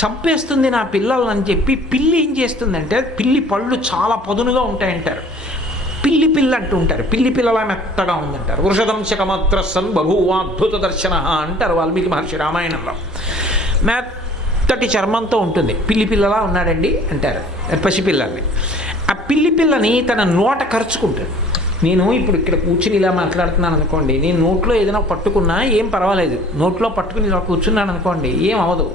చంపేస్తుంది నా పిల్లలను అని చెప్పి పిల్లి ఏం చేస్తుందంటే, పిల్లి పళ్ళు చాలా పదునుగా ఉంటాయంటారు, పిల్ల అంటూ ఉంటారు. పిల్లలా మెత్తగా ఉందంటారు. వృషదంశకమాత్రసన్ బభూవాద్భుత దర్శన అంటారు వాల్మీకి మహర్షి రామాయణంలో. మెత్తటి చర్మంతో ఉంటుంది, పిల్లలా ఉన్నాడండి అంటారు పసిపిల్లల్ని. ఆ పిల్లని తన నోట ఖర్చుకుంటాడు. నేను ఇప్పుడు ఇక్కడ కూర్చుని ఇలా మాట్లాడుతున్నాను అనుకోండి, నేను నోట్లో ఏదైనా పట్టుకున్నా ఏం పర్వాలేదు, నోట్లో పట్టుకుని ఇలా కూర్చున్నాను అనుకోండి ఏం అవ్వదు.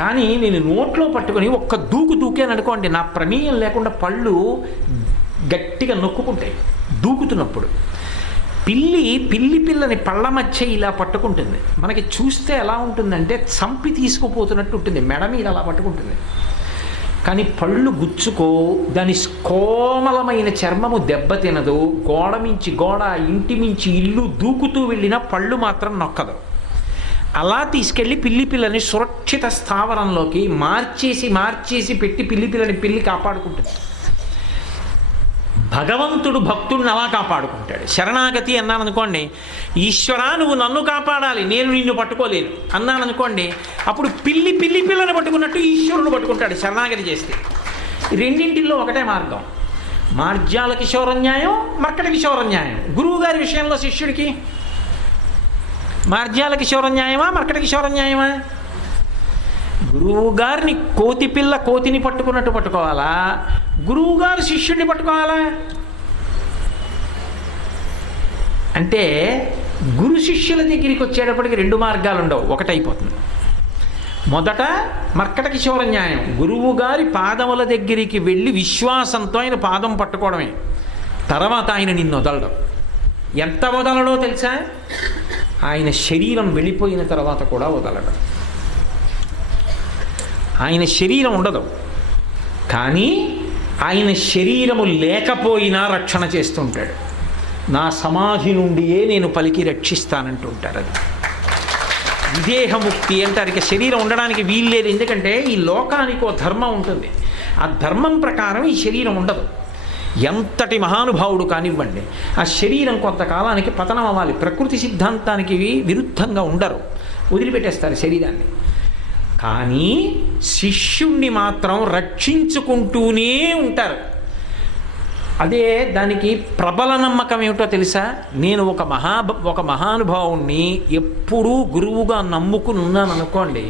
కానీ నేను నోట్లో పట్టుకొని ఒక్క దూకాను అనుకోండి, నా ప్రమేయం లేకుండా పళ్ళు గట్టిగా నొక్కుకుంటాయి దూకుతున్నప్పుడు. పిల్లని పళ్ళ మధ్య ఇలా పట్టుకుంటుంది. మనకి చూస్తే ఎలా ఉంటుందంటే చంపి తీసుకుపోతున్నట్టు ఉంటుంది, మెడ మీద అలా పట్టుకుంటుంది. కానీ పళ్ళు గుచ్చుకో, దాని కోమలమైన చర్మము దెబ్బతినదు. గోడ మించి గోడ, ఇంటి మించి ఇల్లు దూకుతూ వెళ్ళినా పళ్ళు మాత్రం నొక్కదు. అలా తీసుకెళ్ళి పిల్లి పిల్లని సురక్షిత స్థావరంలోకి మార్చేసి పెట్టి పిల్లి కాపాడుకుంటుంది. భగవంతుడు భక్తుడిని అలా కాపాడుకుంటాడు. శరణాగతి అన్నాననుకోండి, ఈశ్వరా నువ్వు నన్ను కాపాడాలి, నేను నిన్ను పట్టుకోలేను అన్నాననుకోండి, అప్పుడు పిల్లని పట్టుకున్నట్టు ఈశ్వరుని పట్టుకుంటాడు శరణాగతి చేస్తే. రెండింటిల్లో ఒకటే మార్గం. మార్జాల కిశోర న్యాయం, మర్కట కిశోర న్యాయం. గురువు గారి విషయంలో శిష్యుడికి మార్జాల కిశోర న్యాయమా, మర్కట కిశోర న్యాయమా? గురువు గారిని కోతిని పట్టుకున్నట్టు పట్టుకోవాలా, గురువు గారు శిష్యుడిని పట్టుకోవాలా? అంటే గురు శిష్యుల దగ్గరికి వచ్చేటప్పటికి రెండు మార్గాలు ఉండవు, ఒకటైపోతుంది. మొదట మర్కట కిశోర న్యాయం, గురువు గారి పాదముల దగ్గరికి వెళ్ళి విశ్వాసంతో ఆయన పాదం పట్టుకోవడమే. తర్వాత ఆయన నిన్ను వదలడం. ఎంత వదలడో తెలుసా? ఆయన శరీరం వెళ్ళిపోయిన తర్వాత కూడా వదలడం. ఆయన శరీరం ఉండదు, కానీ ఆయన శరీరము లేకపోయినా రక్షణ చేస్తుంటాడు. నా సమాధి నుండియే నేను పలికి రక్షిస్తానంటుంటారు. అది విదేహముక్తి అంటారు. ఇక శరీరం ఉండడానికి వీల్లేదు. ఎందుకంటే ఈ లోకానికి ఓ ధర్మం ఉంటుంది, ఆ ధర్మం ప్రకారం ఈ శరీరం ఉండదు. ఎంతటి మహానుభావుడు కానివ్వండి, ఆ శరీరం కొంతకాలానికి పతనం అవ్వాలి. ప్రకృతి సిద్ధాంతానికి విరుద్ధంగా ఉండరు, వదిలిపెట్టేస్తారు శరీరాన్ని. కానీ శిష్యుణ్ణి మాత్రం రక్షించుకుంటూనే ఉంటారు. అదే దానికి ప్రబల నమ్మకం ఏమిటో తెలుసా? నేను ఒక మహానుభావుణ్ణి ఎప్పుడూ గురువుగా నమ్ముకుని ఉన్నాను అనుకోండి,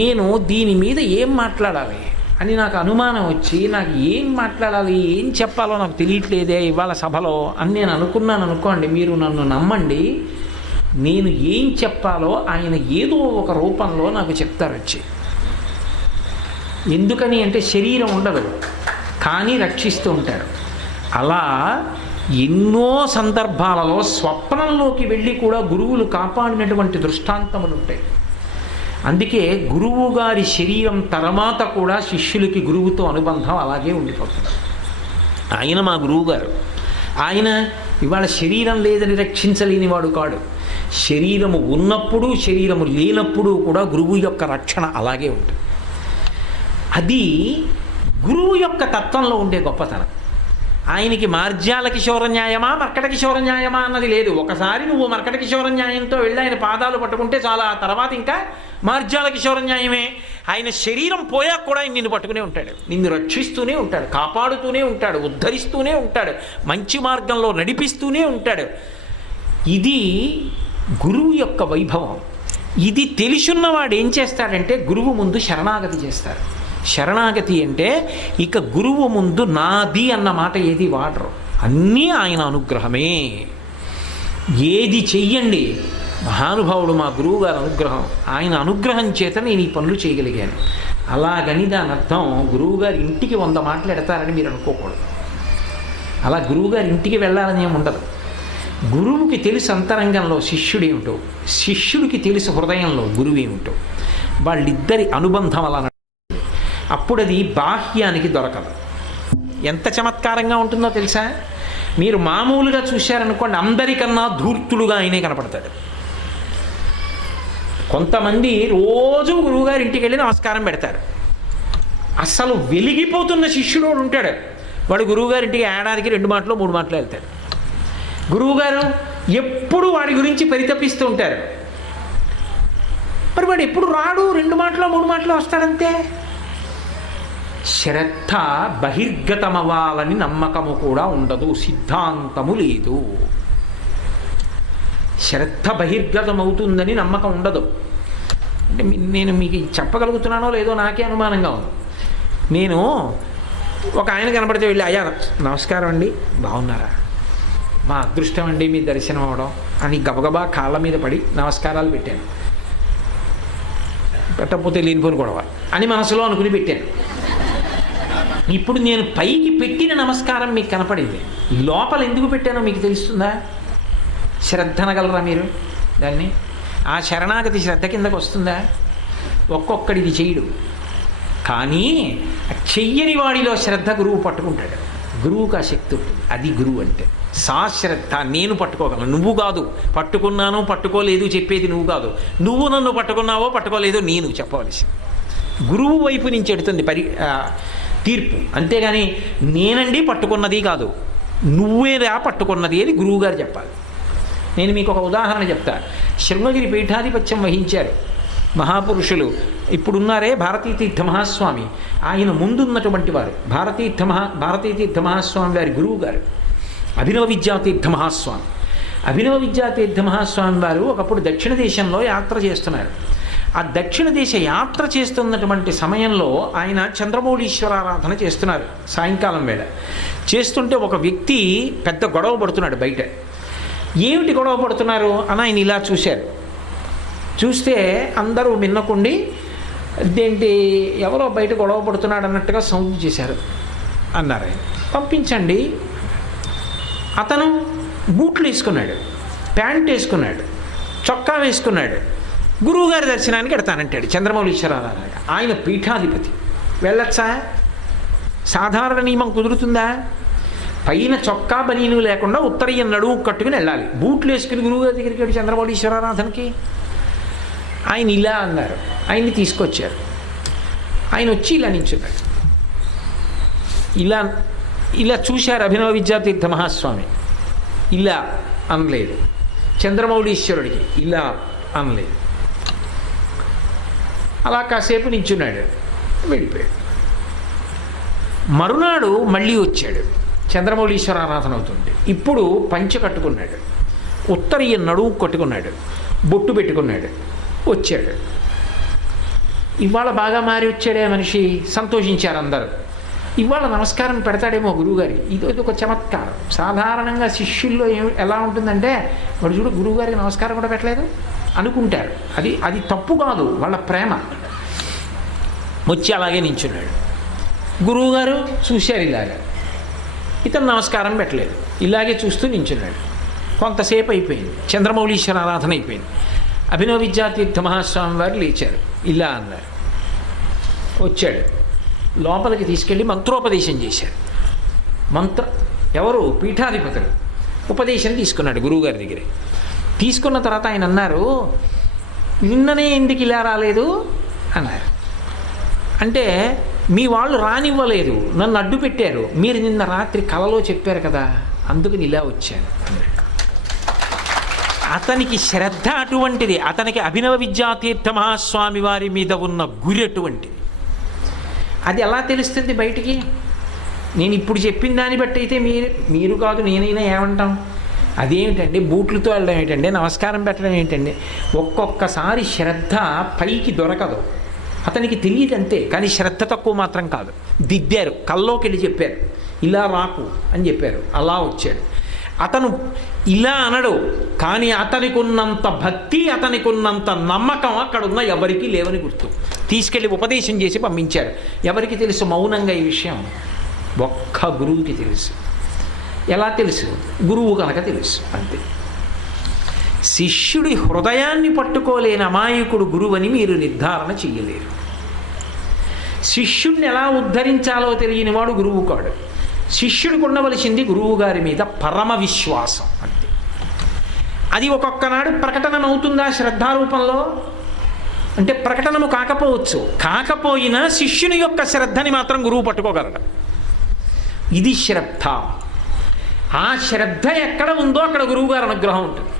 నేను దీని మీద ఏం మాట్లాడాలి అని నాకు అనుమానం వచ్చి, నాకు ఏం మాట్లాడాలి, ఏం చెప్పాలో నాకు తెలియట్లేదే ఇవాళ సభలో అని నేను అనుకున్నాను అనుకోండి, మీరు నన్ను నమ్మండి, నేను ఏం చెప్పాలో ఆయన ఏదో ఒక రూపంలో నాకు చెప్తారు వచ్చి. ఎందుకని అంటే శరీరం ఉండదు, కానీ రక్షిస్తూ ఉంటారు. అలా ఎన్నో సందర్భాలలో స్వప్నంలోకి వెళ్ళి కూడా గురువులు కాపాడినటువంటి దృష్టాంతములు ఉంటాయి. అందుకే గురువు గారి శరీరం తర్వాత కూడా శిష్యులకి గురువుతో అనుబంధం అలాగే ఉండిపోతుంది. ఆయన మా గురువు గారు. ఆయన ఇవాళ శరీరం లేదని రక్షించలేని వాడు కాడు. శరీరము ఉన్నప్పుడు శరీరము లేనప్పుడు కూడా గురువు యొక్క రక్షణ అలాగే ఉంటుంది. అది గురువు యొక్క తత్వంలో ఉండే గొప్పతనం. ఆయనకి మార్జాల కిశోర న్యాయమా, మర్కట కిశోర న్యాయమా అన్నది లేదు. ఒకసారి నువ్వు మర్కట కిశోర న్యాయంతో వెళ్ళి ఆయన పాదాలు పట్టుకుంటే చాలా, ఆ తర్వాత ఇంకా మార్జాల కిశోర న్యాయమే. ఆయన శరీరం పోయాక కూడా ఆయన నిన్ను పట్టుకునే ఉంటాడు, నిన్ను రక్షిస్తూనే ఉంటాడు, కాపాడుతూనే ఉంటాడు, ఉద్ధరిస్తూనే ఉంటాడు, మంచి మార్గంలో నడిపిస్తూనే ఉంటాడు. ఇది గురువు యొక్క వైభవం. ఇది తెలుసున్నవాడు ఏం చేస్తాడంటే గురువు ముందు శరణాగతి చేస్తాడు. శరణాగతి అంటే ఇక గురువు ముందు నాది అన్న మాట ఏది వాడరు, అన్నీ ఆయన అనుగ్రహమే. ఏది చెయ్యండి, మహానుభావుడు మా గురువు గారి అనుగ్రహం, ఆయన అనుగ్రహం చేత నేను ఈ పనులు చేయగలిగాను. అలాగని దాని అర్థం గురువుగారి ఇంటికి 100 మాటలు ఎడతారని మీరు అనుకోకూడదు. అలా గురువుగారి ఇంటికి వెళ్ళాలని ఏమి ఉండదు. గురువుకి తెలుసు అంతరంగంలో శిష్యుడేమిటో, శిష్యుడికి తెలుసు హృదయంలో గురువేమిటో. వాళ్ళిద్దరి అనుబంధం అలా, అప్పుడు అది బాహ్యానికి దొరకదు. ఎంత చమత్కారంగా ఉంటుందో తెలుసా? మీరు మామూలుగా చూశారనుకోండి, అందరికన్నా ధూర్తుడుగా ఆయనే కనపడతాడు. కొంతమంది రోజు గురువుగారి ఇంటికి వెళ్ళి నమస్కారం పెడతారు. అసలు వెలిగిపోతున్న శిష్యుడు ఉంటాడు, వాడు గురువుగారింటికి ఏడాదికి 2 మాటలు 3 మాటలు వెళ్తాడు. గురువుగారు ఎప్పుడు వాడి గురించి పరితపిస్తూ ఉంటారు. మరి వాడు ఎప్పుడు రాడు, 2 మాటలు 3 మాటలు వస్తాడంతే. శ్రద్ధ బహిర్గతమవ్వాలని నమ్మకము కూడా ఉండదు, సిద్ధాంతము లేదు. శ్రద్ధ బహిర్గతమవుతుందని నమ్మకం ఉండదు. అంటే నేను మీకు చెప్పగలుగుతున్నానో లేదో నాకే అనుమానంగా ఉంది. నేను ఒక ఆయన కనపడితే వెళ్ళి, అయ్యా నమస్కారం అండి, బాగున్నారా, మా అదృష్టం అండి మీ దర్శనం అవడం అని గబగబా కాళ్ళ మీద పడి నమస్కారాలు పెట్టాను. పెట్టకపోతే లేనిపోని గొడవ అని మనసులో అనుకుని పెట్టాను. ఇప్పుడు నేను పైకి పెట్టిన నమస్కారం మీకు కనపడింది, లోపల ఎందుకు పెట్టానో మీకు తెలుస్తుందా? శ్రద్ధ అనగలరా మీరు దాన్ని? ఆ శరణాగతి శ్రద్ధ కిందకు వస్తుందా? ఒక్కొక్కడిది చెయ్యడు, కానీ చెయ్యని వాడిలో శ్రద్ధ గురువు పట్టుకుంటాడు. గురువుకి ఆ శక్తి ఉంటుంది. అది గురువు అంటే. సాశ్రద్ధ, నేను పట్టుకోగలను, నువ్వు కాదు. పట్టుకున్నాను పట్టుకోలేదు చెప్పేది నువ్వు కాదు. నువ్వు నన్ను పట్టుకున్నావో పట్టుకోలేదో నేను చెప్పవలసి. గురువు వైపు నుంచి ఎడుతుంది తీర్పు. అంతేగాని నేనండి పట్టుకున్నది కాదు, నువ్వేరా పట్టుకున్నది అని గురువుగారు చెప్పాలి. నేను మీకు ఒక ఉదాహరణ చెప్తా. శృంగగిరి పీఠాధిపత్యం వహించారు మహాపురుషులు. ఇప్పుడున్నారే భారతీతీర్థ మహాస్వామి, ఆయన ముందున్నటువంటి వారు భారతీతీర్థ మహాస్వామి వారి గురువు గారు అభినవ విద్యాతీర్థ మహాస్వామి. అభినవ విద్యాతీర్థ మహాస్వామి వారు ఒకప్పుడు దక్షిణ దేశంలో యాత్ర చేస్తున్నారు. ఆ దక్షిణ దేశ యాత్ర చేస్తున్నటువంటి సమయంలో ఆయన చంద్రమౌళీశ్వరారాధన చేస్తున్నారు. సాయంకాలం వేళ చేస్తుంటే ఒక వ్యక్తి పెద్ద గొడవ పడుతున్నాడు బయట. ఏమిటి గొడవ పడుతున్నారు అని ఆయన ఇలా చూశారు. చూస్తే అందరూ మిన్నకుండి ఇదేంటి ఎవరో బయట గొడవ పడుతున్నాడు అన్నట్టుగా సౌండ్ చేశారు. అన్నారు ఆయన, పంపించండి. అతను బూట్లు వేసుకున్నాడు, ప్యాంట్ వేసుకున్నాడు, చొక్కా వేసుకున్నాడు. గురువుగారి దర్శనానికి ఎడతానంటాడు చంద్రమౌళీశ్వరారాధన. ఆయన పీఠాధిపతి, వెళ్ళొచ్చా? సాధారణ నియమం కుదురుతుందా? పైన చొక్కా బనీను లేకుండా ఉత్తరీయం నడువు కట్టుకుని వెళ్ళాలి. బూట్లు వేసుకుని గురువుగారి దగ్గరికి వెళ్ళి చంద్రమౌళీశ్వరారాధనకి. ఆయన ఇలా అన్నారు. ఆయన్ని తీసుకొచ్చారు. ఆయన వచ్చి ఇలా నించున్నాడు. ఇలా చూశారు అభినవ విద్యాతీర్థ మహాస్వామి. ఇలా అనలేదు. చంద్రమౌళీశ్వరుడికి ఇలా అనలేదు. అలా కాసేపు నించున్నాడు, వెళ్ళిపోయాడు. మరునాడు మళ్ళీ వచ్చాడు. చంద్రమౌళీశ్వర ఆరాధన అవుతుంది. ఇప్పుడు పంచె కట్టుకున్నాడు, ఉత్తరీయ నడువు కట్టుకున్నాడు, బొట్టు పెట్టుకున్నాడు, వచ్చాడు. ఇవాళ బాగా మారి వచ్చాడే మనిషి, సంతోషించారు అందరూ. ఇవాళ నమస్కారం పెడతాడేమో గురువుగారికి. ఇది ఒక చమత్కారం. సాధారణంగా శిష్యుల్లో ఎలా ఉంటుందంటే, వాడు చూడు గురువుగారికి నమస్కారం కూడా పెట్టలేదు అనుకుంటారు. అది తప్పు కాదు, వాళ్ళ ప్రేమ. వచ్చి అలాగే నించున్నాడు. గురువుగారు చూశారు ఇలాగా. ఇతను నమస్కారం పెట్టలేదు, ఇలాగే చూస్తూ నించున్నాడు. కొంతసేపు అయిపోయింది, చంద్రమౌళీశ్వర ఆరాధన అయిపోయింది. అభినవ విద్యాతీర్థ మహాస్వామి వారు లేచారు, ఇలా అన్నారు. వచ్చాడు, లోపలికి తీసుకెళ్ళి మంత్రోపదేశం చేశాడు. ఎవరు? పీఠాధిపతులు. ఉపదేశం తీసుకున్నాడు గురువుగారి దగ్గర. తీసుకున్న తర్వాత ఆయన అన్నారు, నిన్ననే ఎందుకు ఇలా రాలేదు అన్నారు. అంటే మీ వాళ్ళు రానివ్వలేదు, నన్ను అడ్డు పెట్టారు, మీరు నిన్న రాత్రి కలలో చెప్పారు కదా, అందుకని ఇలా వచ్చాను అన్నాడు. అతనికి శ్రద్ధ అటువంటిది. అతనికి అభినవ విద్యాతీర్థ మహాస్వామి వారి మీద ఉన్న గురి అటువంటిది. అది ఎలా తెలుస్తుంది బయటికి? నేను ఇప్పుడు చెప్పిన దాన్ని బట్టి అయితే మీరు కాదు నేనైనా ఏమంటాం? అదేమిటండి బూట్లతో వెళ్ళడం ఏంటండి, నమస్కారం పెట్టడం ఏంటండి? ఒక్కొక్కసారి శ్రద్ధ పైకి దొరకదు, అతనికి తెలియదు అంతే. కానీ శ్రద్ధ తక్కువ మాత్రం కాదు. దిద్దారు, కల్లోకి వెళ్ళి చెప్పారు, ఇలా రాకు అని చెప్పారు, అలా వచ్చాడు. అతను ఇలా అనడు, కానీ అతనికి ఉన్నంత భక్తి, అతనికి ఉన్నంత నమ్మకం అక్కడున్న ఎవరికి లేవని గుర్తు. తీసుకెళ్ళి ఉపదేశం చేసి పంపించారు. ఎవరికి తెలుసు మౌనంగా ఈ విషయం? ఒక్క గురువుకి తెలుసు. ఎలా తెలుసు? గురువు కనుక తెలుసు, అంతే. శిష్యుడి హృదయాన్ని పట్టుకోలేని అమాయకుడు గురువని మీరు నిర్ధారణ చెయ్యలేరు. శిష్యుడిని ఎలా ఉద్ధరించాలో తెలియని వాడు గురువు కాడు. శిష్యుడికి ఉండవలసింది గురువు గారి మీద పరమ విశ్వాసం, అంతే. అది ఒక్కొక్కనాడు ప్రకటనమవుతుందా శ్రద్ధారూపంలో? అంటే ప్రకటనము కాకపోవచ్చు, కాకపోయినా శిష్యుని యొక్క శ్రద్ధని మాత్రం గురువు పట్టుకోగలడు. ఇది శ్రద్ధ. ఆ శ్రద్ధ ఎక్కడ ఉందో అక్కడ గురువుగారి అనుగ్రహం ఉంటుంది.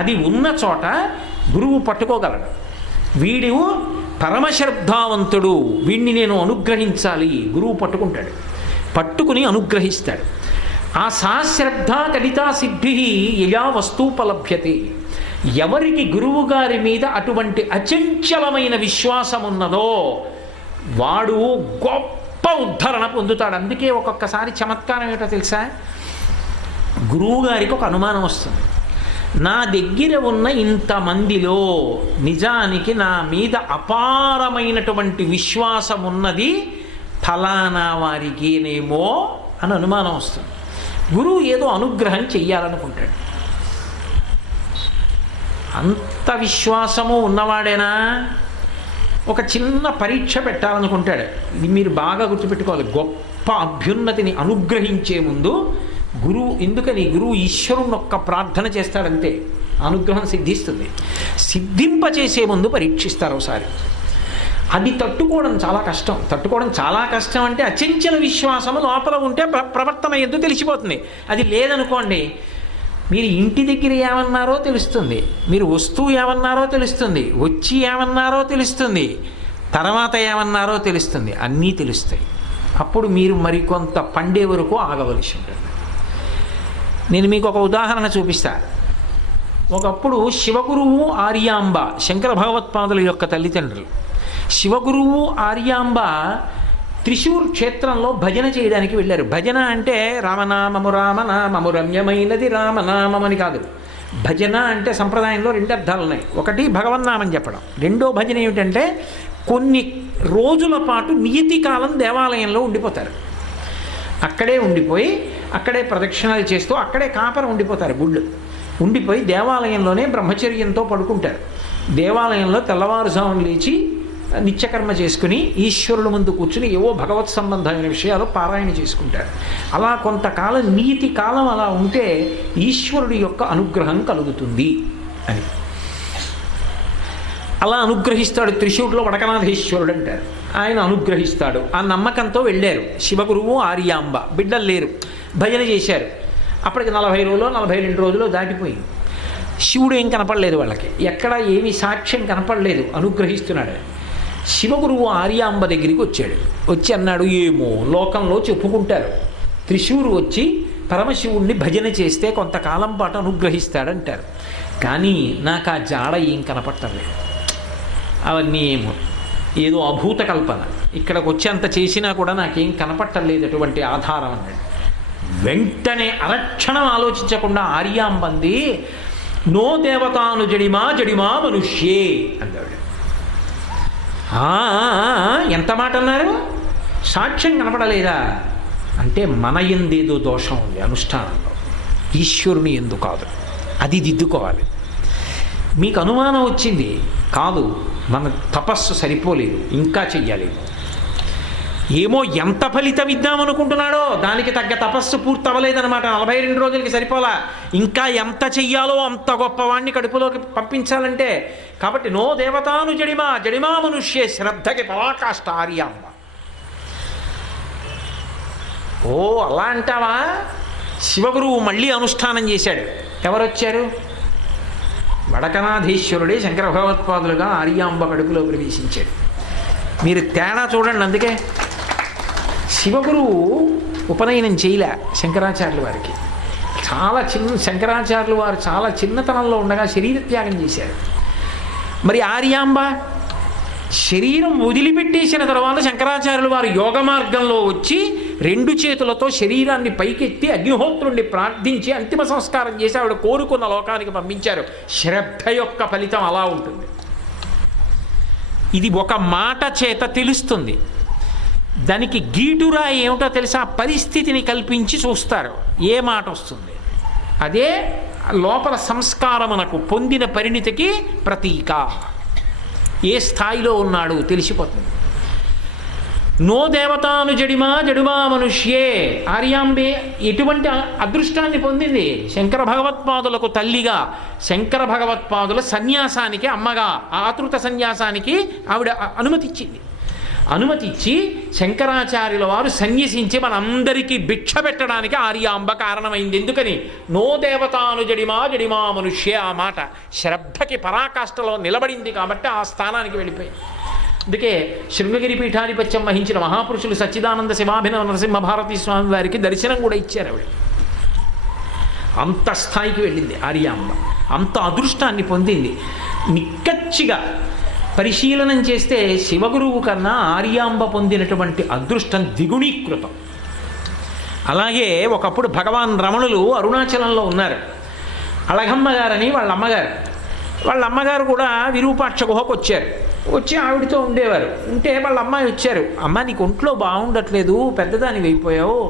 అది ఉన్న చోట గురువు పట్టుకోగలడు. వీడు పరమశ్రద్ధావంతుడు, వీడిని నేను అనుగ్రహించాలి, గురువు పట్టుకుంటాడు, పట్టుకుని అనుగ్రహిస్తాడు. ఆ సాశ్రద్ధ కలితా సిద్ధి యయా వస్తూపలభ్యతే. ఎవరికి గురువుగారి మీద అటువంటి అచంచలమైన విశ్వాసం ఉన్నదో వాడు గొప్ప ఉద్ధరణ పొందుతాడు. అందుకే ఒక్కొక్కసారి చమత్కారం ఏమిటో తెలుసా? గురువుగారికి ఒక అనుమానం వస్తుంది, నా దగ్గర ఉన్న ఇంతమందిలో నిజానికి నా మీద అపారమైనటువంటి విశ్వాసం ఉన్నది ఫలానా వారికేనేమో అని అనుమానం వస్తుంది. గురువు ఏదో అనుగ్రహం చెయ్యాలనుకుంటాడు. అంత విశ్వాసము ఉన్నవాడేనా? ఒక చిన్న పరీక్ష పెట్టాలనుకుంటాడు. ఇది మీరు బాగా గుర్తుపెట్టుకోవాలి. గొప్ప గొప్ప అభ్యున్నతిని అనుగ్రహించే ముందు ఎందుకని గురువు ఈశ్వరుని ఒక్క ప్రార్థన చేస్తాడంతే అనుగ్రహం సిద్ధిస్తుంది. సిద్ధింపచేసే ముందు పరీక్షిస్తారు ఒకసారి. అది తట్టుకోవడం చాలా కష్టం అంటే అచంచల విశ్వాసము లోపల ఉంటే ప్రవర్తన ఎంతో తెలిసిపోతుంది. అది లేదనుకోండి, మీరు ఇంటి దగ్గర ఏమన్నారో తెలుస్తుంది, మీరు వస్తువు ఏమన్నారో తెలుస్తుంది, వచ్చి ఏమన్నారో తెలుస్తుంది, తర్వాత ఏమన్నారో తెలుస్తుంది, అన్నీ తెలుస్తాయి. అప్పుడు మీరు మరికొంత పండే వరకు ఆగవలసి ఉంటుంది. నేను మీకు ఒక ఉదాహరణ చూపిస్తా. ఒకప్పుడు శివగురువు ఆర్యాంబ శంకర భగవత్పాదుల యొక్క తల్లిదండ్రులు. శివగురువు ఆర్యాంబ త్రిశూర్ క్షేత్రంలో భజన చేయడానికి వెళ్ళారు. భజన అంటే రామనామము రమ్యమైనది రామనామని కాదు. భజన అంటే సంప్రదాయంలో 2 అర్థాలు ఉన్నాయి. ఒకటి భగవన్నామం చెప్పడం, రెండో భజన ఏమిటంటే కొన్ని రోజుల పాటు నియతి కాలం దేవాలయంలో ఉండిపోతారు. అక్కడే ఉండిపోయి అక్కడే ప్రదక్షిణాలు చేస్తూ అక్కడే కాపర ఉండిపోతారు. గుళ్ళు ఉండిపోయి దేవాలయంలోనే బ్రహ్మచర్యంతో పడుకుంటారు. దేవాలయంలో తెల్లవారుజామున లేచి నిత్యకర్మ చేసుకుని ఈశ్వరుల ముందు కూర్చుని ఏవో భగవత్ సంబంధమైన విషయాలు పారాయణ చేసుకుంటారు. అలా కొంతకాలం నీతి కాలం అలా ఉంటే ఈశ్వరుడి యొక్క అనుగ్రహం కలుగుతుంది అని. అలా అనుగ్రహిస్తాడు. త్రిశూర్లో వడకనాథేశ్వరుడు అంటారు. ఆయన అనుగ్రహిస్తాడు. ఆ నమ్మకంతో వెళ్ళారు. శివగురువు ఆర్యాంబ బిడ్డలు లేరు. భజన చేశారు. అప్పటికి 40 రోజులు 42 రోజులు దాటిపోయింది. శివుడు ఏం కనపడలేదు వాళ్ళకి, ఎక్కడ ఏమీ సాక్ష్యం కనపడలేదు. అనుగ్రహిస్తున్నాడు. శివగురువు ఆర్యాంబ దగ్గరికి వచ్చాడు. వచ్చి అన్నాడు, ఏమో లోకంలో చెప్పుకుంటారు త్రిశూరు వచ్చి పరమశివుణ్ణి భజన చేస్తే కొంతకాలం పాటు అనుగ్రహిస్తాడంటారు. కానీ నాకు ఆ జాడ ఏం కనపడలేదు. అవన్నీ ఏదో అభూత కల్పన. ఇక్కడికి వచ్చేంత చేసినా కూడా నాకేం కనపట్టలేదు అటువంటి ఆధారం అన్నాడు. వెంటనే అరక్షణం ఆలోచించకుండా ఆర్యాంబంది, నో దేవతాను జడిమా జడిమా మనుష్యే అన్నాడు. ఎంత మాట అన్నారు? సాక్ష్యం కనపడలేదా అంటే మన ఎందేదో దోషం ఉంది అనుష్ఠానంలో, ఈశ్వరుని ఎందు కాదు. అది దిద్దుకోవాలి. మీకు అనుమానం వచ్చింది, కాదు మన తపస్సు సరిపోలేదు, ఇంకా చెయ్యాలి. ఏమో ఎంత ఫలితం ఇద్దామనుకుంటున్నాడో దానికి తగ్గ తపస్సు పూర్తి అవ్వలేదన్నమాట. 42 రోజులకి సరిపోలా. ఇంకా ఎంత చెయ్యాలో అంత గొప్పవాణ్ణి కడుపులోకి పంపించాలంటే. కాబట్టి నో దేవతాను జడిమా జడిమా మనుష్యే శ్రద్ధకి పరాకాష్ట ఆర్యాంబ. ఓ అలా అంటావా? శివగురువు మళ్ళీ అనుష్ఠానం చేశాడు. ఎవరొచ్చారు? వడకనాథేశ్వరుడే శంకర భగవత్పాదులుగా ఆర్యాంబ కడుపులో ప్రవేశించాడు. మీరు తేడా చూడండి. అందుకే శివగురువు ఉపనయనం చేయలే శంకరాచార్యుల వారికి. శంకరాచార్యులు వారు చాలా చిన్నతనంలో ఉండగా శరీర త్యాగం చేశారు. మరి ఆర్యాంబ శరీరం వదిలిపెట్టేసిన తర్వాత శంకరాచార్యులు వారు యోగ మార్గంలో వచ్చి 2 చేతులతో శరీరాన్ని పైకెత్తి అగ్నిహోత్రుణ్ణి ప్రార్థించి అంతిమ సంస్కారం చేసి ఆవిడ కోరుకున్న లోకానికి పంపించారు. శ్రద్ధ యొక్క ఫలితం అలా ఉంటుంది. ఇది ఒక మాట చేత తెలుస్తుంది. దానికి గీటురా ఏమిటో తెలుసా? పరిస్థితిని కల్పించి చూస్తారు ఏ మాట వస్తుంది. అదే లోపల సంస్కారమునకు పొందిన పరిణితికి ప్రతీక. ఏ స్థాయిలో ఉన్నాడు తెలిసిపోతుంది. నో దేవతాను జడిమా జడిమా మనుష్యే. ఆర్యాంబే ఎటువంటి అదృష్టాన్ని పొందింది? శంకర భగవత్పాదులకు తల్లిగా, శంకర భగవత్పాదుల సన్యాసానికి అమ్మగా, ఆతృత సన్యాసానికి ఆవిడ అనుమతిచ్చింది. అనుమతిచ్చి శంకరాచార్యుల వారు సన్యసించి మనందరికీ భిక్ష పెట్టడానికి ఆర్యాంబ కారణమైంది. ఎందుకని? నో దేవతాను జడిమా జడిమా మనుష్యే. ఆ మాట శ్రద్ధకి పరాకాష్ఠలో నిలబడింది కాబట్టి ఆ స్థానానికి వెళ్ళిపోయింది. అందుకే శృంగగిరి పీఠాధిపత్యం వహించిన మహాపురుషులు సచ్చిదానంద శివాభినవ నరసింహ భారతీ స్వామి వారికి దర్శనం కూడా ఇచ్చారు ఆవిడ. అంత స్థాయికి వెళ్ళింది ఆర్యాంబ. అంత అదృష్టాన్ని పొందింది. నిక్కచ్చిగా పరిశీలనం చేస్తే శివగురువు కన్నా ఆర్యాంబ పొందినటువంటి అదృష్టం ద్విగుణీకృతం. అలాగే ఒకప్పుడు భగవాన్ రమణులు అరుణాచలంలో ఉన్నారు. అళగమ్మ గారని వాళ్ళ అమ్మగారు కూడా విరూపాక్ష గుహకు వచ్చారు. వచ్చి ఆవిడతో ఉండేవారు. ఉంటే వాళ్ళ అమ్మాయి వచ్చారు, అమ్మ నీకు ఒంట్లో బాగుండట్లేదు, పెద్దదాన్ని అయిపోయావు,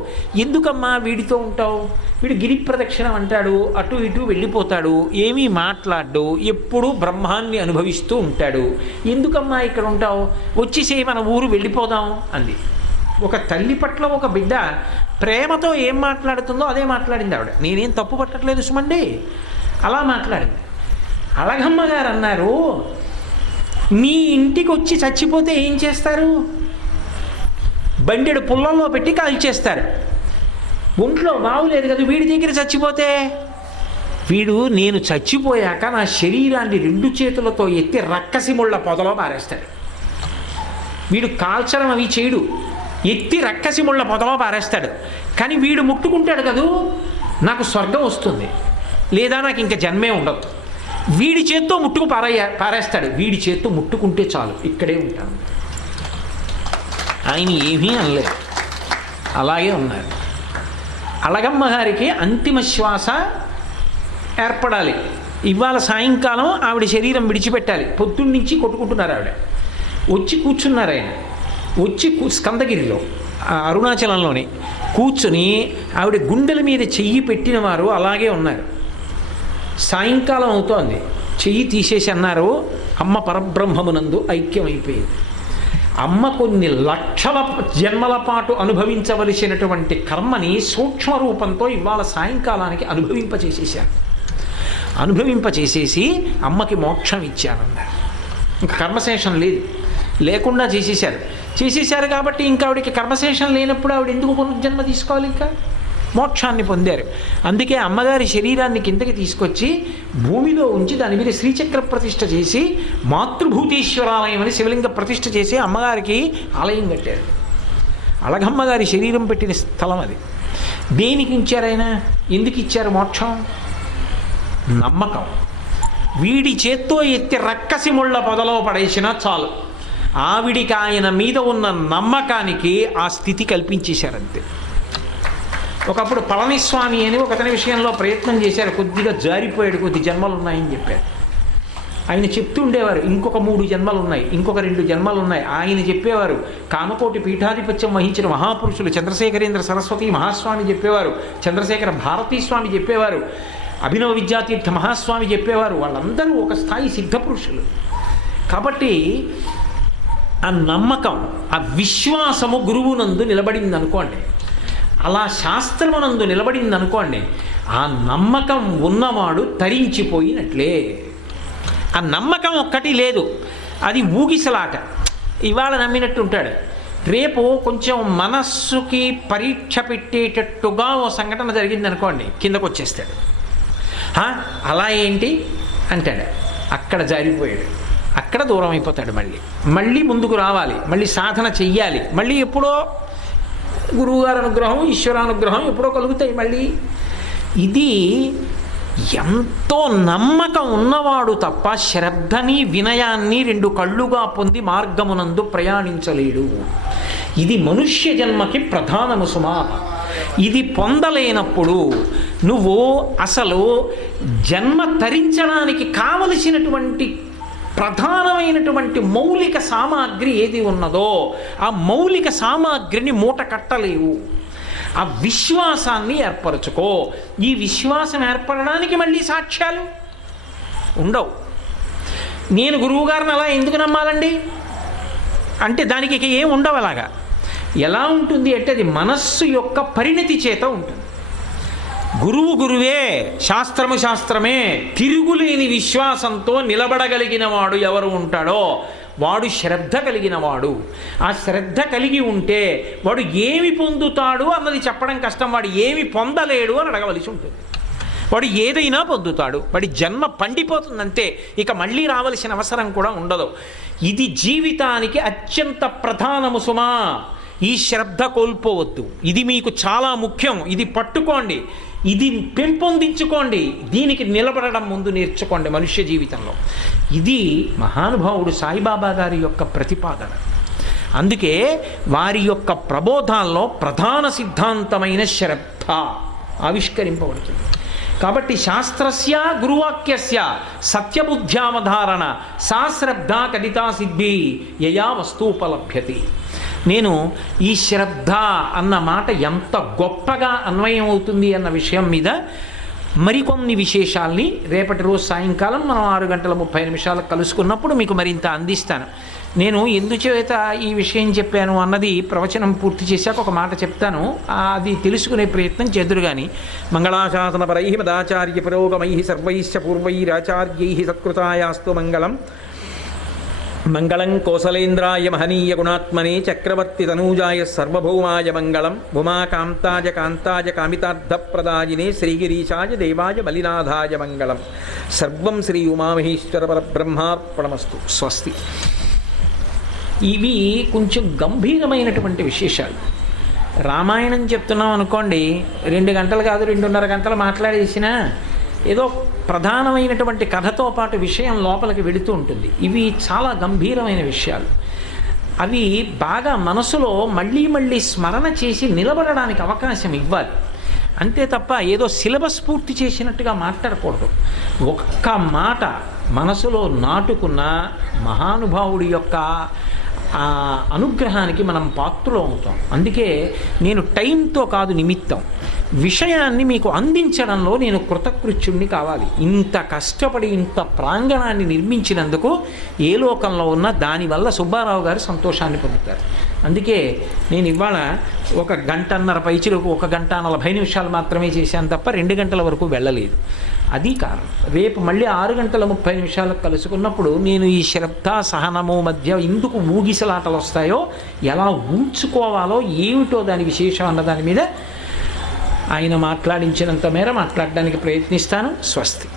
ఎందుకమ్మా వీడితో ఉంటావు? వీడు గిరి ప్రదక్షిణం అంటాడు, అటు ఇటు వెళ్ళిపోతాడు, ఏమీ మాట్లాడు, ఎప్పుడూ బ్రహ్మాన్ని అనుభవిస్తూ ఉంటాడు, ఎందుకమ్మా ఇక్కడ ఉంటావు? వచ్చేసేయి మన ఊరు వెళ్ళిపోదాం అంది. ఒక తల్లి పట్ల ఒక బిడ్డ ప్రేమతో ఏం మాట్లాడుతుందో అదే మాట్లాడింది ఆవిడ. నేనేం తప్పు పట్టట్లేదు సుమండి, అలా మాట్లాడింది. అలగమ్మ గారు అన్నారు, మీ ఇంటికి వచ్చి చచ్చిపోతే ఏం చేస్తారు? బండెడు పుల్లల్లో పెట్టి కాల్చేస్తారు. ఒంట్లో బాగులేదు కదా, వీడి దగ్గర చచ్చిపోతే వీడు నేను చచ్చిపోయాక నా శరీరాన్ని 2 చేతులతో ఎత్తి రక్కసి ముళ్ళ పొదలో పారేస్తాడు. వీడు కాల్చడం అవి చేయడు, ఎత్తి రక్కసి ముళ్ళ పొదలో పారేస్తాడు. కానీ వీడు ముట్టుకుంటాడు కదూ, నాకు స్వర్గం వస్తుంది లేదా నాకు ఇంకా జన్మే ఉండదు. వీడి చేత్తో పారేస్తాడు. వీడి చేత్తో ముట్టుకుంటే చాలు, ఇక్కడే ఉంటాను. ఆయన ఏమీ అనలేదు, అలాగే ఉన్నారు. అలగమ్మ గారికి అంతిమ శ్వాస ఏర్పడాలి. ఇవాళ సాయంకాలం ఆవిడ శరీరం విడిచిపెట్టాలి. పొద్దున్నుంచి కొట్టుకుంటున్నారు. ఆవిడ వచ్చి కూర్చున్నారు. ఆయన వచ్చి స్కందగిరిలో అరుణాచలంలోనే కూర్చుని ఆవిడ గుండెల మీద చెయ్యి పెట్టిన వారు అలాగే ఉన్నారు. సాయంకాలం అవుతోంది, చెయ్యి తీసేసి అన్నారు, అమ్మ పరబ్రహ్మమునందు ఐక్యమైపోయింది. అమ్మ కొన్ని లక్షల జన్మల పాటు అనుభవించవలసినటువంటి కర్మని సూక్ష్మ రూపంతో ఇవాళ సాయంకాలానికి అనుభవింపచేసేసి అమ్మకి మోక్షం ఇచ్చానన్నారు. ఇంకా కర్మశేషం లేదు, లేకుండా చేసేశారు కాబట్టి ఇంకా ఆవిడికి కర్మశేషం లేనప్పుడు ఆవిడ ఎందుకు పునర్జన్మ తీసుకోవాలి? ఇంకా మోక్షాన్ని పొందారు. అందుకే అమ్మగారి శరీరాన్ని కిందకి తీసుకొచ్చి భూమిలో ఉంచి దాని మీద శ్రీచక్ర ప్రతిష్ఠ చేసి మాతృభూతేశ్వరాలయం అని శివలింగ ప్రతిష్ఠ చేసి అమ్మగారికి ఆలయం కట్టారు. అలగమ్మగారి శరీరం పెట్టిన స్థలం అది. దేనికి ఇచ్చారైనా? ఎందుకు ఇచ్చారు మోక్షం? నమ్మకం. వీడి చేత్తో ఎత్తి రక్కసి ముళ్ళ పొదలో పడేసినా చాలు, ఆవిడికి ఆయన మీద ఉన్న నమ్మకానికి ఆ స్థితి కల్పించేశారంతే. ఒకప్పుడు పళనిస్వామి అని ఒకతని విషయంలో ప్రయత్నం చేశారు, కొద్దిగా జారిపోయాడు, కొద్ది జన్మలు ఉన్నాయని చెప్పారు. ఆయన చెప్తుండేవారు ఇంకొక 3 జన్మలు ఉన్నాయి, ఇంకొక 2 జన్మలు ఉన్నాయి. ఆయన చెప్పేవారు కామకోటి పీఠాధిపత్యం వహించిన మహాపురుషులు చంద్రశేఖరేంద్ర సరస్వతి మహాస్వామి చెప్పేవారు, చంద్రశేఖర భారతీ స్వామి చెప్పేవారు, అభినవ విద్యాతీర్థ మహాస్వామి చెప్పేవారు. వాళ్ళందరూ ఒక స్థాయి సిద్ధపురుషులు. కాబట్టి ఆ నమ్మకం, ఆ విశ్వాసము గురువునందు నిలబడింది అనుకోండి, అలా శాస్త్రమునందు నిలబడింది అనుకోండి, ఆ నమ్మకం ఉన్నవాడు తరించిపోయినట్లే. ఆ నమ్మకం ఒక్కటి లేదు, అది ఊగిసలాట. ఇవాళ నమ్మినట్టు ఉంటాడు, రేపు కొంచెం మనస్సుకి పరీక్ష పెట్టేటట్టుగా ఓ సంఘటన జరిగింది అనుకోండి, కిందకు వచ్చేస్తాడు. అలా ఏంటి అంటాడు, అక్కడ జారిపోయాడు, అక్కడ దూరం అయిపోతాడు. మళ్ళీ ముందుకు రావాలి, మళ్ళీ సాధన చెయ్యాలి, మళ్ళీ ఎప్పుడో గురువుగారి అనుగ్రహం ఈశ్వరానుగ్రహం ఎప్పుడో కలుగుతాయి మళ్ళీ. ఇది ఎంతో నమ్మకం ఉన్నవాడు తప్ప శ్రద్ధని వినయాన్ని 2 కళ్ళుగా పొంది మార్గమునందు ప్రయాణించలేడు. ఇది మనుష్య జన్మకి ప్రధానము సుమా. ఇది పొందలేనప్పుడు నువ్వు అసలు జన్మ తరించడానికి కావలసినటువంటి ప్రధానమైనటువంటి మౌలిక సామాగ్రి ఏది ఉన్నదో ఆ మౌలిక సామాగ్రిని మూట కట్టలేవు. ఆ విశ్వాసాన్ని ఏర్పరచుకో. ఈ విశ్వాసం ఏర్పడడానికి మళ్ళీ సాక్ష్యాలు ఉండవు. నేను గురువుగారిని అలా ఎందుకు నమ్మాలండి అంటే దానికి ఇక ఏం ఉండవు. అలాగా ఎలా ఉంటుంది అంటే అది మనస్సు యొక్క పరిణతి చేత ఉంటుంది. గురువు గురువే, శాస్త్రము శాస్త్రమే. తిరుగులేని విశ్వాసంతో నిలబడగలిగిన వాడు ఎవరు ఉంటాడో వాడు శ్రద్ధ కలిగిన వాడు. ఆ శ్రద్ధ కలిగి ఉంటే వాడు ఏమి పొందుతాడు అన్నది చెప్పడం కష్టం. వాడు ఏమి పొందలేడు అని అడగవలసి ఉంటుంది. వాడు ఏదైనా పొందుతాడు, వాడి జన్మ పండిపోతుందంతే, ఇక మళ్ళీ రావలసిన అవసరం కూడా ఉండదు. ఇది జీవితానికి అత్యంత ప్రధానము సుమా. ఈ శ్రద్ధ కోల్పోవద్దు. ఇది మీకు చాలా ముఖ్యం. ఇది పట్టుకోండి, ఇది పెంపొందించుకోండి, దీనికి నిలబడడం ముందు నేర్చుకోండి మనుష్య జీవితంలో. ఇది మహానుభావుడు సాయిబాబా గారి యొక్క ప్రతిపాదన. అందుకే వారి యొక్క ప్రబోధాల్లో ప్రధాన సిద్ధాంతమైన శ్రద్ధ ఆవిష్కరింపబడుతుంది. కాబట్టి శాస్త్రస్య గురువాక్యస్య సత్యబుద్ధ్యావధారణ సా శ్రద్ధ కదితా సిద్ధి యయా వస్తూపలభ్యతి. నేను ఈ శ్రద్ధ అన్న మాట ఎంత గొప్పగా అన్వయం అవుతుంది అన్న విషయం మీద మరికొన్ని విశేషాల్ని రేపటి రోజు సాయంకాలం మనం 6:30 కలుసుకున్నప్పుడు మీకు మరింత అందిస్తాను. నేను ఎందుచేత ఈ విషయం చెప్పాను అన్నది ప్రవచనం పూర్తి చేశాక ఒక మాట చెప్తాను, అది తెలుసుకునే ప్రయత్నం చేదురు. కానీ మంగళాశాసనపరై మదాచార్య పురోగమై సర్వైశ్చ పూర్వైరాచార్యై సత్కృతాయాస్తు మంగళం. మంగళం కోసలేంద్రాయ మహనీయ గుణాత్మనే చక్రవర్తి తనూజాయ సర్వభౌమాయ మంగళం. ఉమాకాంతాయ కాంతాయ కామితార్థప్రదాయినే శ్రీగిరీశాయ దేవాయ బలినాథాయ మంగళం. సర్వం శ్రీ ఉమామహేశ్వర పరబ్రహ్మార్పణమస్తు. స్వస్తి. ఇవి కొంచెం గంభీరమైనటువంటి విశేషాలు. రామాయణం చెప్తున్నాం అనుకోండి, 2 గంటలు కాదు 2:30 గంటలు మాట్లాడేసినా ఏదో ప్రధానమైనటువంటి కథతో పాటు విషయం లోపలికి వెళుతూ ఉంటుంది. ఇవి చాలా గంభీరమైన విషయాలు. అవి బాగా మనసులో మళ్ళీ మళ్ళీ స్మరణ చేసి నిలబడడానికి అవకాశం ఇవ్వాలి. అంతే తప్ప ఏదో సిలబస్ పూర్తి చేసినట్టుగా మాట్లాడకూడదు. ఒక్క మాట మనసులో నాటుకున్న మహానుభావుడి యొక్క ఆ అనుగ్రహానికి మనం పాత్రలు అవుతాం. అందుకే నేను టైంతో కాదు నిమిత్తం, విషయాన్ని మీకు అందించడంలో నేను కృతకృత్యుణ్ణి కావాలి. ఇంత కష్టపడి ఇంత ప్రాంగణాన్ని నిర్మించినందుకు ఏ లోకంలో ఉన్నా దానివల్ల సుబ్బారావు గారు సంతోషాన్ని పొందుతారు. అందుకే నేను ఇవాళ 1 గంటన్నర పైచిలకు 1 గంట 40 నిమిషాలు మాత్రమే చేశాను తప్ప 2 గంటల వరకు వెళ్ళలేదు. అది కారణం. రేపు మళ్ళీ 6:30 కలుసుకున్నప్పుడు నేను ఈ శ్రద్ధ సహనము మధ్య ఎందుకు ఊగిసలాటలు వస్తాయో, ఎలా ఊడ్చుకోవాలో, ఏమిటో దాని విశేషం అన్న దాని మీద ఆయన మాట్లాడించినంత మేర మాట్లాడడానికి ప్రయత్నిస్తాను. స్వస్తి.